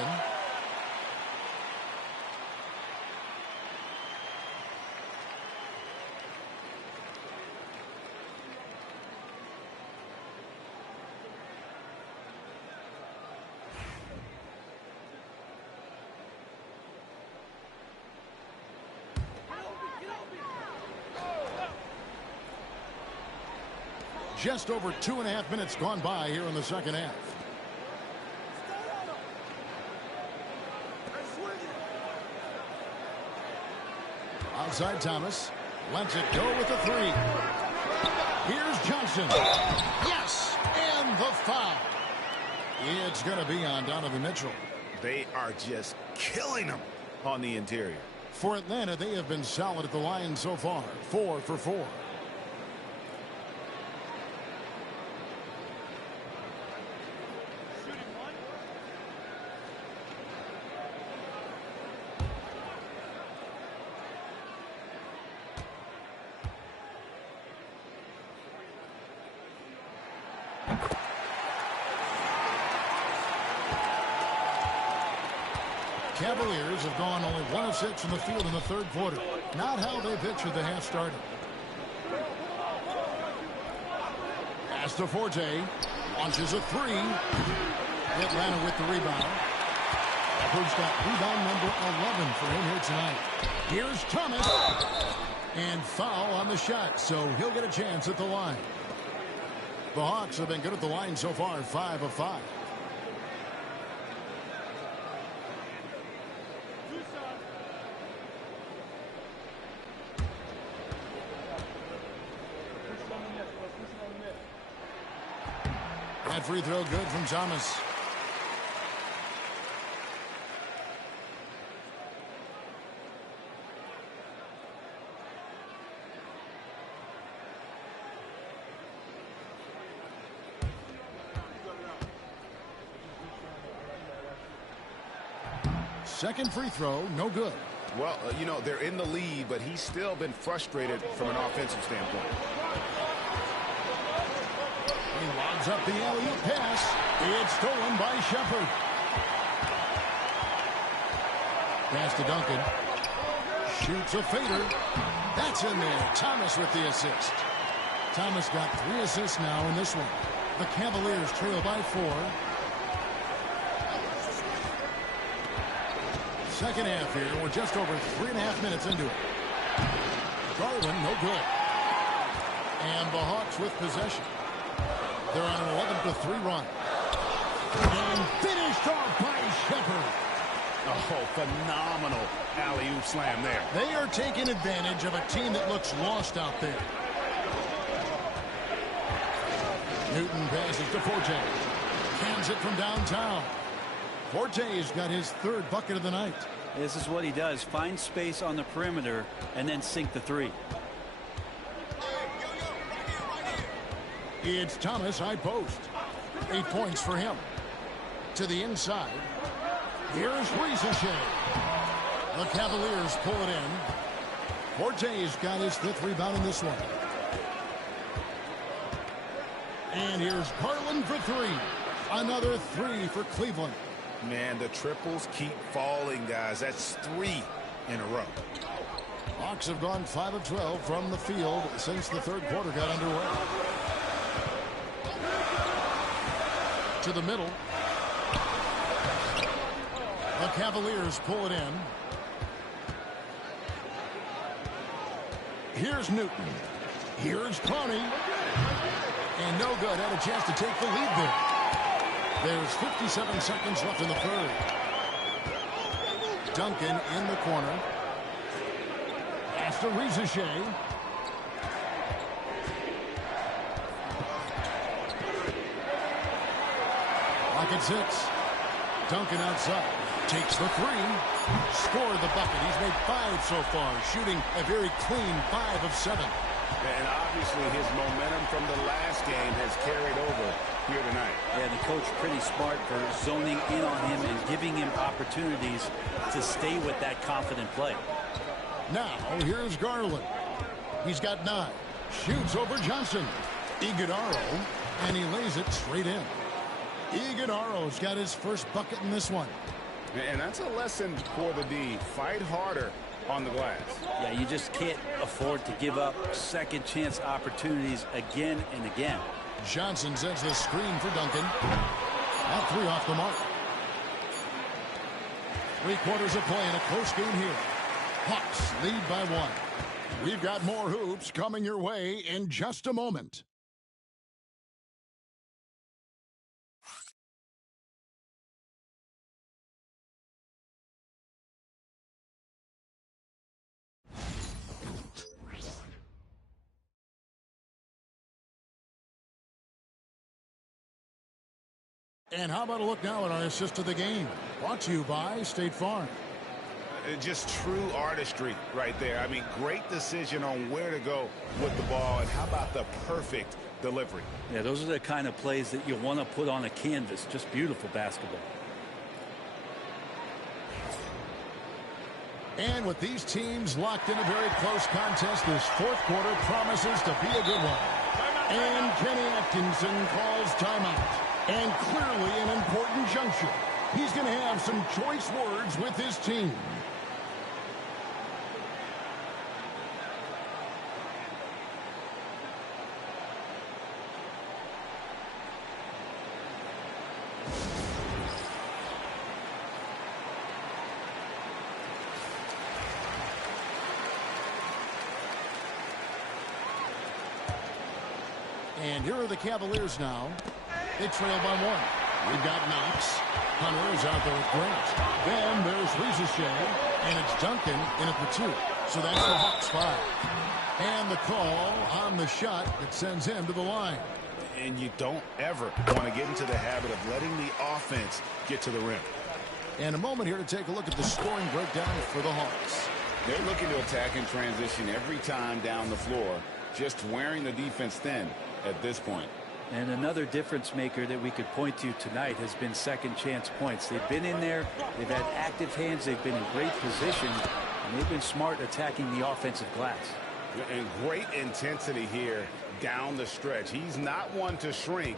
Just over 2.5 minutes gone by here in the second half. Outside Thomas. Lets it go with the 3. Here's Johnson. Yes! And the foul. It's going to be on Donovan Mitchell. They are just killing them on the interior. For Atlanta, they have been solid at the line so far. 4 for 4. Cavaliers have gone only 1 of 6 from the field in the third quarter. Not how they pictured the half started. Pass to Forte. Launches a 3. Atlanta with the rebound. Edwards got rebound number 11 for him here tonight. Here's Thomas. And foul on the shot, so he'll get a chance at the line. The Hawks have been good at the line so far, 5 of 5. That free throw good from Thomas. Second free throw, no good. Well, you know, they're in the lead, but he's still been frustrated from an offensive standpoint. He lobs up the alley-oop pass. It's stolen by Shepard. Pass to Duncan. Shoots a fader. That's in there. Thomas with the assist. Thomas got 3 assists now in this one. The Cavaliers trail by 4. Second half here. We're just over 3.5 minutes into it. Garland, no good. And the Hawks with possession. They're on an 11-3 run. And finished off by Shepard. Oh, phenomenal alley-oop slam there. They are taking advantage of a team that looks lost out there. Newton passes to Forte. Cans it from downtown. Forte's got his 3rd bucket of the night. This is what he does. Find space on the perimeter and then sink the 3. It's Thomas, high post. 8 points for him. To the inside. Here's Risacher. The Cavaliers pull it in. Forte's got his 5th rebound in this one. And here's Garland for 3. Another 3 for Cleveland. Man, the triples keep falling, guys. That's 3 in a row. Hawks have gone 5 of 12 from the field since the third quarter got underway. To the middle. The Cavaliers pull it in. Here's Newton. Here's Connie. And no good. Had a chance to take the lead there. There's 57 seconds left in the third. Duncan in the corner. After Rizachet. Rocket 6. Duncan outside. Takes the three. Scored the bucket. He's made 5 so far. Shooting a very clean 5 of 7. And obviously his momentum from the last game has carried over here tonight. Yeah, the coach pretty smart for zoning in on him and giving him opportunities to stay with that confident play. Now, here's Garland. He's got 9. Shoots over Johnson. Iguodaro, and he lays it straight in. Iguodaro's got his first bucket in this one. And that's a lesson for the D. Fight harder on the glass. Yeah, you just can't afford to give up second chance opportunities again and again. Johnson sends the screen for Duncan. That 3 off the mark. 3 quarters of play in a close game here. Hawks lead by 1. We've got more hoops coming your way in just a moment. And how about a look now at our assist of the game? Brought to you by State Farm. Just true artistry right there. I mean, great decision on where to go with the ball. And how about the perfect delivery? Yeah, those are the kind of plays that you want to put on a canvas. Just beautiful basketball. And with these teams locked in a very close contest, this 4th quarter promises to be a good one. And Kenny Atkinson calls timeout. And clearly an important juncture. He's going to have some choice words with his team. And here are the Cavaliers now. They trail by 1. We've got Knox. Hunter is out there with Grant. Then there's Rizachet. And it's Duncan in at the 2. So that's the Hawks 5. And the call on the shot that sends him to the line. And you don't ever want to get into the habit of letting the offense get to the rim. And a moment here to take a look at the scoring breakdown for the Hawks. They're looking to attack in transition every time down the floor. Just wearing the defense thin at this point. And another difference maker that we could point to tonight has been second chance points. They've been in there. They've had active hands. They've been in great position. And they've been smart attacking the offensive glass. And great intensity here down the stretch. He's not one to shrink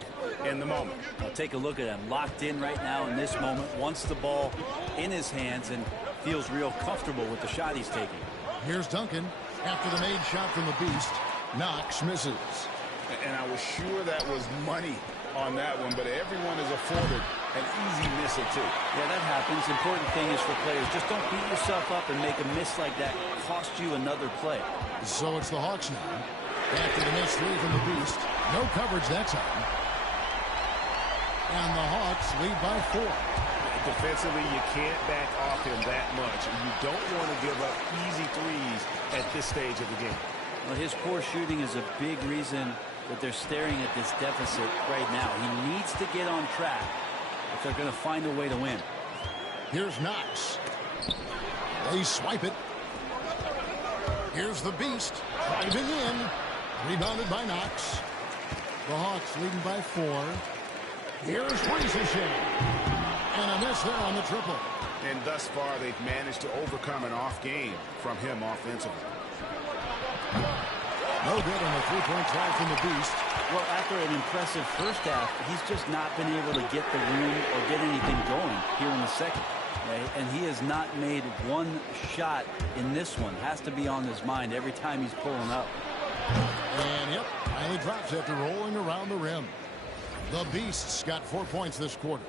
in the moment. I'll take a look at him. Locked in right now in this moment. Wants the ball in his hands and feels real comfortable with the shot he's taking. Here's Duncan after the made shot from the Beast. Knox misses. And I was sure that was money on that one, but everyone is afforded an easy miss or 2. Yeah, that happens. Important thing is for players, just don't beat yourself up and make a miss like that cost you another play. So it's the Hawks now. After the missed 3 from the Beast. No coverage that time. And the Hawks lead by 4. Defensively, you can't back off him that much. You don't want to give up easy threes at this stage of the game. Well, his poor shooting is a big reason that they're staring at this deficit right now. He needs to get on track if they're going to find a way to win. Here's Knox. They swipe it. Here's the Beast driving in. Rebounded by Knox. The Hawks leading by 4. Here's Rizachet. And a miss there on the triple. And thus far, they've managed to overcome an off game from him offensively. No good on the three-point try from the Beast. Well, after an impressive first half, he's just not been able to get the room or get anything going here in the second. Right? And he has not made one shot in this one. Has to be on his mind every time he's pulling up. And, yep, finally drops after rolling around the rim. The Beast's got 4 points this quarter.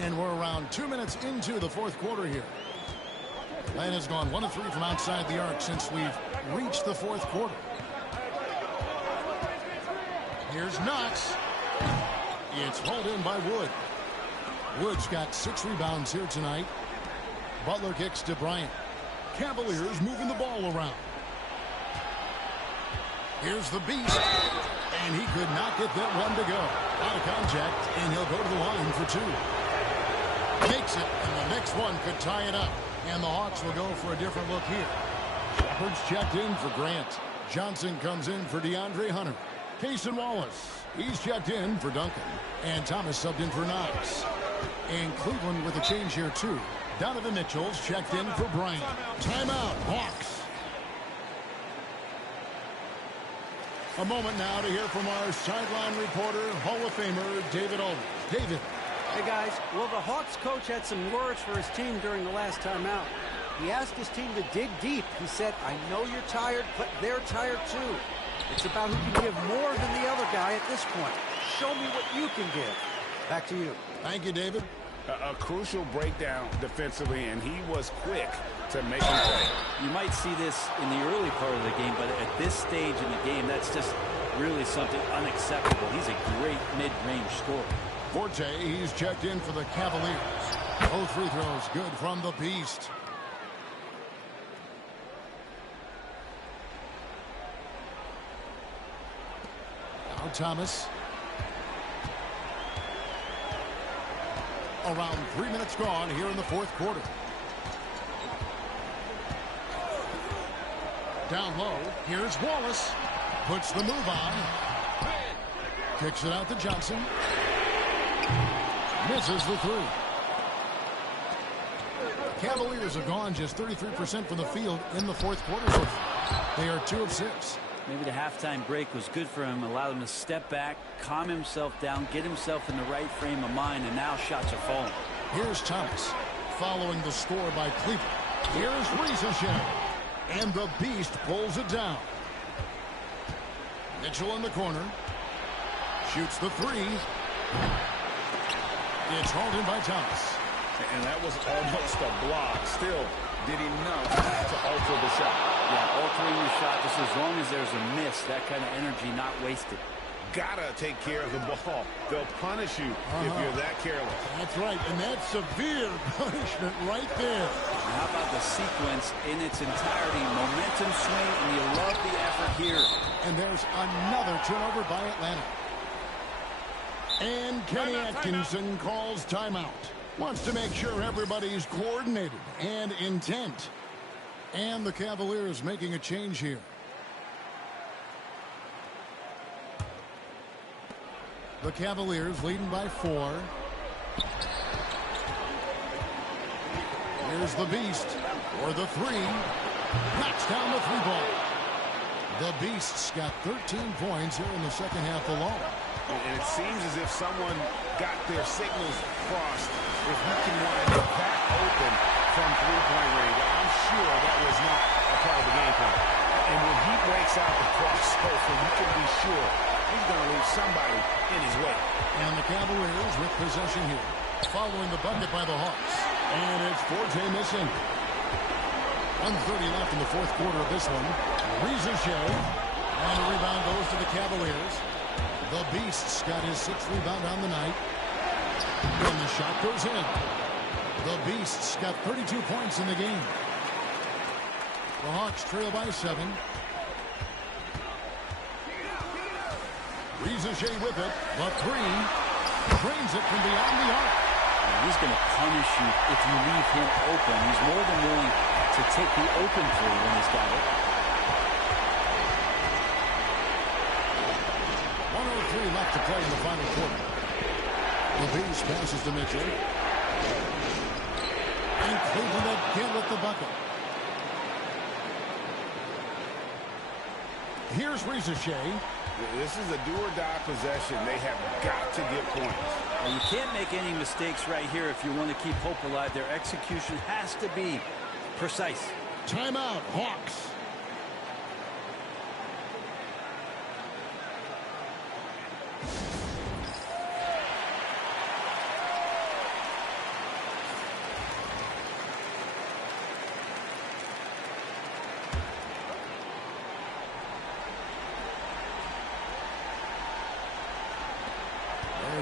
And we're around 2 minutes into the fourth quarter here. Atlanta has gone 1 of 3 from outside the arc since we've reached the fourth quarter. Here's Knox. It's hauled in by Wood. Wood's got 6 rebounds here tonight. Butler kicks to Bryant. Cavaliers moving the ball around. Here's the Beast. And he could not get that one to go. Out of contact, and he'll go to the line for 2. Makes it, and the next one could tie it up. And the Hawks will go for a different look here. Shepard's checked in for Grant. Johnson comes in for DeAndre Hunter. Cason Wallace, he's checked in for Duncan. And Thomas subbed in for Knox. And Cleveland with a change here, too. Donovan Mitchell's checked in for Bryant. Timeout, Hawks. A moment now to hear from our sideline reporter, Hall of Famer David Aldridge. David. Hey, guys. Well, the Hawks coach had some words for his team during the last timeout. He asked his team to dig deep. He said, I know you're tired, but they're tired too. It's about who can give more than the other guy at this point. Show me what you can give. Back to you. Thank you, David. A crucial breakdown defensively, and he was quick to make him play. You might see this in the early part of the game, but at this stage in the game, that's just really something unacceptable. He's a great mid-range scorer. Forte, he's checked in for the Cavaliers. Both free throws good from the Beast. Now Thomas. Around 3 minutes gone here in the fourth quarter. Down low, here's Wallace. Puts the move on. Kicks it out to Johnson. Misses the 3. Cavaliers have gone just 33% from the field in the fourth quarter so far. They are 2 of 6. Maybe the halftime break was good for him, allowed him to step back, calm himself down, get himself in the right frame of mind, and now shots are falling. Here's Thomas, following the score by Cleveland. Here's Ricochet, and the Beast pulls it down. Mitchell in the corner, shoots the 3. It's hauled in by Thomas. And that was almost a block. Still did enough to alter the shot. Yeah, altering the shot just as long as there's a miss. That kind of energy not wasted. Gotta take care of the ball. They'll punish you if you're that careless. That's right, and that's severe punishment right there. And how about the sequence in its entirety? Momentum swing, and you love the effort here. And there's another turnover by Atlanta. And Kenny Atkinson calls timeout. Wants to make sure everybody's coordinated and intent. And the Cavaliers making a change here. The Cavaliers leading by 4. Here's the Beast for the 3. Knocks down the 3-ball. The Beast's got 13 points here in the second half alone. And it seems as if someone got their signals crossed. If you can wind up that open from three-point range, I'm sure that was not a part of the game plan. And when he breaks out the crossover, you can be sure he's going to leave somebody in his way. And the Cavaliers with possession here, following the bucket by the Hawks. And it's Forte missing. 1:30 left in the fourth quarter of this one. Ricochet. And the rebound goes to the Cavaliers. The Beast's got his 6th rebound on the night. And the shot goes in. The Beast's got 32 points in the game. The Hawks trail by 7. Ricochet with it. The 3. Drains it from beyond the arc. And he's going to punish you if you leave him open. He's more than willing to take the open 3 when he's got it. 1:03 left to play in the final quarter. The Beast passes to Mitchell. And Cleveland again with the bucket. Here's Ricochet. This is a do-or-die possession. They have got to get points. Well, you can't make any mistakes right here if you want to keep hope alive. Their execution has to be precise. Timeout, Hawks.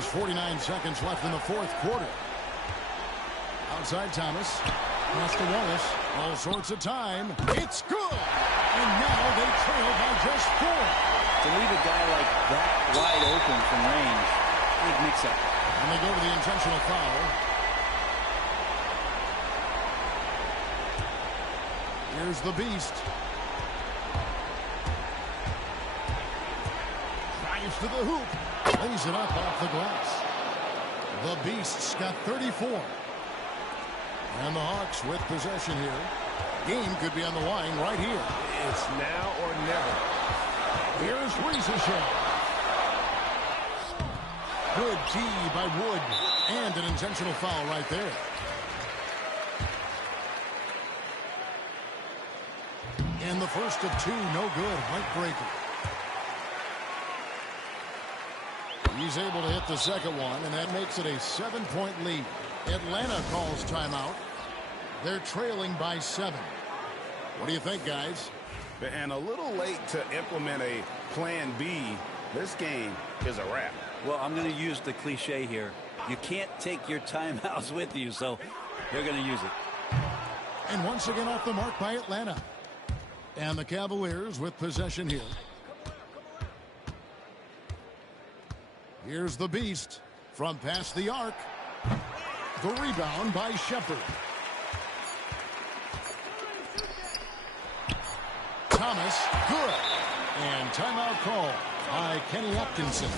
49 seconds left in the fourth quarter. Outside Thomas. Pass to Wallace. All sorts of time. It's good. And now they trail by just 4. To leave a guy like that wide open from range, big mix-up. And they go to the intentional foul. Here's the Beast. Drives to the hoop. Lays it up off the glass. The Beast's got 34. And the Hawks with possession here. Game could be on the line right here. It's now or never. Here's Riesesheim. Good D by Wood. And an intentional foul right there. And the first of 2, no good. Heartbreaker. He's able to hit the second one, and that makes it a 7-point lead. Atlanta calls timeout. They're trailing by 7. What do you think, guys? And a little late to implement a plan B. This game is a wrap. Well, I'm going to use the cliche here. You can't take your timeouts with you, so they're going to use it. And once again off the mark by Atlanta. And the Cavaliers with possession here. Here's the Beast from past the arc. The rebound by Shepherd. Thomas, good. And timeout call by Kenny Atkinson.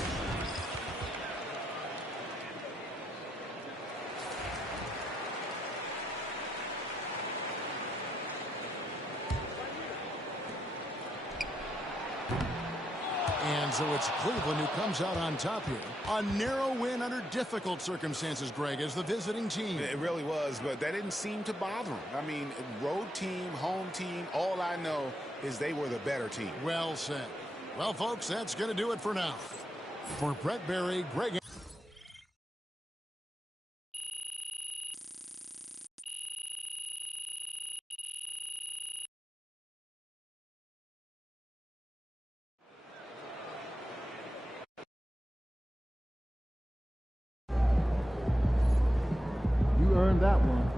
And so it's Cleveland who comes out on top here. A narrow win under difficult circumstances, Greg, as the visiting team. It really was, but that didn't seem to bother them. I mean, road team, home team, all I know is they were the better team. Well said. Well, folks, that's going to do it for now. For Brett Berry, Greg. You earned that one.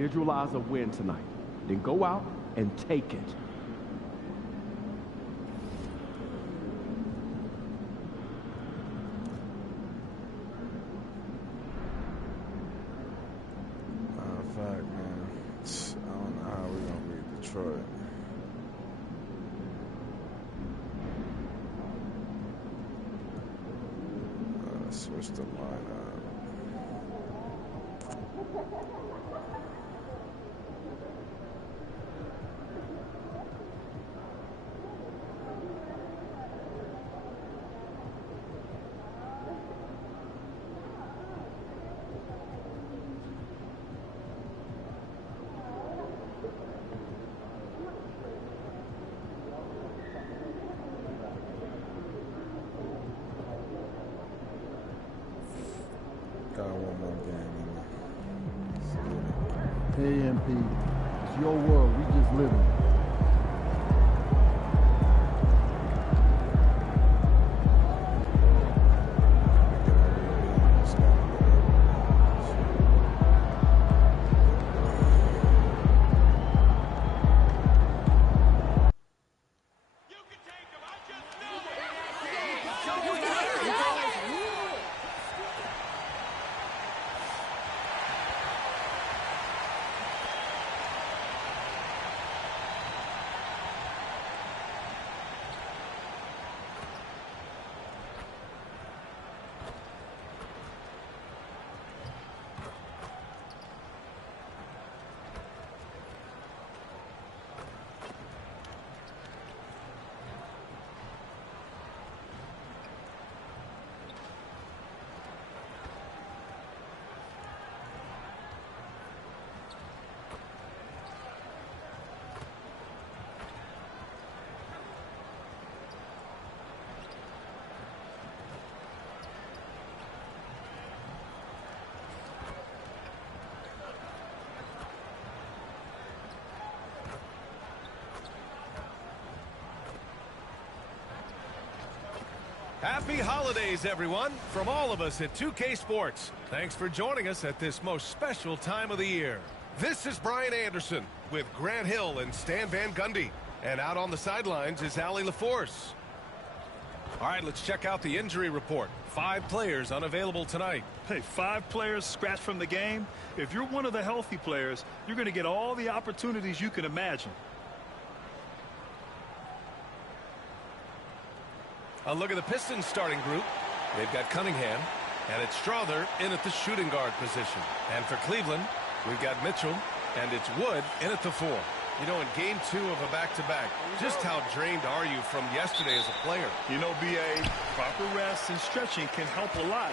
visualize a win tonight. Then go out and take it. Matter of fact, man, I don't know how we're going to beat Detroit. Switch the lineup. Got one more game in me. AMP, it's your world. We just live in it. Happy holidays, everyone, from all of us at 2K Sports. Thanks for joining us at this most special time of the year. This is Brian Anderson with Grant Hill and Stan Van Gundy. And out on the sidelines is Allie LaForce. All right, let's check out the injury report. 5 players unavailable tonight. Hey, 5 players scratched from the game. If you're one of the healthy players, you're going to get all the opportunities you can imagine. A look at the Pistons starting group. They've got Cunningham, and it's Strother in at the shooting guard position. And for Cleveland, we've got Mitchell, and it's Wood in at the 4. You know, in game 2 of a back-to-back, just how drained are you from yesterday as a player? You know, B.A., proper rest and stretching can help a lot.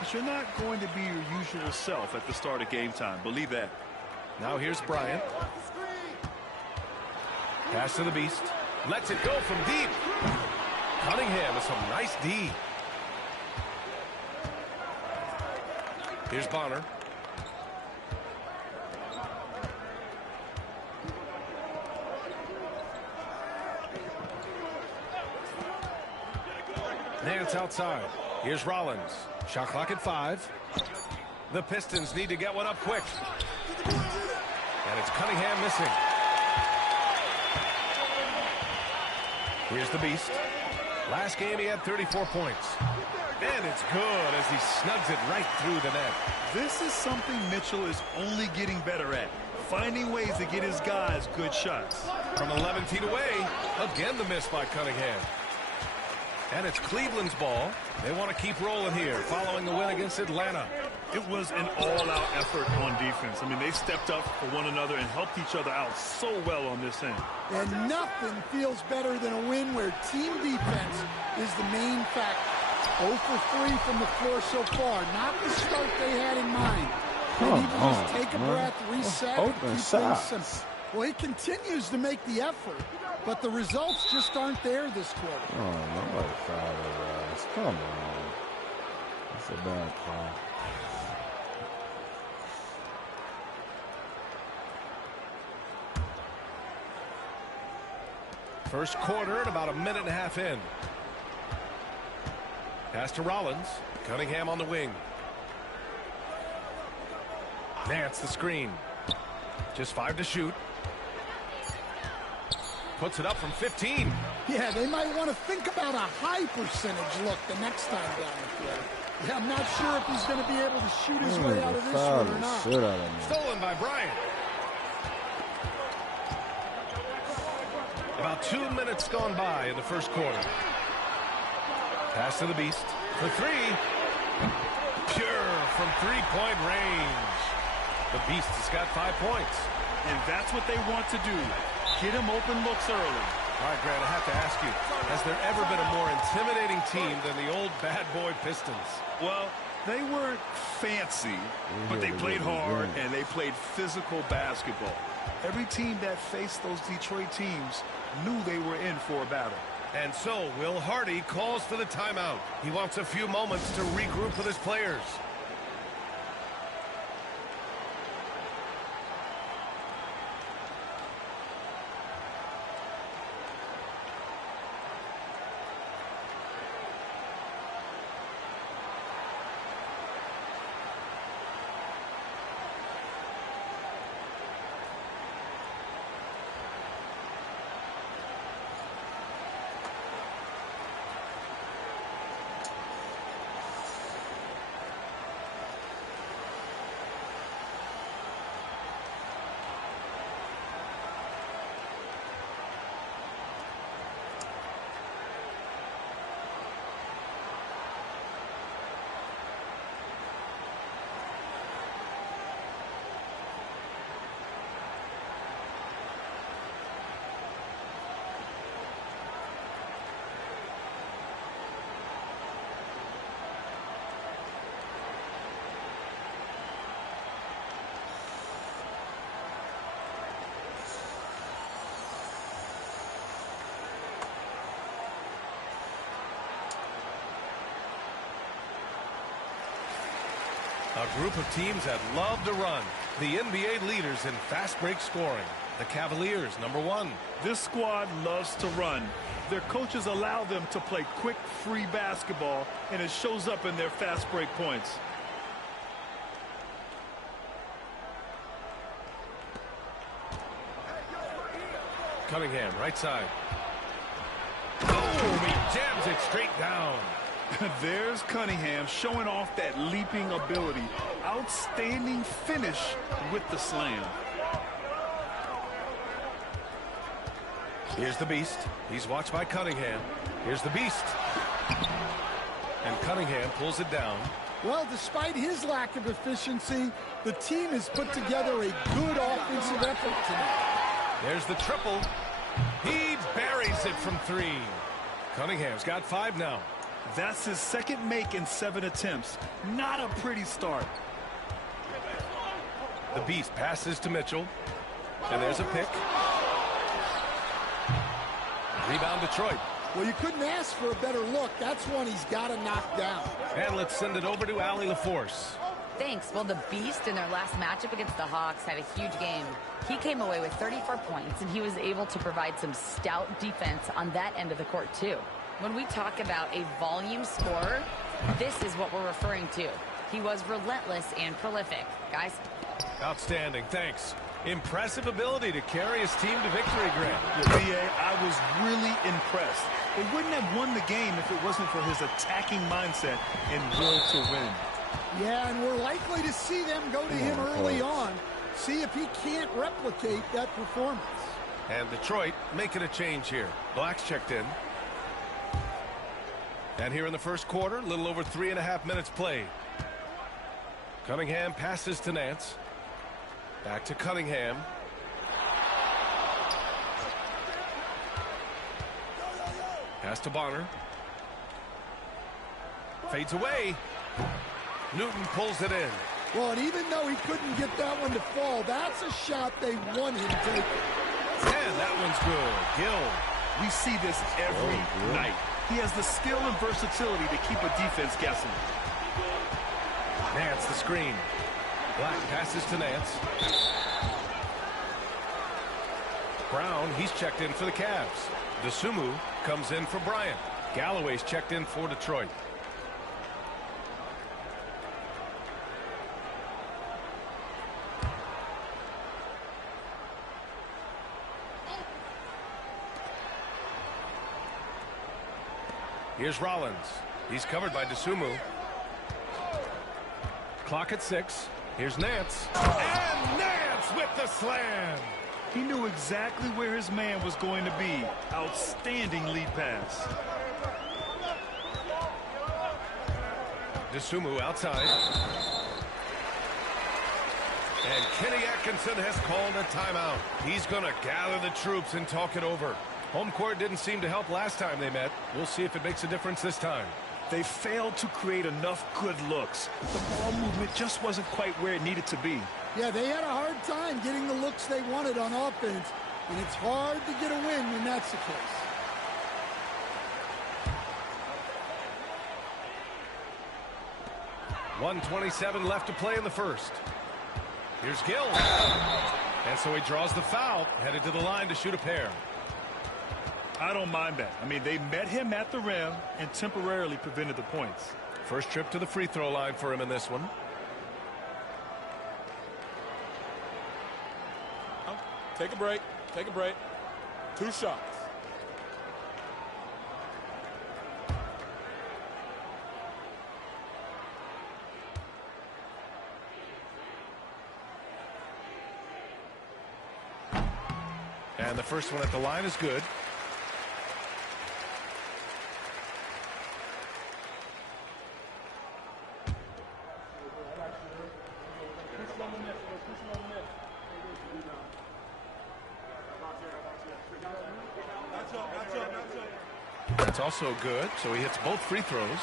But you're not going to be your usual self at the start of game time. Believe that. Now here's Bryant. Pass to the Beast. Lets it go from deep. Cunningham with some nice D. Here's Bonner. Nance outside. Here's Rollins. Shot clock at 5. The Pistons need to get one up quick. And it's Cunningham missing. Here's the Beast. Last game he had 34 points. And it's good as he snugs it right through the net. This is something Mitchell is only getting better at. Finding ways to get his guys good shots. From 11 feet away, again the miss by Cunningham. And it's Cleveland's ball. They want to keep rolling here following the win against Atlanta. It was an all-out effort on defense. I mean, they stepped up for one another and helped each other out so well on this end. And nothing feels better than a win where team defense is the main factor. 0 for 3 from the floor so far. Not the start they had in mind. They need to just take a breath, reset, and keep things simple. Well, he continues to make the effort, but the results just aren't there this quarter. Oh, nobody fouled their ass. Come on. That's a bad call. First quarter and about a minute and a half in. Pass to Rollins. Cunningham on the wing. Nance the screen. Just 5 to shoot. Puts it up from 15. Yeah, they might want to think about a high percentage look the next time down the field. Yeah, I'm not sure if he's going to be able to shoot his way out of this one or not. Stolen by Bryant. About 2 minutes gone by in the first quarter. Pass to the Beast for 3. Pure from three-point range. The Beast has got 5 points. And that's what they want to do. Get him open looks early. All right, Grant, I have to ask you, has there ever been a more intimidating team than the old bad boy Pistons? Well, they weren't fancy, but they played hard and they played physical basketball. Every team that faced those Detroit teams knew they were in for a battle. And so Will Hardy calls for the timeout. He wants a few moments to regroup with his players. A group of teams that love to run. The NBA leaders in fast break scoring. The Cavaliers, #1. This squad loves to run. Their coaches allow them to play quick, free basketball, and it shows up in their fast break points. Cunningham, right side. Boom! He jams it straight down. There's Cunningham showing off that leaping ability. Outstanding finish with the slam. Here's the Beast. He's watched by Cunningham. Here's the Beast. And Cunningham pulls it down. Well, despite his lack of efficiency, the team has put together a good offensive effort tonight. There's the triple. He buries it from 3. Cunningham's got 5 now. That's his second make in 7 attempts. Not a pretty start. The Beast passes to Mitchell. And there's a pick. Rebound Detroit. Well, you couldn't ask for a better look. That's one he's got to knock down. And let's send it over to Allie LaForce. Thanks. Well, the Beast in their last matchup against the Hawks had a huge game. He came away with 34 points, and he was able to provide some stout defense on that end of the court, too. When we talk about a volume scorer, this is what we're referring to. He was relentless and prolific. Guys? Outstanding. Thanks. Impressive ability to carry his team to victory, Grant. B.A., I was really impressed. They wouldn't have won the game if it wasn't for his attacking mindset and will to win. Yeah, and we're likely to see them go to him early on. See if he can't replicate that performance. And Detroit making a change here. Black's checked in. And here in the first quarter, a little over 3.5 minutes played. Cunningham passes to Nance. Back to Cunningham. Pass to Bonner. Fades away. Newton pulls it in. Well, and even though he couldn't get that one to fall, that's a shot they want him taking. And that one's good. Gill. We see this every night. He has the skill and versatility to keep a defense guessing. Nance the screen. Black passes to Nance. Brown, he's checked in for the Cavs. Dosunmu comes in for Bryant. Galloway's checked in for Detroit. Here's Rollins. He's covered by DeSumo. Clock at 6. Here's Nance. And Nance with the slam. He knew exactly where his man was going to be. Outstanding lead pass. DeSumo outside. And Kenny Atkinson has called a timeout. He's going to gather the troops and talk it over. Home court didn't seem to help last time they met. We'll see if it makes a difference this time. They failed to create enough good looks. The ball movement just wasn't quite where it needed to be. Yeah, they had a hard time getting the looks they wanted on offense, and it's hard to get a win when that's the case. .127 left to play in the first. Here's Gill. And so he draws the foul, headed to the line to shoot a pair. I don't mind that. I mean, they met him at the rim and temporarily prevented the points. First trip to the free throw line for him in this one. Take a break. Take a break. 2 shots. And the first one at the line is good. That's also good, so he hits both free throws.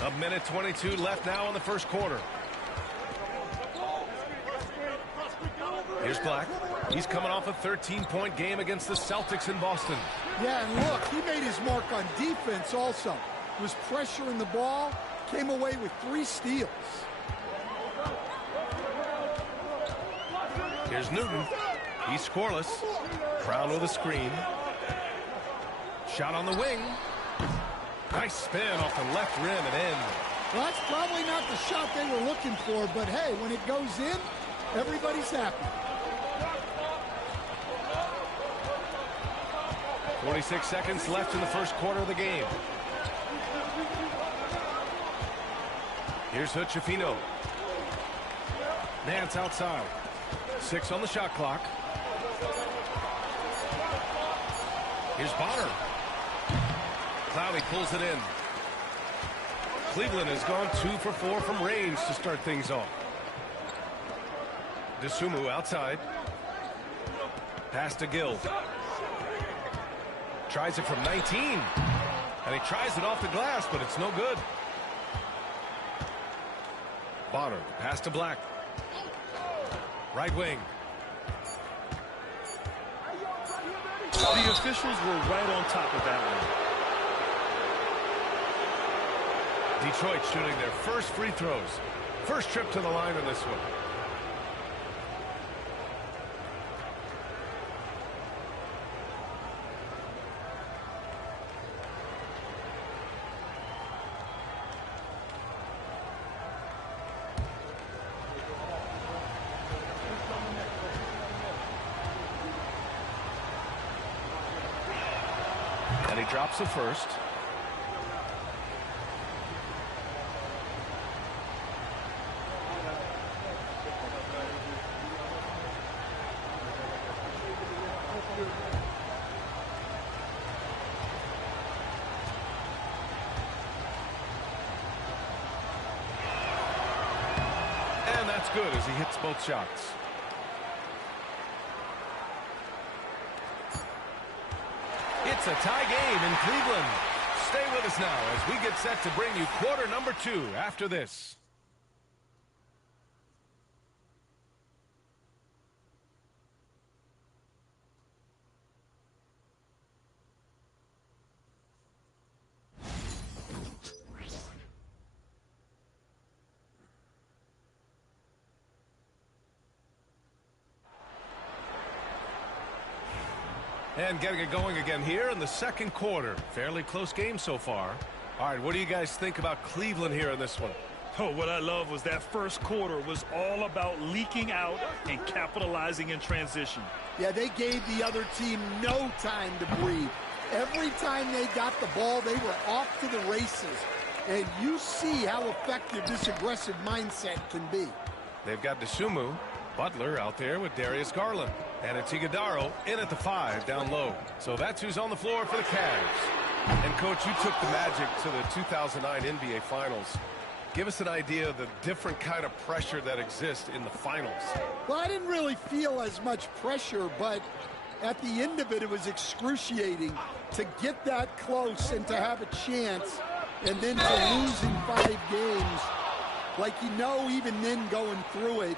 1:22 left now in the first quarter. Here's Black. He's coming off a 13-point game against the Celtics in Boston. Yeah, and look, he made his mark on defense also. Was pressuring the ball, came away with 3 steals. Here's Newton. He's scoreless. Brown with a screen. Shot on the wing. Nice spin off the left rim and in. Well, that's probably not the shot they were looking for, but hey, when it goes in, everybody's happy. 46 seconds left in the first quarter of the game. Here's Hood-Schifino. Nance outside. 6 on the shot clock. Here's Bonner. Cloudy pulls it in. Cleveland has gone 2 for 4 from range to start things off. DeSumo outside. Pass to Gill. Tries it from 19. And he tries it off the glass, but it's no good. Bonner, pass to Black. Right wing. The officials were right on top of that one. Detroit shooting their first free throws. First trip to the line in this one. And he drops the first. And that's good as he hits both shots. It's a tie game in Cleveland. Stay with us now as we get set to bring you quarter number 2 after this. And getting it going again here in the second quarter. Fairly close game so far. All right, what do you guys think about Cleveland here in this one? Oh, what I love was that first quarter was all about leaking out and capitalizing in transition. Yeah, they gave the other team no time to breathe. Every time they got the ball, they were off to the races. And you see how effective this aggressive mindset can be. They've got Dosunmu, Butler out there with Darius Garland. And it's Iguodala in at the 5 down low. So that's who's on the floor for the Cavs. And, Coach, you took the Magic to the 2009 NBA Finals. Give us an idea of the different kind of pressure that exists in the finals. Well, I didn't really feel as much pressure, but at the end of it, it was excruciating to get that close and to have a chance and then to lose in 5 games. Like, you know, even then going through it,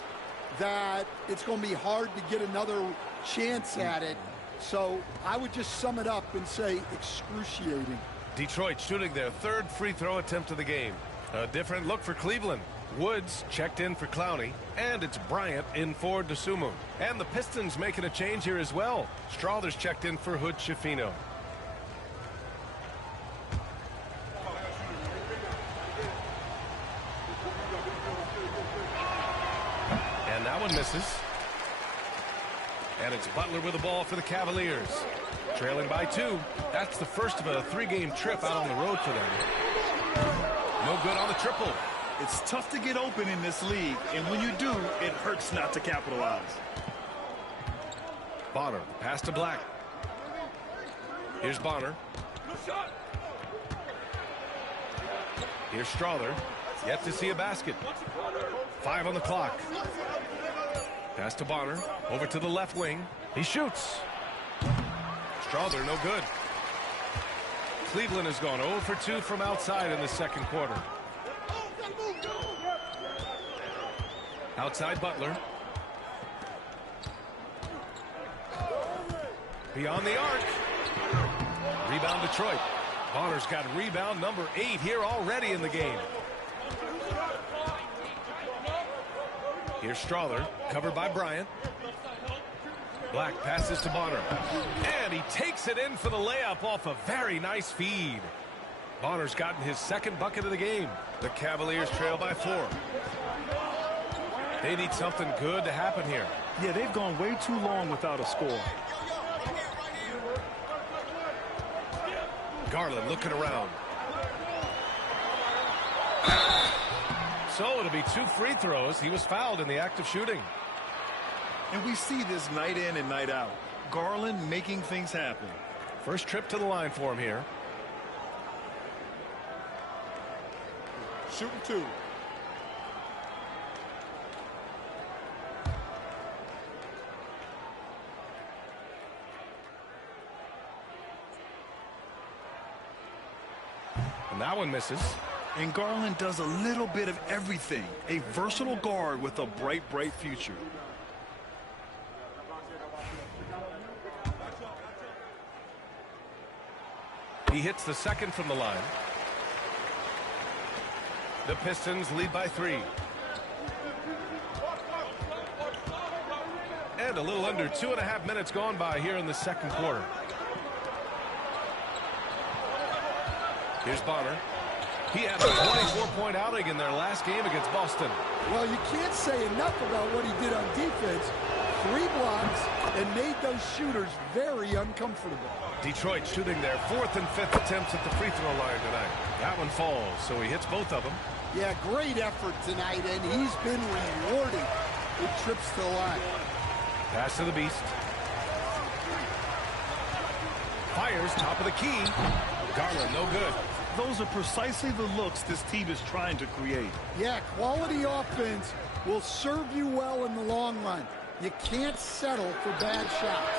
that it's going to be hard to get another chance at it. So I would just sum it up and say excruciating. Detroit shooting their 3rd free throw attempt of the game. A different look for Cleveland. Woods checked in for Clowney, and it's Bryant in for Dosunmu. And the Pistons making a change here as well. Strawther's checked in for Hood-Schifino. And that one misses. And it's Butler with the ball for the Cavaliers. Trailing by 2. That's the first of a 3-game trip out on the road for them. No good on the triple. It's tough to get open in this league, and when you do, it hurts not to capitalize. Bonner, pass to Black. Here's Bonner. Here's Strawther. Yet to see a basket. 5 on the clock. Pass to Bonner. Over to the left wing. He shoots. Strawther, no good. Cleveland has gone 0 for 2 from outside in the second quarter. Outside Butler. Beyond the arc. Rebound Detroit. Bonner's got rebound number 8 here already in the game. Here's Strawther, covered by Bryant. Black passes to Bonner. And he takes it in for the layup off a very nice feed. Bonner's gotten his 2nd bucket of the game. The Cavaliers trail by 4. They need something good to happen here. Yeah, they've gone way too long without a score. Garland looking around. So it'll be 2 free throws. He was fouled in the act of shooting. And we see this night in and night out. Garland making things happen. First trip to the line for him here. Shooting 2. And that one misses. And Garland does a little bit of everything. A versatile guard with a bright, bright future. He hits the 2nd from the line. The Pistons lead by 3. And a little under 2.5 minutes gone by here in the second quarter. Here's Bonner. He had a 24-point outing in their last game against Boston. Well, you can't say enough about what he did on defense. 3 blocks and made those shooters very uncomfortable. Detroit shooting their 4th and 5th attempts at the free throw line tonight. That one falls, so he hits both of them. Yeah, great effort tonight, and he's been rewarded with trips to the line. Pass to the Beast. Fires, top of the key. Garland, no good. Those are precisely the looks this team is trying to create. Yeah, quality offense will serve you well in the long run. You can't settle for bad shots.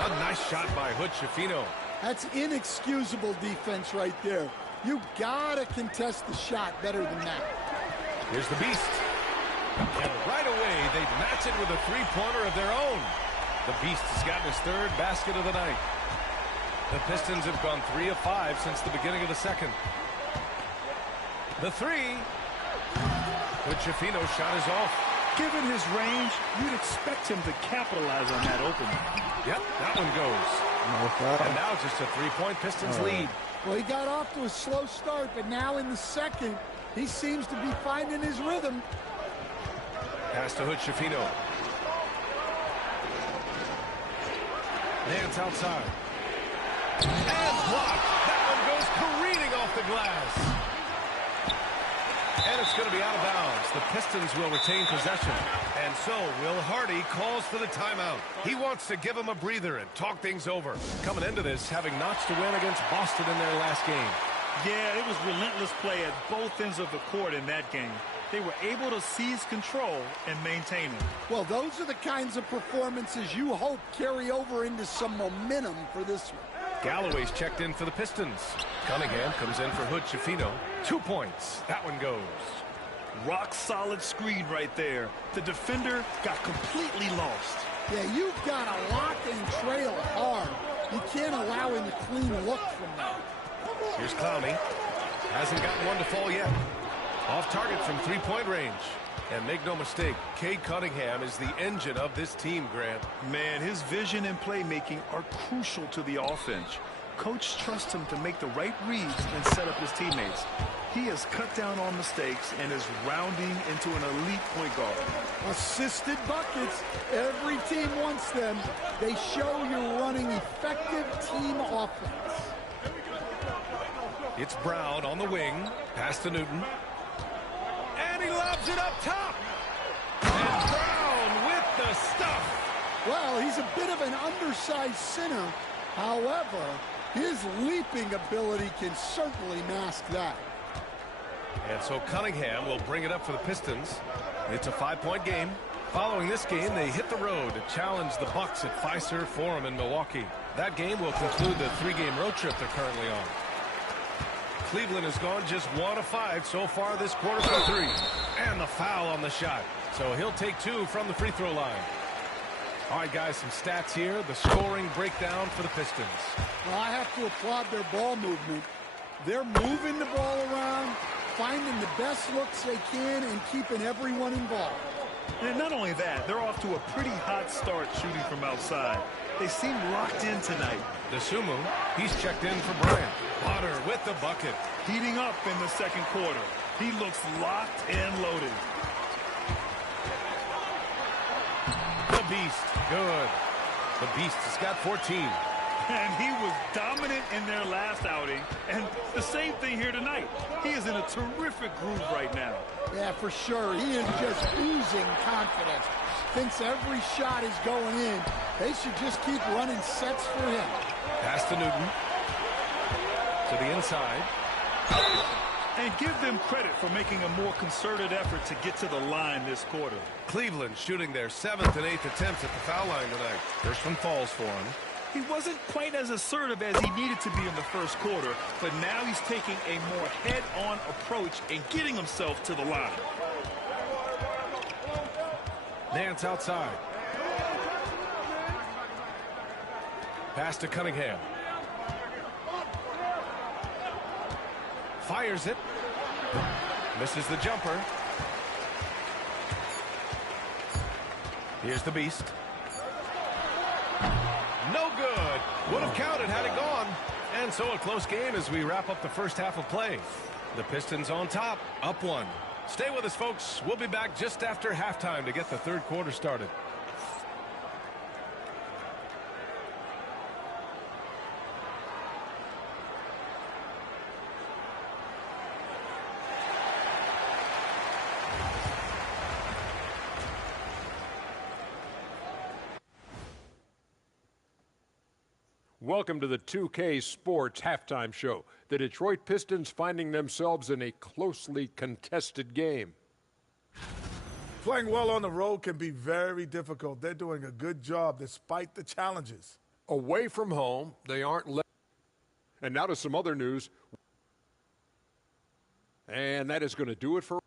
A nice shot by Hood-Schifino. That's inexcusable defense right there. You gotta contest the shot better than that. Here's the Beast. And right away, they match it with a 3-pointer of their own. The Beast has gotten his 3rd basket of the night. The Pistons have gone 3 of 5 since the beginning of the second. The 3. Hood-Schifino's shot is off. Given his range, you'd expect him to capitalize on that opening. Yep, that one goes. And now just a 3-point Pistons lead. Well, he got off to a slow start, but now in the second, he seems to be finding his rhythm. Pass to Hood-Schifino. Nance outside. And blocked. That one goes careening off the glass. And it's going to be out of bounds. The Pistons will retain possession. And so Will Hardy calls for the timeout. He wants to give him a breather and talk things over. Coming into this, having notched a win against Boston in their last game. Yeah, it was relentless play at both ends of the court in that game. They were able to seize control and maintain it. Well, those are the kinds of performances you hope carry over into some momentum for this one. Galloway's checked in for the Pistons. Cunningham comes in for Hood Schifino. 2 points. That one goes. Rock solid screen right there. The defender got completely lost. Yeah, you've got to lock and trail hard. You can't allow him to clean look from that. Here's Clowney. Hasn't gotten one to fall yet. Off target from three-point range. And make no mistake, Cade Cunningham is the engine of this team, Grant. Man, his vision and playmaking are crucial to the offense. Coach trusts him to make the right reads and set up his teammates. He has cut down on mistakes and is rounding into an elite point guard. Assisted buckets. Every team wants them. They show you're running effective team offense. It's Brown on the wing. Pass to Newton. And he lobs it up top. And Brown with the stuff. Well, he's a bit of an undersized center. However, his leaping ability can certainly mask that. And so Cunningham will bring it up for the Pistons. It's a 5-point game. Following this game, they hit the road to challenge the Bucks at Fiserv Forum in Milwaukee. That game will conclude the 3-game road trip they're currently on. Cleveland has gone just 1 of 5 so far this quarter for 3. And the foul on the shot. So he'll take 2 from the free throw line. All right, guys, some stats here. The scoring breakdown for the Pistons. Well, I have to applaud their ball movement. They're moving the ball around, finding the best looks they can, and keeping everyone involved. And not only that, they're off to a pretty hot start shooting from outside. They seem locked in tonight. DeSumo, he's checked in for Bryant. Potter with the bucket. Heating up in the second quarter. He looks locked and loaded. The Beast, good. The Beast has got 14. And he was dominant in their last outing. And the same thing here tonight. He is in a terrific groove right now. Yeah, for sure. He is just oozing confidence. Thinks every shot is going in. They should just keep running sets for him. Pass to Newton. To the inside. And give them credit for making a more concerted effort to get to the line this quarter. Cleveland shooting their 7th and 8th attempts at the foul line tonight. First one falls for him. He wasn't quite as assertive as he needed to be in the first quarter, but now he's taking a more head-on approach and getting himself to the line. Nance outside. Pass to Cunningham. Fires it. Misses the jumper. Here's the Beast. No good. Would have counted had it gone. And so a close game as we wrap up the first half of play. The Pistons on top, up 1. Stay with us, folks. We'll be back just after halftime to get the third quarter started. Welcome to the 2K Sports Halftime Show. The Detroit Pistons finding themselves in a closely contested game. Playing well on the road can be very difficult. They're doing a good job despite the challenges. Away from home, they aren't let. And now to some other news. And that is going to do it for.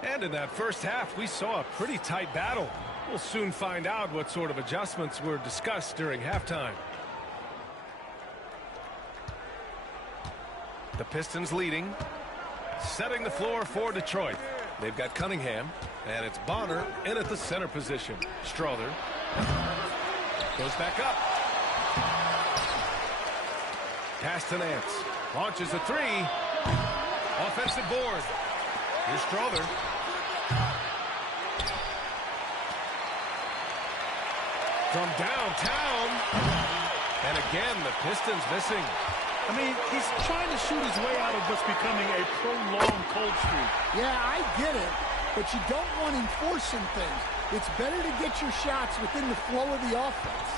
And in that first half, we saw a pretty tight battle. We'll soon find out what sort of adjustments were discussed during halftime. The Pistons leading, setting the floor for Detroit. They've got Cunningham, and it's Bonner in at the center position. Strother goes back up. Pass to Nance. Launches a 3. Offensive board. Here's Strother. From downtown. And again, the Pistons missing. I mean, he's trying to shoot his way out of what's becoming a prolonged cold streak. Yeah, I get it, but you don't want him forcing things. It's better to get your shots within the flow of the offense.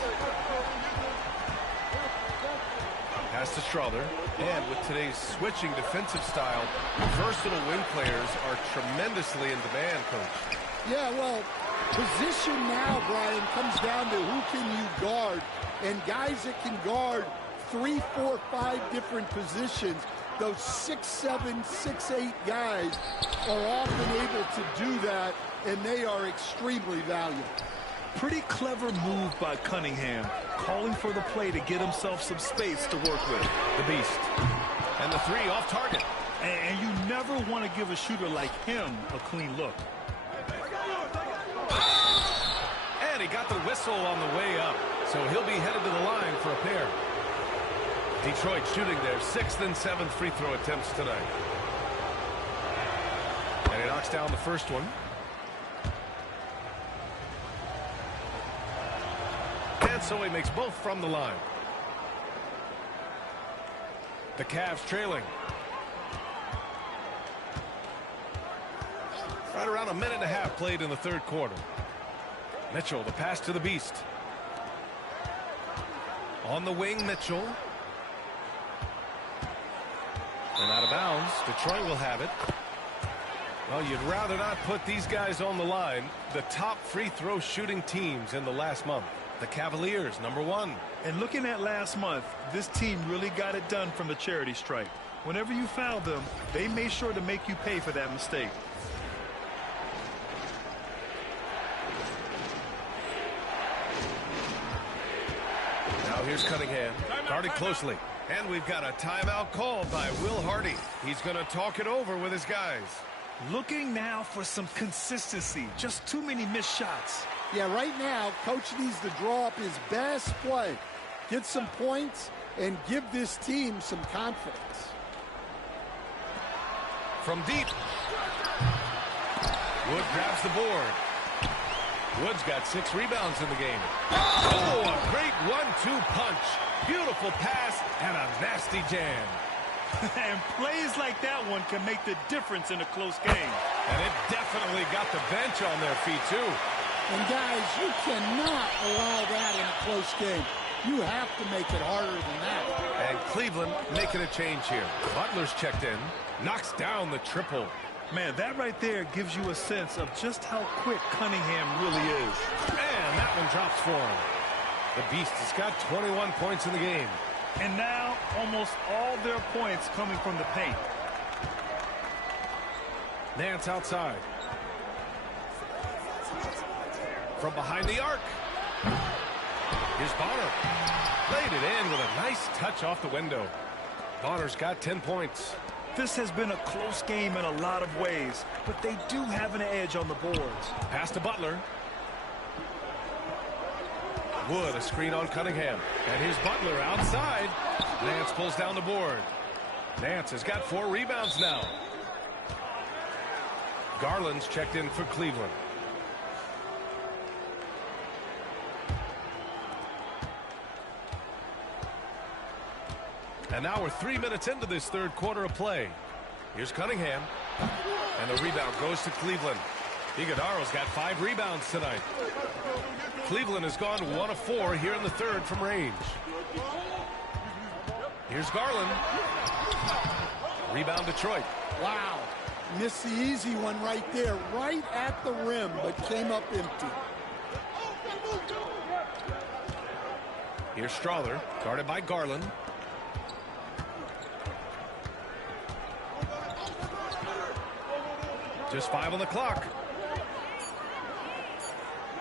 Pass to Strother. And with today's switching defensive style, versatile wing players are tremendously in demand, Coach. Yeah, well, position now, Brian, comes down to who can you guard. And guys that can guard 3, 4, 5 different positions, those 6'7", 6'8" guys are often able to do that, and they are extremely valuable. Pretty clever move by Cunningham, calling for the play to get himself some space to work with. The Beast. And the three off target. And you never want to give a shooter like him a clean look. And he got the whistle on the way up, so he'll be headed to the line for a pair. Detroit shooting their 6th and 7th free throw attempts tonight. And he knocks down the first one. And so he makes both from the line. The Cavs trailing. Right around a minute and a half played in the third quarter. Mitchell, the pass to the Beast. On the wing, Mitchell. And out of bounds. Detroit will have it. Well, you'd rather not put these guys on the line. The top free throw shooting teams in the last month. The Cavaliers, #1. And looking at last month, this team really got it done from the charity stripe. Whenever you fouled them, they made sure to make you pay for that mistake. Now here's Cunningham, guarded closely. And we've got a timeout called by Will Hardy. He's going to talk it over with his guys. Looking now for some consistency. Just too many missed shots. Yeah, right now, Coach needs to draw up his best play, get some points, and give this team some confidence. From deep. Wood grabs the board. Wood's got 6 rebounds in the game. Oh, a great 1-2 punch. Beautiful pass and a nasty jam. And plays like that one can make the difference in a close game. And it definitely got the bench on their feet, too. And, guys, you cannot allow that in a close game. You have to make it harder than that. And Cleveland making a change here. Butler's checked in. Knocks down the triple. Man, that right there gives you a sense of just how quick Cunningham really is. And that one drops for him. The Beast has got 21 points in the game. And now almost all their points coming from the paint. Nance outside. From behind the arc. Here's Bonner. Laid it in with a nice touch off the window. Bonner's got 10 points. This has been a close game in a lot of ways, but they do have an edge on the boards. Pass to Butler. Wood, a screen on Cunningham. And here's Butler outside. Nance pulls down the board. Nance has got 4 rebounds now. Garland's checked in for Cleveland. And now we're 3 minutes into this third quarter of play. Here's Cunningham. And the rebound goes to Cleveland. Iguodala's got 5 rebounds tonight. Cleveland has gone 1 of 4 here in the third from range. Here's Garland. Rebound Detroit. Wow. Missed the easy one right there, right at the rim, but came up empty. Here's Strother, guarded by Garland. Just 5 on the clock.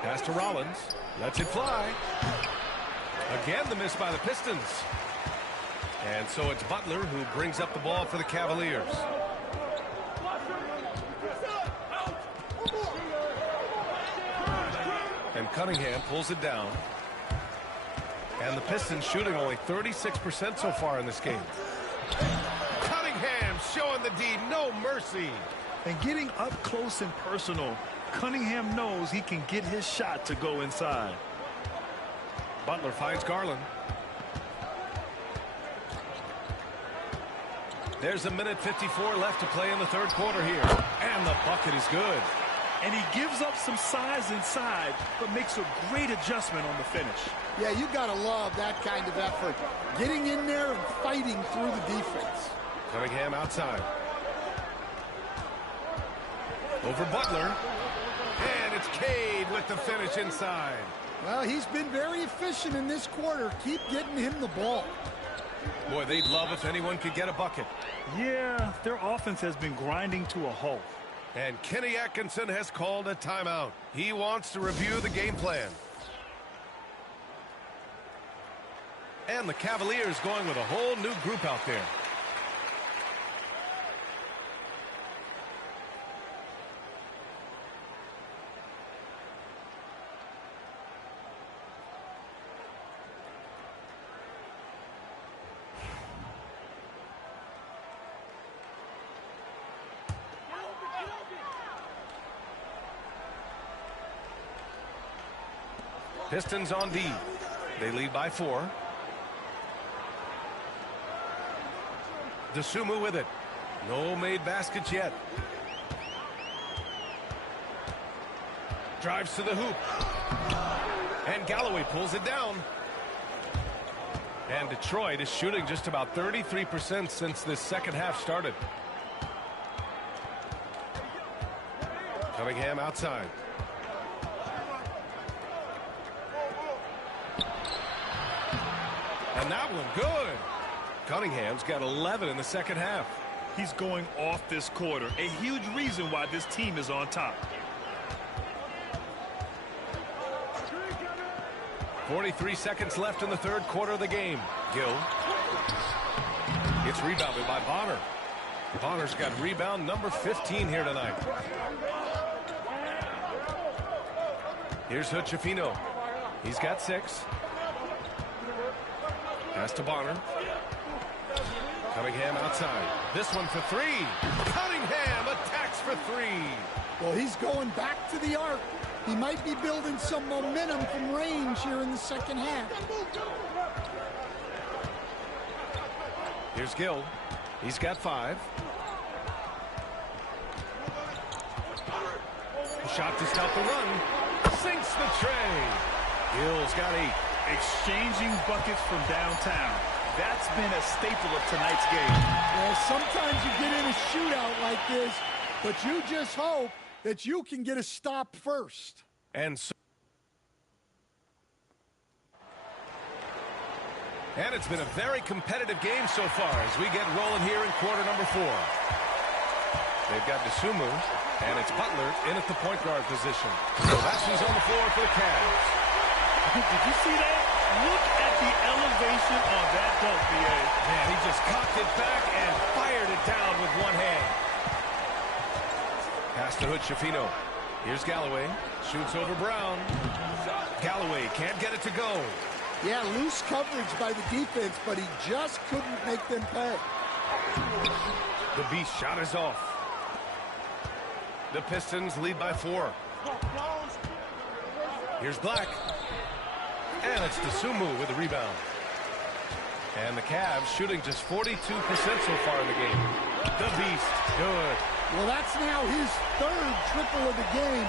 Pass to Rollins. Lets it fly. Again, the miss by the Pistons. And so it's Butler who brings up the ball for the Cavaliers. And Cunningham pulls it down. And the Pistons shooting only 36% so far in this game. Cunningham showing the D no mercy. And getting up close and personal, Cunningham knows he can get his shot to go inside. Butler finds Garland. There's a minute 54 left to play in the third quarter here. And the bucket is good. And he gives up some size inside, but makes a great adjustment on the finish. Yeah, you got to love that kind of effort. Getting in there and fighting through the defense. Cunningham outside. Over Butler. And it's Cade with the finish inside. Well, he's been very efficient in this quarter. Keep getting him the ball. Boy, they'd love if anyone could get a bucket. Yeah, their offense has been grinding to a halt. And Kenny Atkinson has called a timeout. He wants to review the game plan. And the Cavaliers going with a whole new group out there. Pistons on D. They lead by 4. Dosunmu with it. No made baskets yet. Drives to the hoop. And Galloway pulls it down. And Detroit is shooting just about 33% since this second half started. Cunningham outside. And that one good. Cunningham's got 11 in the second half. He's going off this quarter. A huge reason why this team is on top. 43 seconds left in the third quarter of the game. Gill. It's rebounded by Bonner. Bonner's got rebound number 15 here tonight. Here's Hood-Schifino. He's got 6. Pass to Bonner. Cunningham outside. This one for 3. Cunningham attacks for 3. Well, he's going back to the arc. He might be building some momentum from range here in the second half. Here's Gill. He's got 5. Shot to stop the run. Sinks the tray. Gill's got 8. Exchanging buckets from downtown. That's been a staple of tonight's game. Well, sometimes you get in a shootout like this, but you just hope that you can get a stop first. And it's been a very competitive game so far as we get rolling here in quarter number 4. They've got Dosunmu, and it's Butler in at the point guard position. So that's who's on the floor for the Cavs. Did you see that? Look at the elevation on that dunk, B.A. Man, he just cocked it back and fired it down with one hand. Pass to Hood-Schifino. Here's Galloway. Shoots over Brown. Galloway can't get it to go. Yeah, loose coverage by the defense, but he just couldn't make them pay. The Beast shot is off. The Pistons lead by 4. Here's Black. And it's Dosunmu with the rebound. And the Cavs shooting just 42% so far in the game. The Beast, good. Well, that's now his 3rd triple of the game.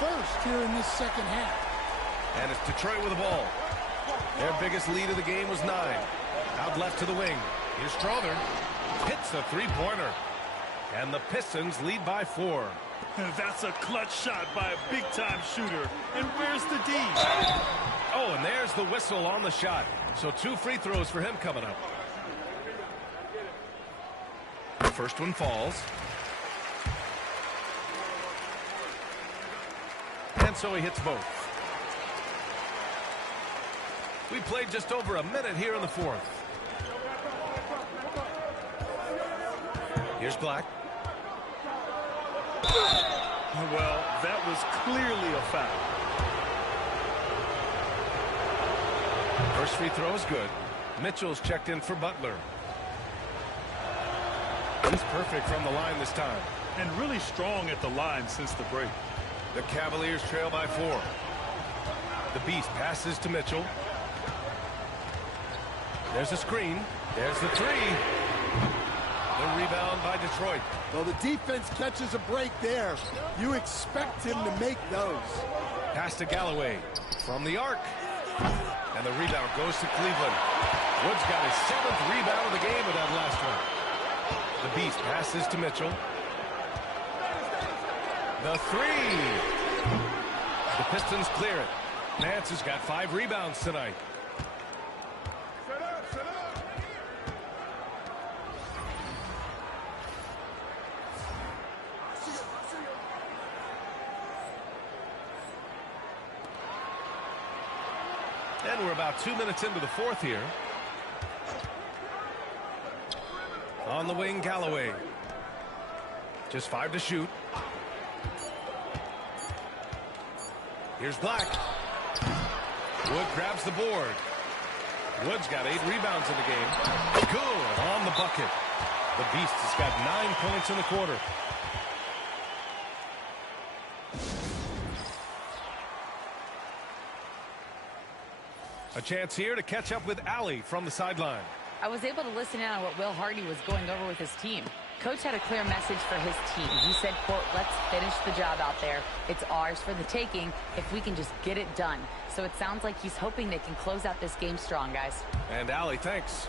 First here in this second half. And it's Detroit with the ball. Their biggest lead of the game was 9. Out left to the wing. Here's Strother. Hits a 3-pointer. And the Pistons lead by 4. That's a clutch shot by a big-time shooter. And where's the D? Oh, and there's the whistle on the shot. So 2 free throws for him coming up. The first one falls. And so he hits both. We played just over a minute here in the 4th. Here's Black. Well, that was clearly a foul. First free throw is good. Mitchell's checked in for Butler. He's perfect from the line this time. and really strong at the line since the break. The Cavaliers trail by 4. The Beast passes to Mitchell. There's a screen. There's the 3. The rebound by Detroit. Well, the defense catches a break there. You expect him to make those. Pass to Galloway from the arc. And the rebound goes to Cleveland. Woods got his 7th rebound of the game with that last one. The Beast passes to Mitchell. The 3. The Pistons clear it. Nance has got 5 rebounds tonight. And we're about 2 minutes into the 4th here. On the wing, Galloway. Just 5 to shoot. Here's Black. Wood grabs the board. Wood's got 8 rebounds in the game. Good on the bucket. The Beast has got 9 points in the quarter. A chance here to catch up with Allie from the sideline. I was able to listen in on what Will Hardy was going over with his team. Coach had a clear message for his team. He said, quote, let's finish the job out there. It's ours for the taking if we can just get it done. So it sounds like he's hoping they can close out this game strong, guys. And Allie, thanks.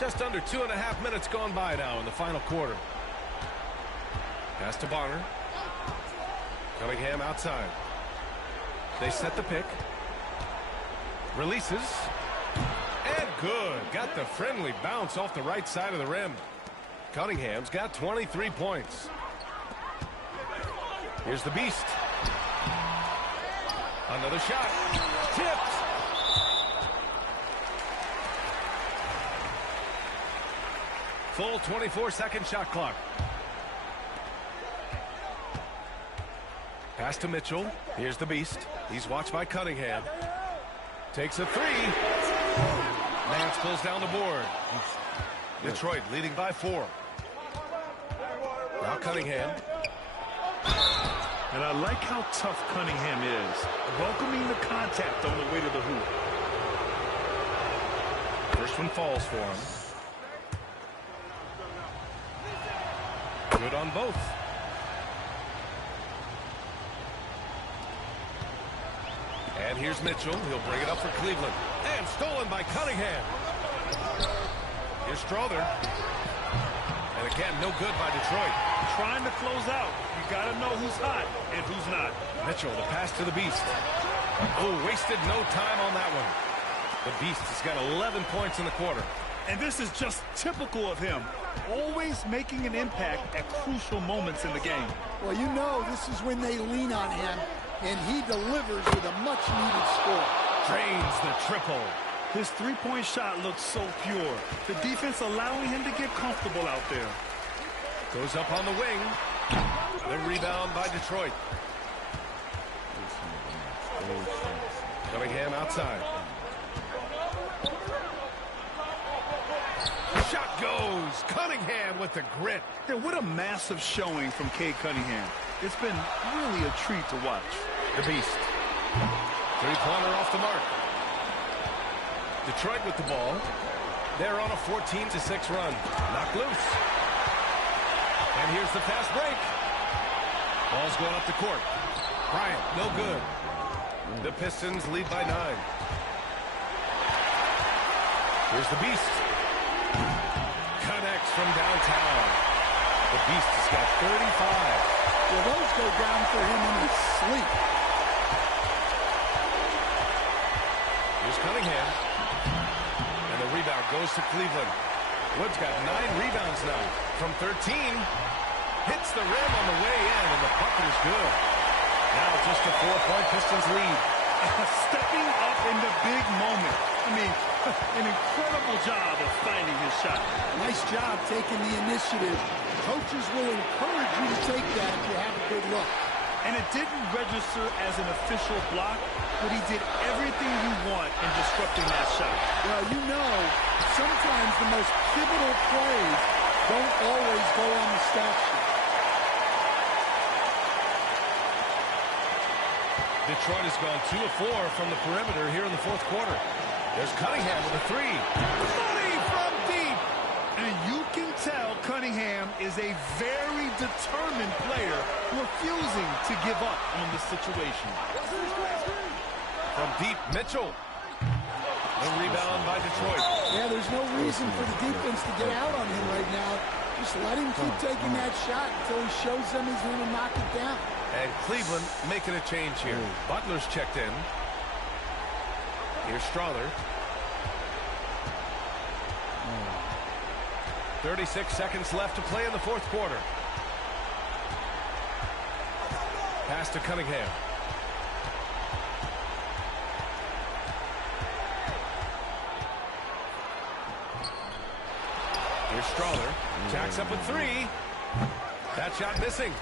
Just under 2.5 minutes gone by now in the final quarter. Pass to Bonner. Cunningham outside. They set the pick. Releases. And good. Got the friendly bounce off the right side of the rim. Cunningham's got 23 points. Here's the Beast. Another shot. Tipped. Full 24-second shot clock. Pass to Mitchell. Here's the Beast. He's watched by Cunningham. Takes a 3. Nance pulls down the board. Detroit leading by 4. Now Cunningham. And I like how tough Cunningham is, welcoming the contact on the way to the hoop. First one falls for him. Good on both. And here's Mitchell. He'll bring it up for Cleveland. And stolen by Cunningham. Here's Strother. And again, no good by Detroit. Trying to close out. You got to know who's hot and who's not. Mitchell, the pass to the Beast. Oh, wasted no time on that one. The Beast has got 11 points in the quarter. And this is just typical of him. Always making an impact at crucial moments in the game. Well, you know this is when they lean on him, and he delivers with a much-needed score. Drains the triple. His three-point shot looks so pure. The defense allowing him to get comfortable out there. Goes up on the wing. The rebound by Detroit. Cunningham outside. Shot goes. Cunningham with the grit. Yeah, what a massive showing from Cade Cunningham. It's been really a treat to watch. The Beast. Three-pointer off the mark. Detroit with the ball. They're on a 14-6 run. Knocked loose. And here's the fast break. Ball's going up the court. Bryant, no good. The Pistons lead by 9. Here's the Beast. Connects from downtown. The Beast has got 35. Well, those go down for him in his sleep. Here's Cunningham. And the rebound goes to Cleveland. Wood's got 9 rebounds now. From 13. Hits the rim on the way in, and the bucket is good. Now just a 4-point Pistons lead. Stepping up in the big moment. I mean, an incredible job of finding his shot. Nice job taking the initiative. Coaches will encourage you to take that if you have a good look. And it didn't register as an official block, but he did everything you want in disrupting that shot. Well, you know, sometimes the most pivotal plays don't always go on the stat sheet. Detroit has gone 2 of 4 from the perimeter here in the fourth quarter. There's Cunningham with a 3. Money from deep. And you can tell Cunningham is a very determined player, refusing to give up on the situation. From deep, Mitchell. The rebound by Detroit. Yeah, there's no reason for the defense to get out on him right now. Just let him keep taking that shot until he shows them he's going to knock it down. And Cleveland making a change here. Butler's checked in. Here's Strother. 36 seconds left to play in the fourth quarter. Pass to Cunningham. Here's Strother. Jacks up with 3. That shot missing.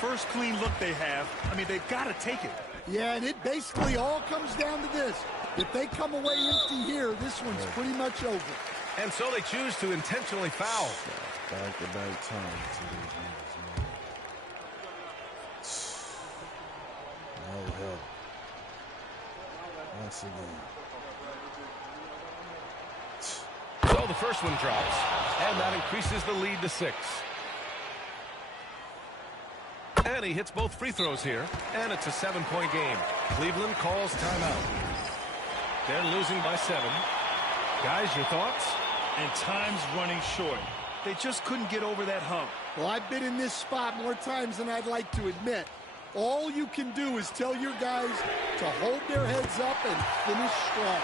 First clean look they have. I mean, they've got to take it. Yeah, and it basically all comes down to this. If they come away empty here, this one's pretty much over. And so they choose to intentionally foul. Back-to-back times to these niggas, man. No help. Once again. So the first one drops, and that increases the lead to 6. And he hits both free throws here, and it's a 7-point game. Cleveland calls timeout. They're losing by 7. Guys, your thoughts? And time's running short. They just couldn't get over that hump. Well, I've been in this spot more times than I'd like to admit. All you can do is tell your guys to hold their heads up and finish strong.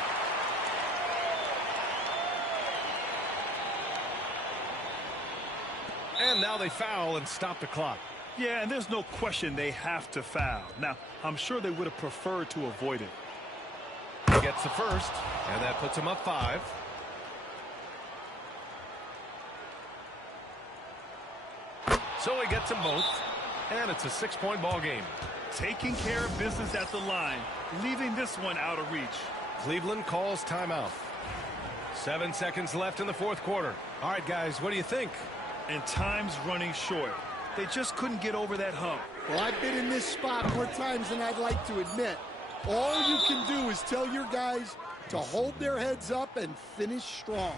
And now they foul and stop the clock. Yeah, and there's no question they have to foul. Now, I'm sure they would have preferred to avoid it. He gets the first, and that puts him up 5. So he gets them both, and it's a 6-point ball game. Taking care of business at the line, leaving this one out of reach. Cleveland calls timeout. 7 seconds left in the fourth quarter. All right, guys, what do you think? And time's running short. They just couldn't get over that hump. Well, I've been in this spot more times than I'd like to admit. All you can do is tell your guys to hold their heads up and finish strong.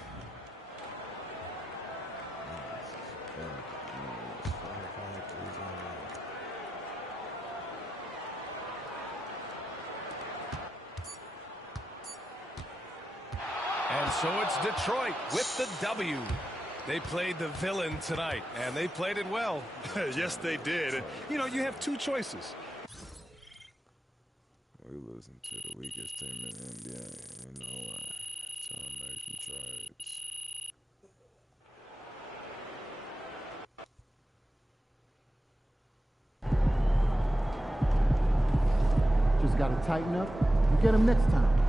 And so it's Detroit with the W. They played the villain tonight, and they played it well. Yes, they did. And, you know, you have 2 choices. We losing to the weakest team in the NBA. You know why? Trying to make some trades. Just got to tighten up and get them next time.